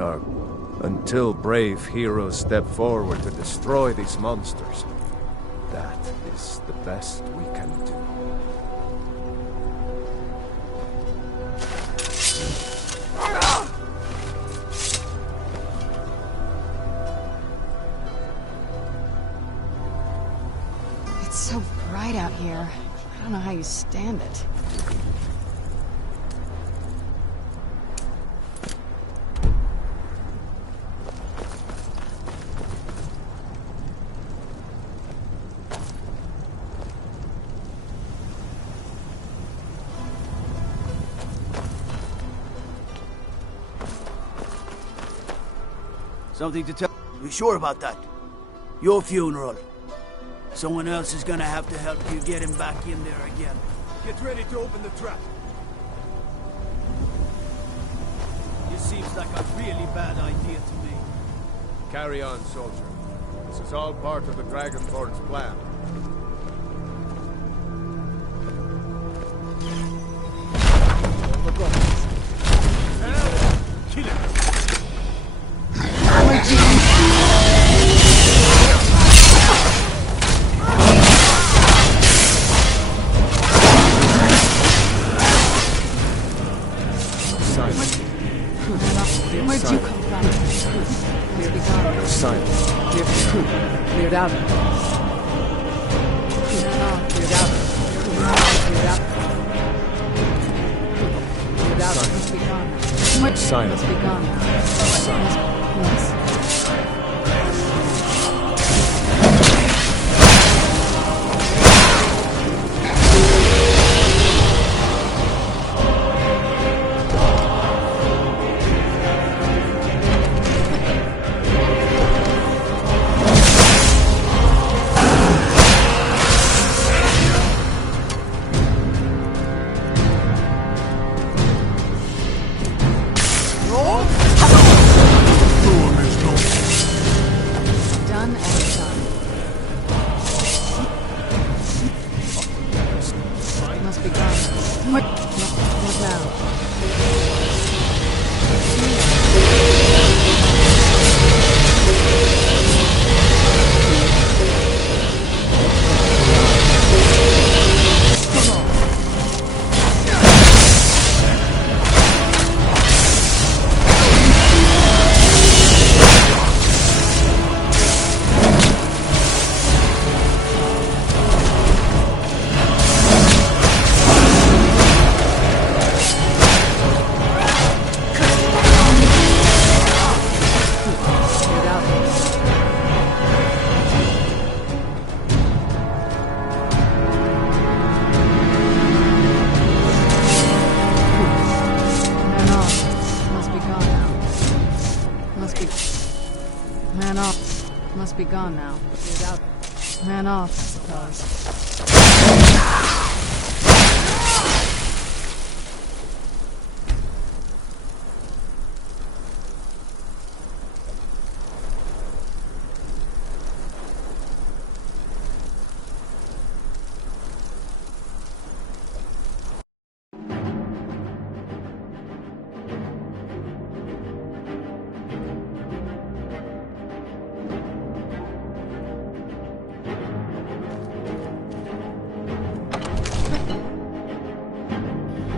until brave heroes step forward to destroy these monsters, that is the best we can do. It's so bright out here. I don't know how you stand it. Something to tell? You sure about that? Your funeral. Someone else is gonna have to help you get him back in there again. Get ready to open the trap. This seems like a really bad idea to me. Carry on, soldier. This is all part of the Dragonborn's plan. Kill him! Where'd you come from? Cleared out. Silence. Cleared out. Cleared out. Cleared out. Cleared out. Must be gone. Silence. Must be gone now. Silence. Yes. What? What now? Must be gone now. Ran off, I suppose.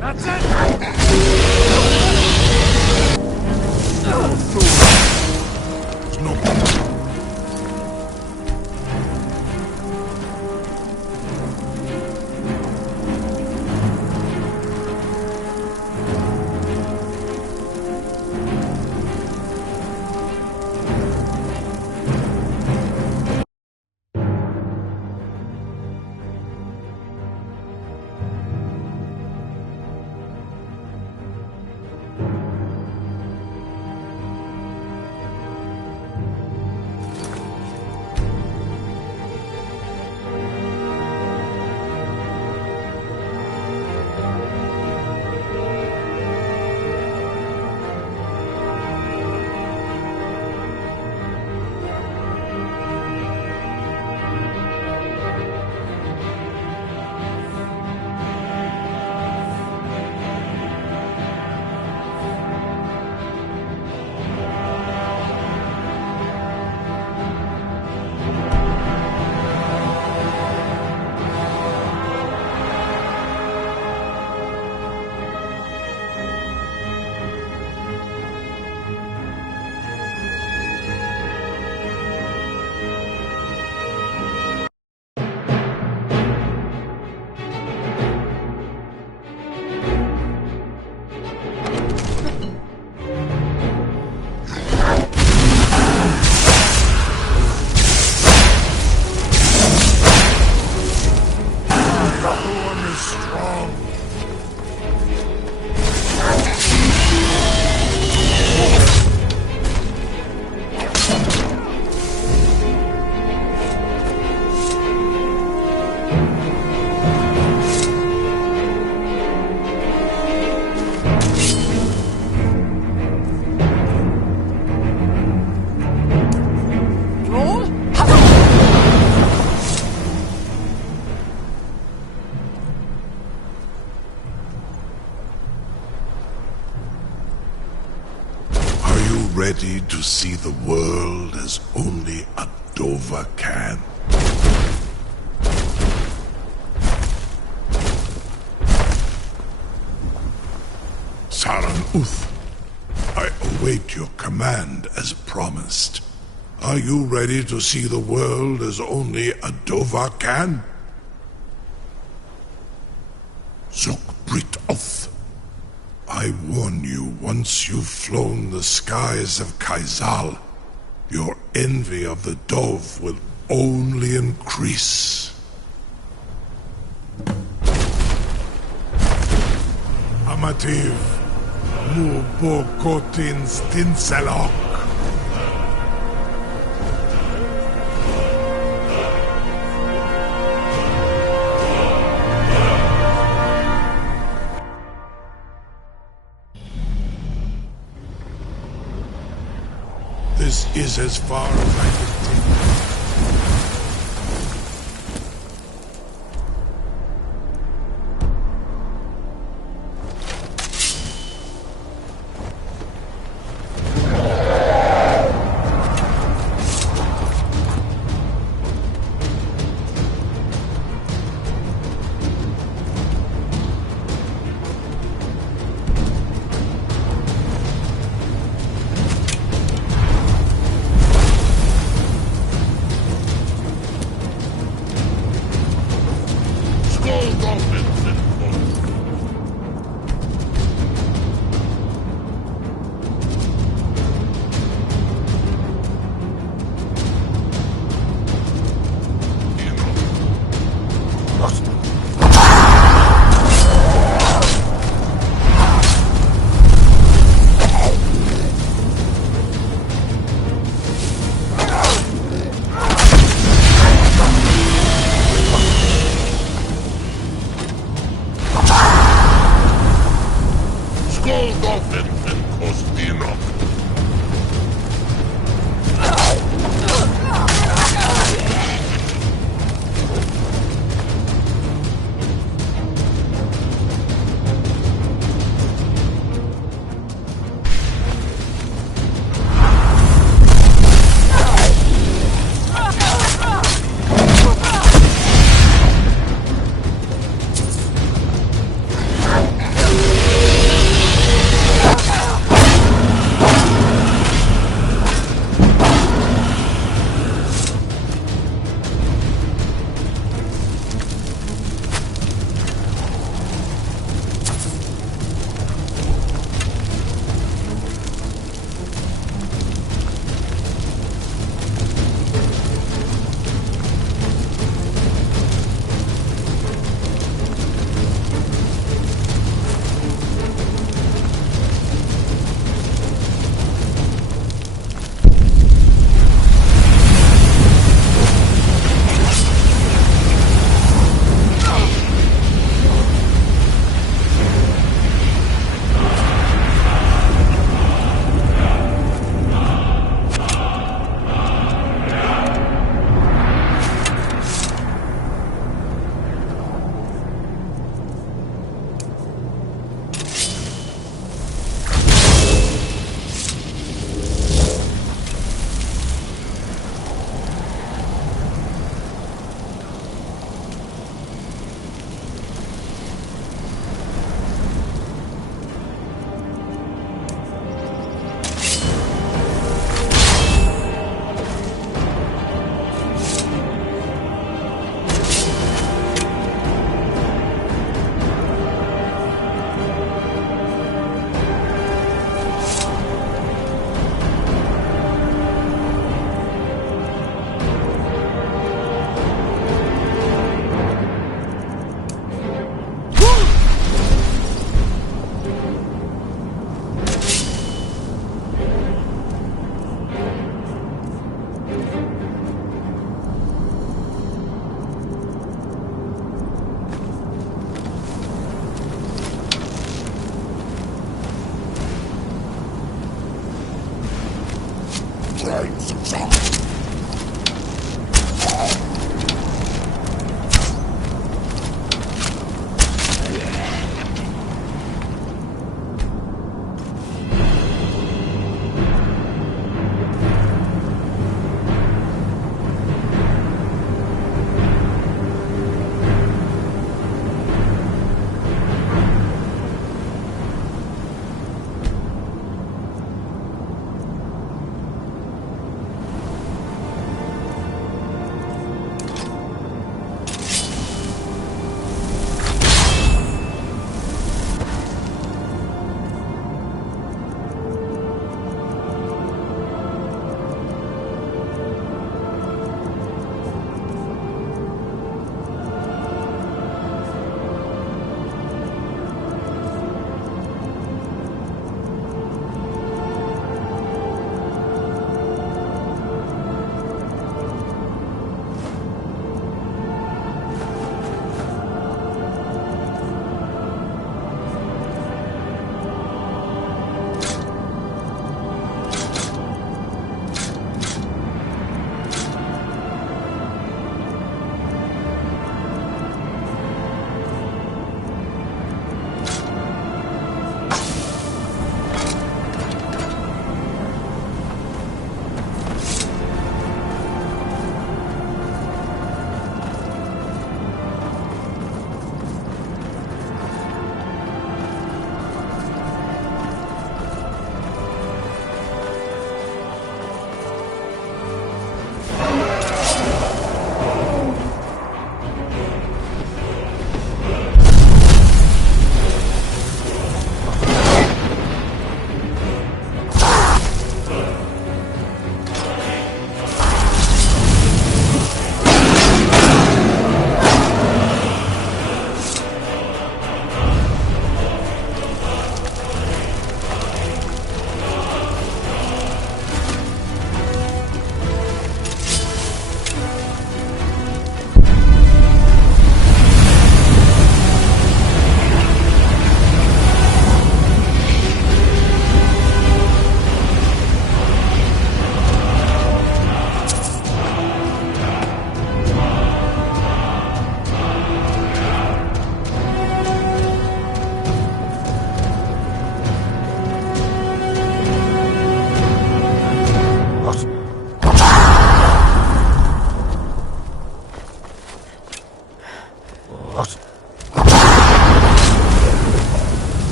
That's it! Ready to see the world as only a Dova can? Saran Uth, I await your command as promised. Are you ready to see the world as only a Dova can? Zok Brit Oth, I warn you, once you've flown the skies of Kaizal, your envy of the Dove will only increase. Amativ, mu bokotin stinselok. This is as far as I can take.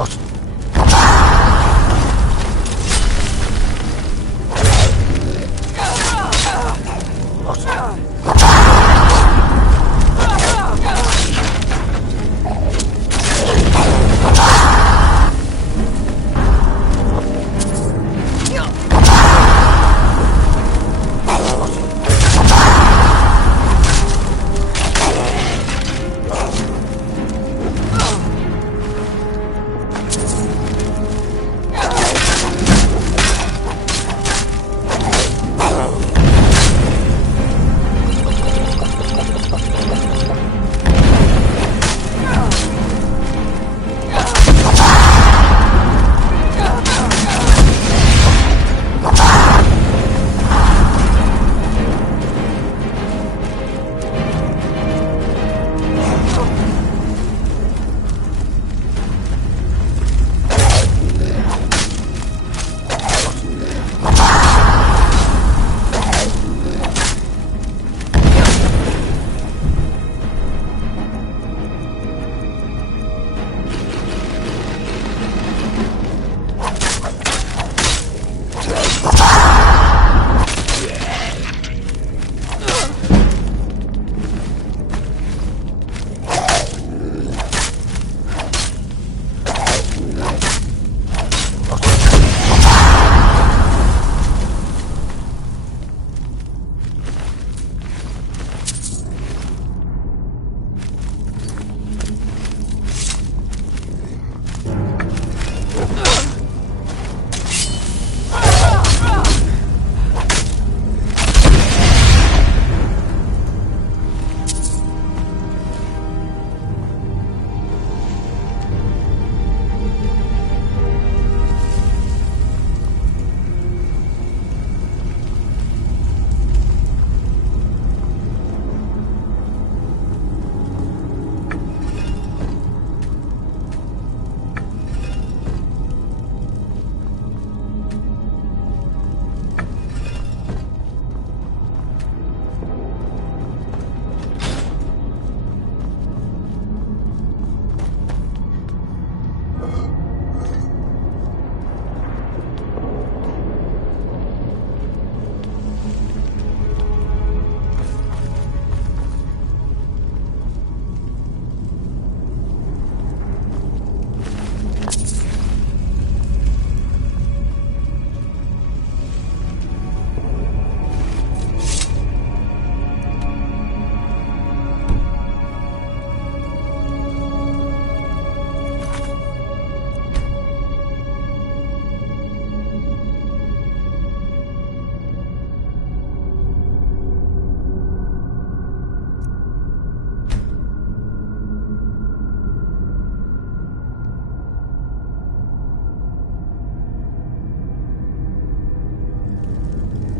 Lost